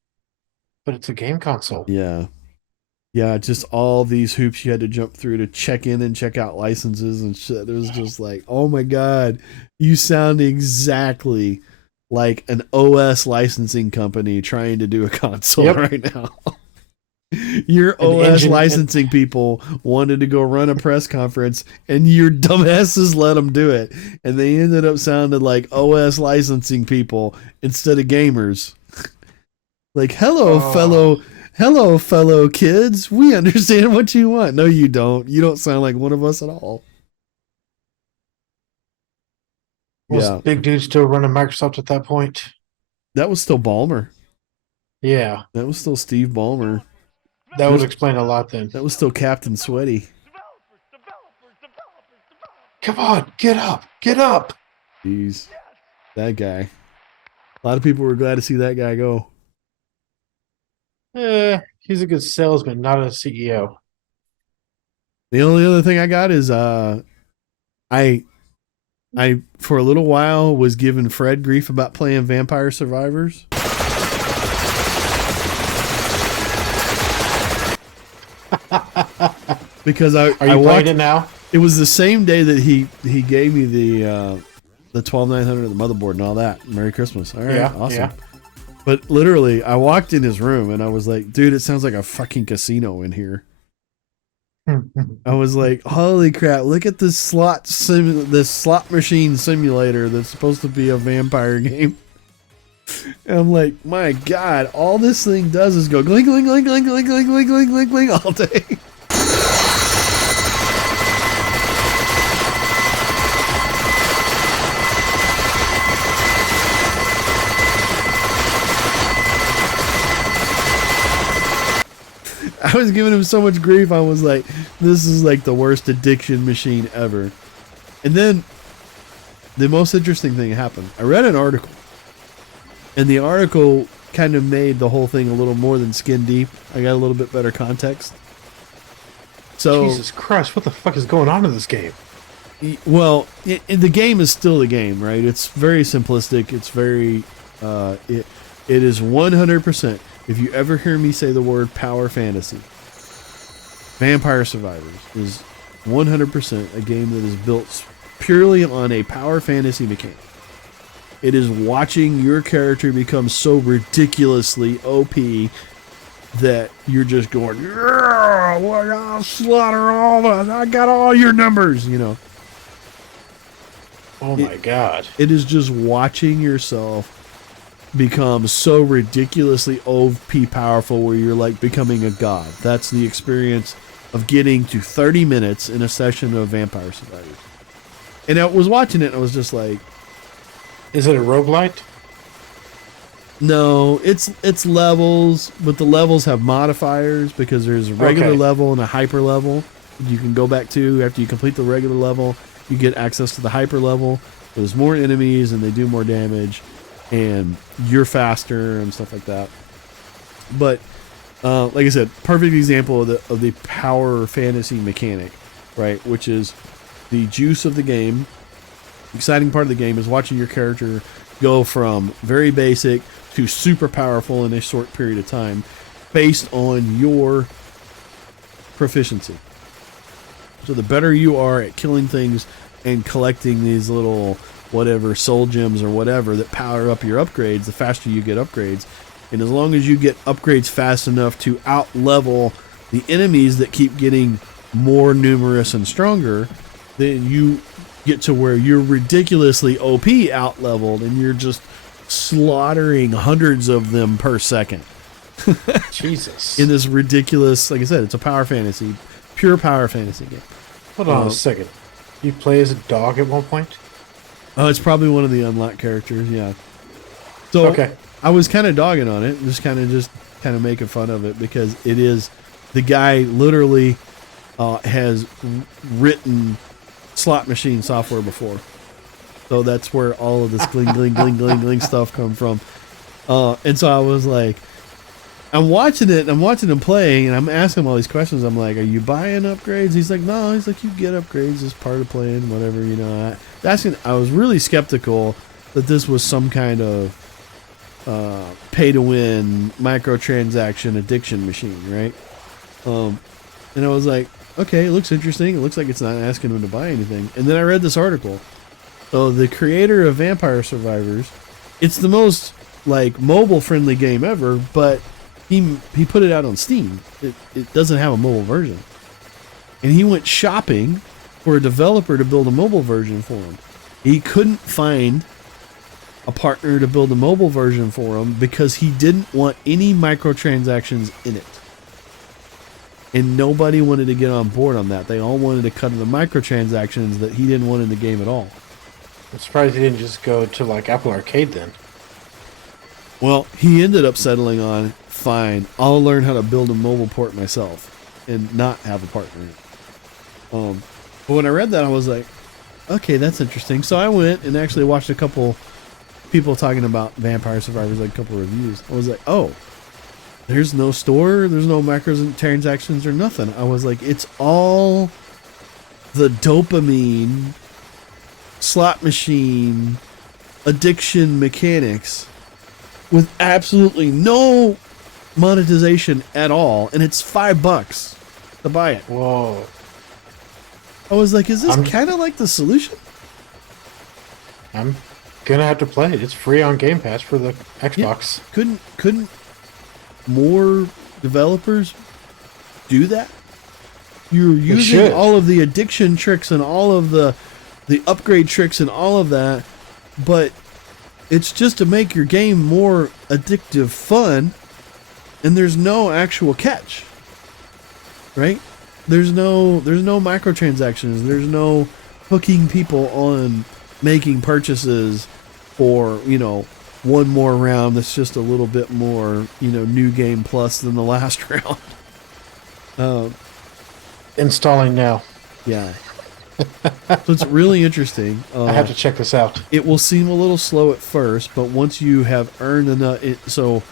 but it's a game console. Yeah. Yeah, just all these hoops you had to jump through to check in and check out licenses and shit. It was just like, oh my God, you sound exactly like an OS licensing company trying to do a console right now. Your OS licensing people wanted to go run a press conference and your dumbasses let them do it. And they ended up sounding like OS licensing people instead of gamers. Like, hello, fellow kids. We understand what you want. No, you don't. You don't sound like one of us at all. Was Big Dude still running Microsoft at that point? That was still Ballmer. Yeah. That was still Steve Ballmer. That would explain a lot then. That was still Captain Sweaty. Come on, get up, get up. Jeez. That guy. A lot of people were glad to see that guy go. He's a good salesman, not a CEO. The only other thing I got is I for a little while was giving Fred grief about playing Vampire Survivors. Because Are you playing it now? It was the same day that he gave me the 12900, the motherboard and all that. Merry Christmas. All right, awesome. Yeah. But literally, I walked in his room and I was like, dude, it sounds like a fucking casino in here. I was like, holy crap, look at this slot machine simulator that's supposed to be a vampire game. And I'm like, my God, all this thing does is go glink, glink, glink, glink, glink, glink, glink, glink, glink, glink all day. I was giving him so much grief. I was like, this is like the worst addiction machine ever. And then the most interesting thing happened. I read an article, and the article kind of made the whole thing a little more than skin deep. I got a little bit better context. So, Jesus Christ, what the fuck is going on in this game? Well, the game is still the game, right? It's very simplistic. It's very, it is 100%. If you ever hear me say the word power fantasy, Vampire Survivors is 100% a game that is built purely on a power fantasy mechanic. It is watching your character become so ridiculously OP that you're just going, yeah, well, I'll slaughter all the, I got all your numbers, you know. Oh my God. It is just watching yourself become so ridiculously OP powerful where you're like becoming a god. That's the experience of getting to 30 minutes in a session of Vampire Survivors. And I was watching it and I was just like... Is it a roguelite? No, it's levels, but the levels have modifiers because there's a regular level and a hyper level you can go back to. After you complete the regular level, you get access to the hyper level. There's more enemies and they do more damage. And you're faster and stuff like that. But like I said, perfect example of the power fantasy mechanic, right? Which is the juice of the game. Exciting part of the game is watching your character go from very basic to super powerful in a short period of time, based on your proficiency. So the better you are at killing things and collecting these little whatever soul gems or whatever that power up your upgrades, the faster you get upgrades. And as long as you get upgrades fast enough to out level the enemies that keep getting more numerous and stronger, then you get to where you're ridiculously OP out leveled and you're just slaughtering hundreds of them per second. Jesus. In this ridiculous, like I said, it's a power fantasy, pure power fantasy game. Hold on a second. You play as a dog at one point? Oh, it's probably one of the unlocked characters, yeah. So okay. I was kind of dogging on it, just kind of making fun of it because it is the guy literally has written slot machine software before, so that's where all of this gling gling gling gling gling stuff come from. And so I was like, I'm watching it, I'm watching him play, and I'm asking him all these questions. I'm like, are you buying upgrades? He's like, no. He's like, you get upgrades as part of playing, whatever, you know. I was really skeptical that this was some kind of pay-to-win microtransaction addiction machine, right? And I was like, okay, it looks interesting. It looks like it's not asking him to buy anything. And then I read this article. So the creator of Vampire Survivors, it's the most like mobile-friendly game ever, but he put it out on Steam. It doesn't have a mobile version. And he went shopping for a developer to build a mobile version for him. He couldn't find a partner to build a mobile version for him because he didn't want any microtransactions in it. And nobody wanted to get on board on that. They all wanted to cut the microtransactions that he didn't want in the game at all. I'm surprised he didn't just go to like Apple Arcade then. Well, he ended up settling on, fine, I'll learn how to build a mobile port myself and not have a partner. But when I read that, I was like, okay, that's interesting. So I went and actually watched a couple people talking about Vampire Survivors, like a couple reviews. I was like, oh, there's no store, there's no microtransactions or nothing. I was like, it's all the dopamine, slot machine, addiction mechanics with absolutely no monetization at all, and it's $5 to buy it. Whoa. I was like, is this kind of like the solution? I'm gonna have to play it. It's free on Game Pass for the Xbox. Yeah. Couldn't more developers do that? You're using all of the addiction tricks and all of the upgrade tricks and all of that, but It's just to make your game more addictive, fun, and there's no actual catch. Right? There's no microtransactions. There's no hooking people on making purchases for, one more round that's just a little bit more, new game plus than the last round. Installing now. Yeah. So it's really interesting. I have to check this out. It will seem a little slow at first, but once you have earned enough, so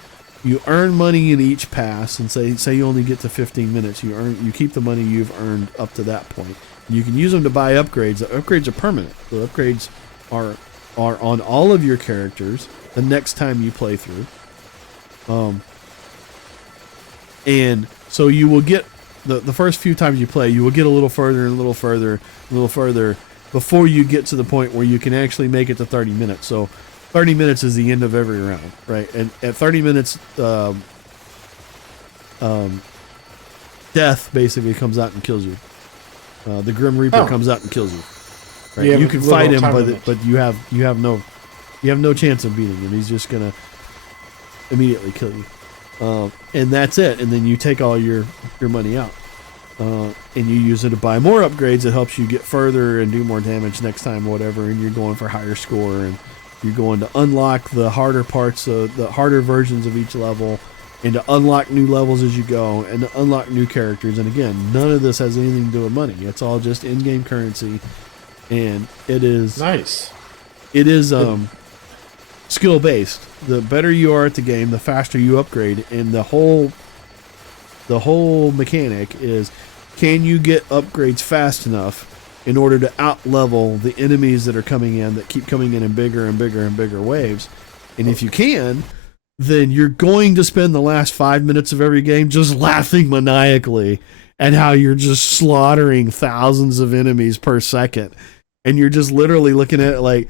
you earn money in each pass, and say you only get to 15 minutes, you keep the money you've earned up to that point. You can use them to buy upgrades. The upgrades are permanent. The upgrades are on all of your characters the next time you play through. And so you will get the first few times you play, you will get a little further and a little further, a little further before you get to the point where you can actually make it to 30 minutes. So 30 minutes is the end of every round, right? And at 30 minutes, death basically comes out and kills you. The Grim Reaper comes out and kills you. Right? You can fight him, but you have no chance of beating him. He's just gonna immediately kill you. And that's it. And then you take all your money out, and you use it to buy more upgrades. It helps you get further and do more damage next time, or whatever. And you're going for higher score, and you're going to unlock the harder parts, the harder versions of each level, and to unlock new levels as you go, and to unlock new characters. And again, none of this has anything to do with money. It's all just in-game currency, and it is nice. It is skill based. The better you are at the game, the faster you upgrade, and the whole mechanic is, can you get upgrades fast enough in order to out-level the enemies that are coming in, that keep coming in bigger and bigger and bigger waves. And if you can, then you're going to spend the last 5 minutes of every game just laughing maniacally at how you're just slaughtering thousands of enemies per second. And you're just literally looking at it like,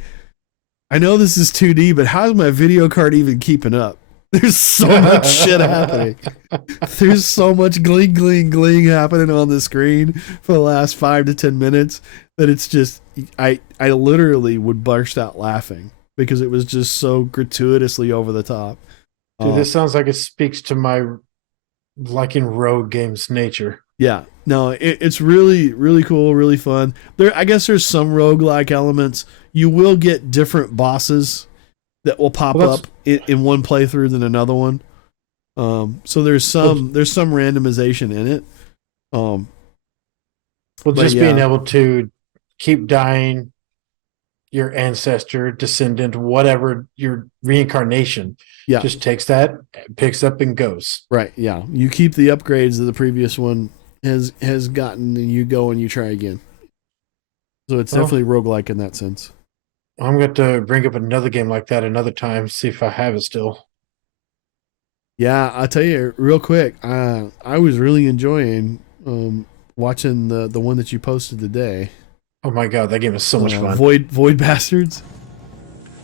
I know this is 2D, but how's my video card even keeping up? There's so much shit happening. There's so much gling, gling, gling happening on the screen for the last 5 to 10 minutes that it's just, I literally would burst out laughing because it was just so gratuitously over the top. Dude, this sounds like it speaks to my liking rogue games nature. Yeah, no, it's really, really cool, really fun. I guess there's some roguelike elements. You will get different bosses that will pop up in one playthrough than another one. So there's some randomization in it. Being able to keep dying, your ancestor, descendant, whatever, your reincarnation, just takes that, picks up and goes. Right, yeah. You keep the upgrades that the previous one has gotten, and you go and you try again. So it's definitely roguelike in that sense. I'm going to bring up another game like that another time, see if I have it still. Yeah, I'll tell you real quick. I was really enjoying watching the one that you posted today. Oh my god, that game is so much fun. Void Bastards.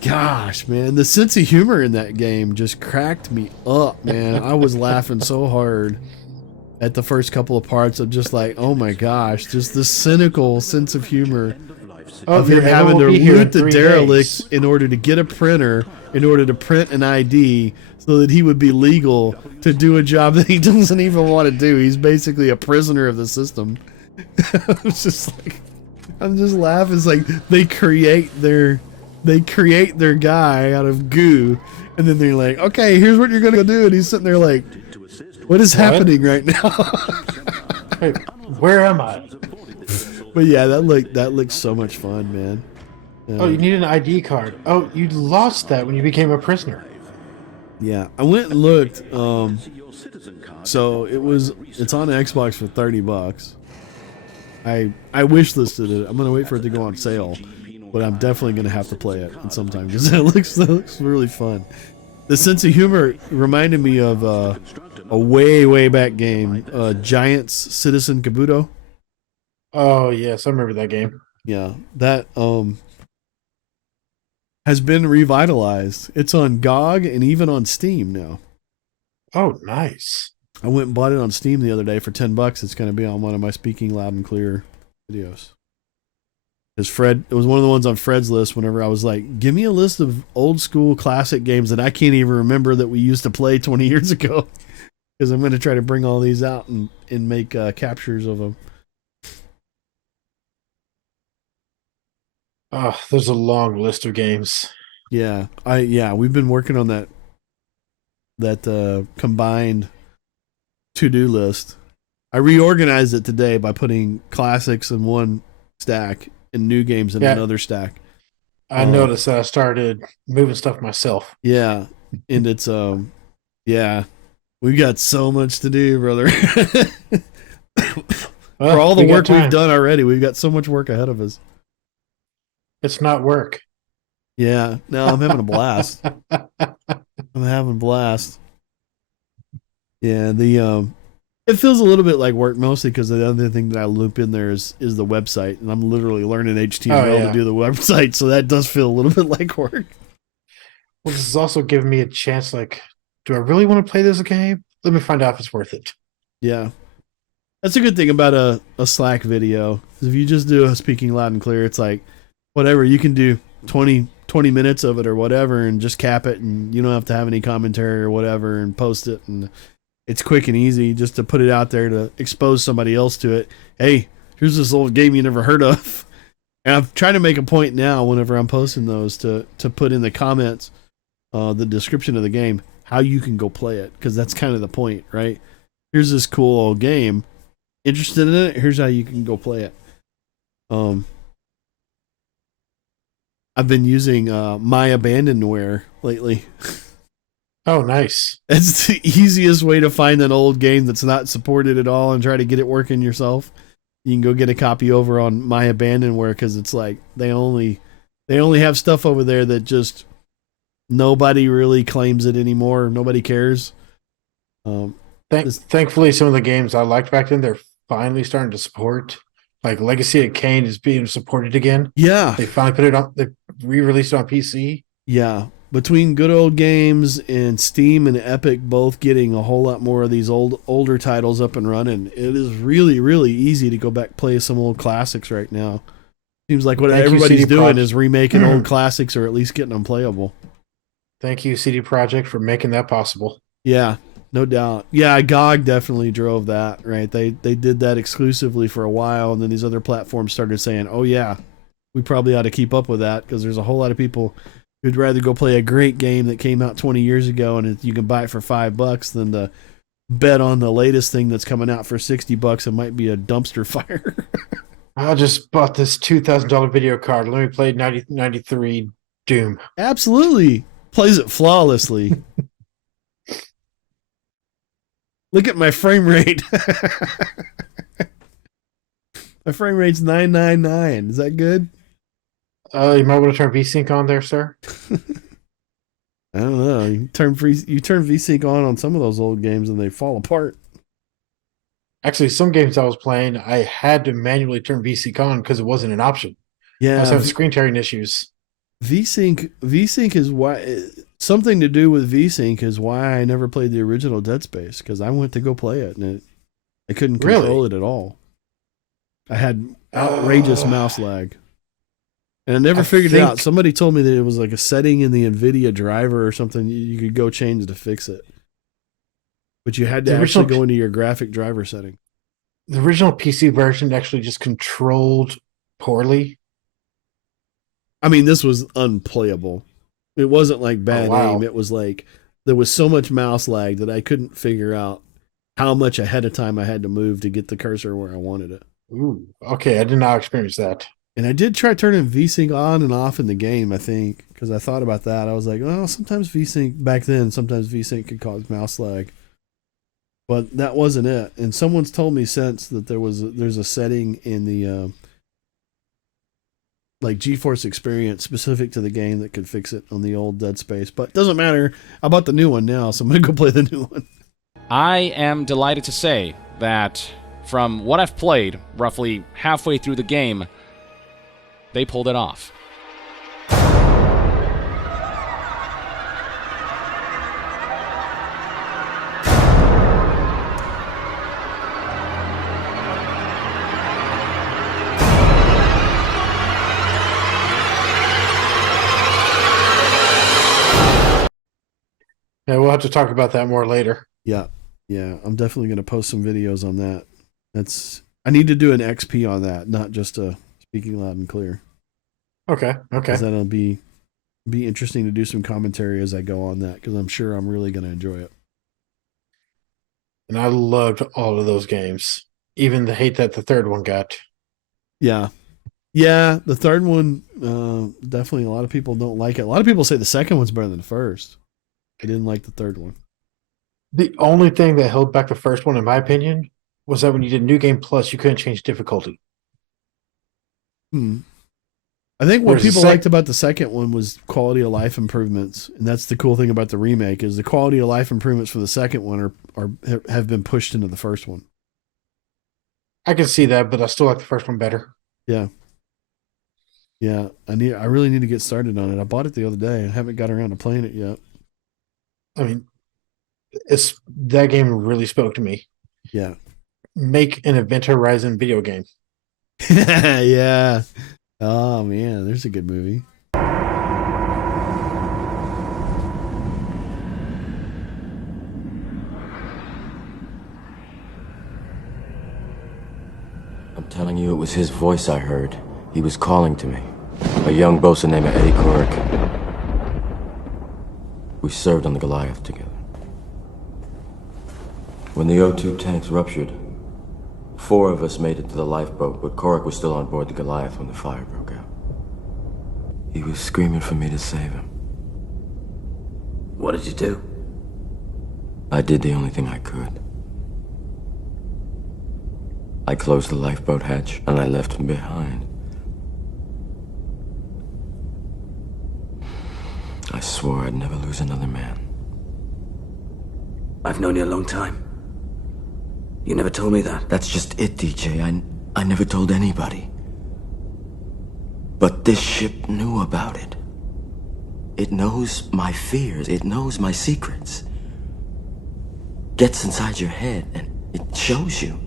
Gosh, man, the sense of humor in that game just cracked me up, man. I was laughing so hard at the first couple of parts of just like, oh my gosh, just the cynical sense of humor of him having to loot the derelict in order to get a printer, in order to print an ID so that he would be legal to do a job that he doesn't even want to do. He's basically a prisoner of the system. It's just like, I'm just laughing. It's like they create their guy out of goo, and then they're like, okay, here's what you're gonna go do, and he's sitting there like, what is happening right now? Hey, where am I? But yeah, that looked so much fun, man. Oh, you need an ID card. Oh, you lost that when you became a prisoner. Yeah, I went and looked. So it's on Xbox for $30. I wish listed it. I'm gonna wait for it to go on sale, but I'm definitely gonna have to play it at some time because it looks really fun. The sense of humor reminded me of a way back game, Giants Citizen Kabuto. Oh yes, I remember that game. Yeah, that has been revitalized. It's on GOG and even on Steam now. Oh, nice. I went and bought it on Steam the other day for $10. It's going to be on one of my Speaking Loud and Clear videos. Because Fred, it was one of the ones on Fred's list whenever I was like, give me a list of old school classic games that I can't even remember that we used to play 20 years ago. Because I'm going to try to bring all these out and make captures of them. Oh, there's a long list of games. Yeah, we've been working on that combined to-do list. I reorganized it today by putting classics in one stack and new games in another stack. I noticed that I started moving stuff myself. Yeah, and it's we've got so much to do, brother. For all the work we've done already, we've got so much work ahead of us. It's not work. Yeah, no, I'm having a blast. I'm having a blast. Yeah, it feels a little bit like work, mostly because the other thing that I loop in there is the website, and I'm literally learning HTML to do the website, so that does feel a little bit like work. Well, this is also giving me a chance, like, do I really want to play this game? Let me find out if it's worth it. Yeah. That's a good thing about a Slack video. If you just do a speaking loud and clear, it's like, whatever, you can do 20 minutes of it or whatever and just cap it, and you don't have to have any commentary or whatever and post it, and it's quick and easy just to put it out there to expose somebody else to it. Hey, here's this old game you never heard of. And I'm trying to make a point now whenever I'm posting those to put in the comments the description of the game, how you can go play it, because that's kind of the point, right? Here's this cool old game. Interested in it? Here's how you can go play it. I've been using My Abandonware lately. Oh, nice. It's the easiest way to find an old game that's not supported at all and try to get it working yourself. You can go get a copy over on My Abandonware, because it's like they only have stuff over there that just nobody really claims it anymore. Nobody cares. Thankfully, some of the games I liked back then, they're finally starting to support. Like Legacy of Kain is being supported again. Yeah. They finally put it on, they re-released it on PC. Yeah. Between Good Old Games and Steam and Epic both getting a whole lot more of these older titles up and running, it is really, really easy to go back play some old classics right now. Seems like what everybody's doing is remaking old classics, or at least getting them playable. Thank you, CD Projekt, for making that possible. Yeah, no doubt. Yeah, GOG definitely drove that, right? They did that exclusively for a while, and then these other platforms started saying, oh yeah, we probably ought to keep up with that, because there's a whole lot of people who'd rather go play a great game that came out 20 years ago and you can buy it for $5 than to bet on the latest thing that's coming out for $60. It might be a dumpster fire. I just bought this $2,000 video card. Let me play 93 Doom. Absolutely. Plays it flawlessly. Look at my frame rate. My frame rate's 999. Is that good? You might want to turn VSync on there, sir. I don't know. You turn VSync on some of those old games and they fall apart. Actually, some games I was playing, I had to manually turn VSync on because it wasn't an option. Yeah, I was having screen tearing issues. VSync is why something to do with VSync is why I never played the original Dead Space, because I went to go play it and I couldn't control it at all. I had outrageous mouse lag. And I never figured it out. Somebody told me that it was like a setting in the NVIDIA driver or something you could go change to fix it. But you had to actually go into your graphic driver setting. The original PC version actually just controlled poorly. I mean, this was unplayable. It wasn't like bad aim. It was like there was so much mouse lag that I couldn't figure out how much ahead of time I had to move to get the cursor where I wanted it. Ooh, okay. I did not experience that. And I did try turning VSync on and off in the game, I think, because I thought about that. I was like, well, sometimes VSync could cause mouse lag. But that wasn't it. And someone's told me since that there's a setting in the like GeForce Experience specific to the game that could fix it on the old Dead Space. But it doesn't matter. I bought the new one now, so I'm going to go play the new one. I am delighted to say that from what I've played, roughly halfway through the game, they pulled it off. Yeah, we'll have to talk about that more later. Yeah, I'm definitely going to post some videos on that. I need to do an XP on that, not just a speaking loud and clear. Okay. Because that'll be interesting to do some commentary as I go on that, because I'm sure I'm really going to enjoy it. And I loved all of those games, even the hate that the third one got. Yeah, the third one, definitely a lot of people don't like it. A lot of people say the second one's better than the first. I didn't like the third one. The only thing that held back the first one, in my opinion, was that when you did New Game Plus, you couldn't change difficulty. I think what people liked about the second one was quality of life improvements, and that's the cool thing about the remake is the quality of life improvements for the second one have been pushed into the first one. I can see that, but I still like the first one better. Yeah. I really need to get started on it. I bought it the other day. I haven't got around to playing it yet. I mean, that game really spoke to me. Yeah. Make an Event Horizon video game. Yeah. Oh man, there's a good movie. I'm telling you, it was his voice I heard. He was calling to me. A young bosun named Eddie Corrick. We served on the Goliath together. When the O2 tanks ruptured, 4 of us made it to the lifeboat, but Corrick was still on board the Goliath when the fire broke out. He was screaming for me to save him. What did you do? I did the only thing I could. I closed the lifeboat hatch and I left him behind. I swore I'd never lose another man. I've known you a long time. You never told me that. That's just it, DJ. I never told anybody. But this ship knew about it. It knows my fears. It knows my secrets. Gets inside your head and it shows you.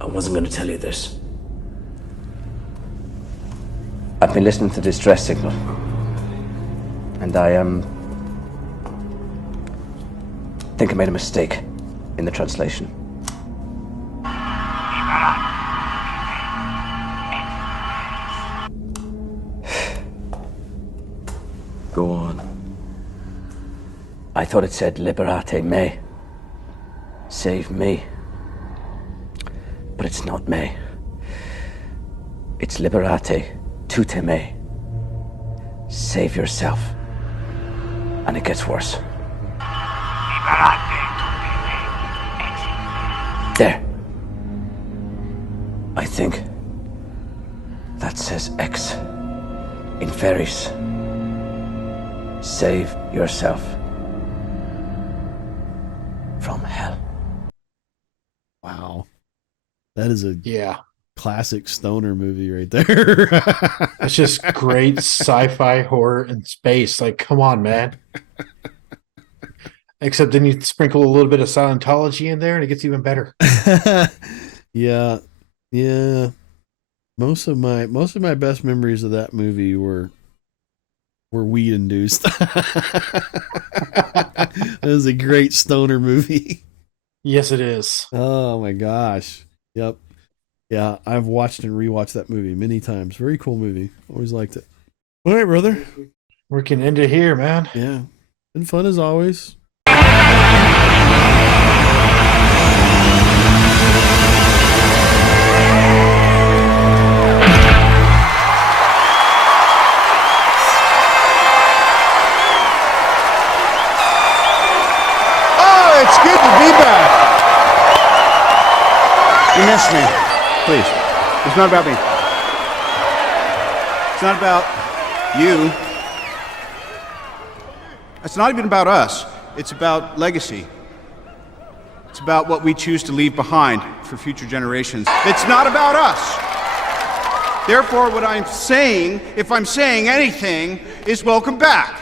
I wasn't going to tell you this. I've been listening to the distress signal. And I think I made a mistake in the translation. Go on. I thought it said liberate me. Save me. But it's not me. It's liberate tutte me. Save yourself. And it gets worse. There. I think that says X in fairies. Save yourself from hell. Wow. That is a Yeah. classic stoner movie right there. It's just great sci-fi horror in space. Like, come on, man. Except then you sprinkle a little bit of Scientology in there and it gets even better. Yeah. Most of my best memories of that movie were weed induced. It was a great stoner movie. Yes, it is. Oh my gosh. Yep. Yeah, I've watched and rewatched that movie many times. Very cool movie. Always liked it. All right, brother. We can end it here, man. Yeah. Been fun as always. Oh, it's good to be back. You missed me. Please. It's not about me. It's not about you. It's not even about us. It's about legacy. It's about what we choose to leave behind for future generations. It's not about us. Therefore, what I'm saying, if I'm saying anything, is welcome back.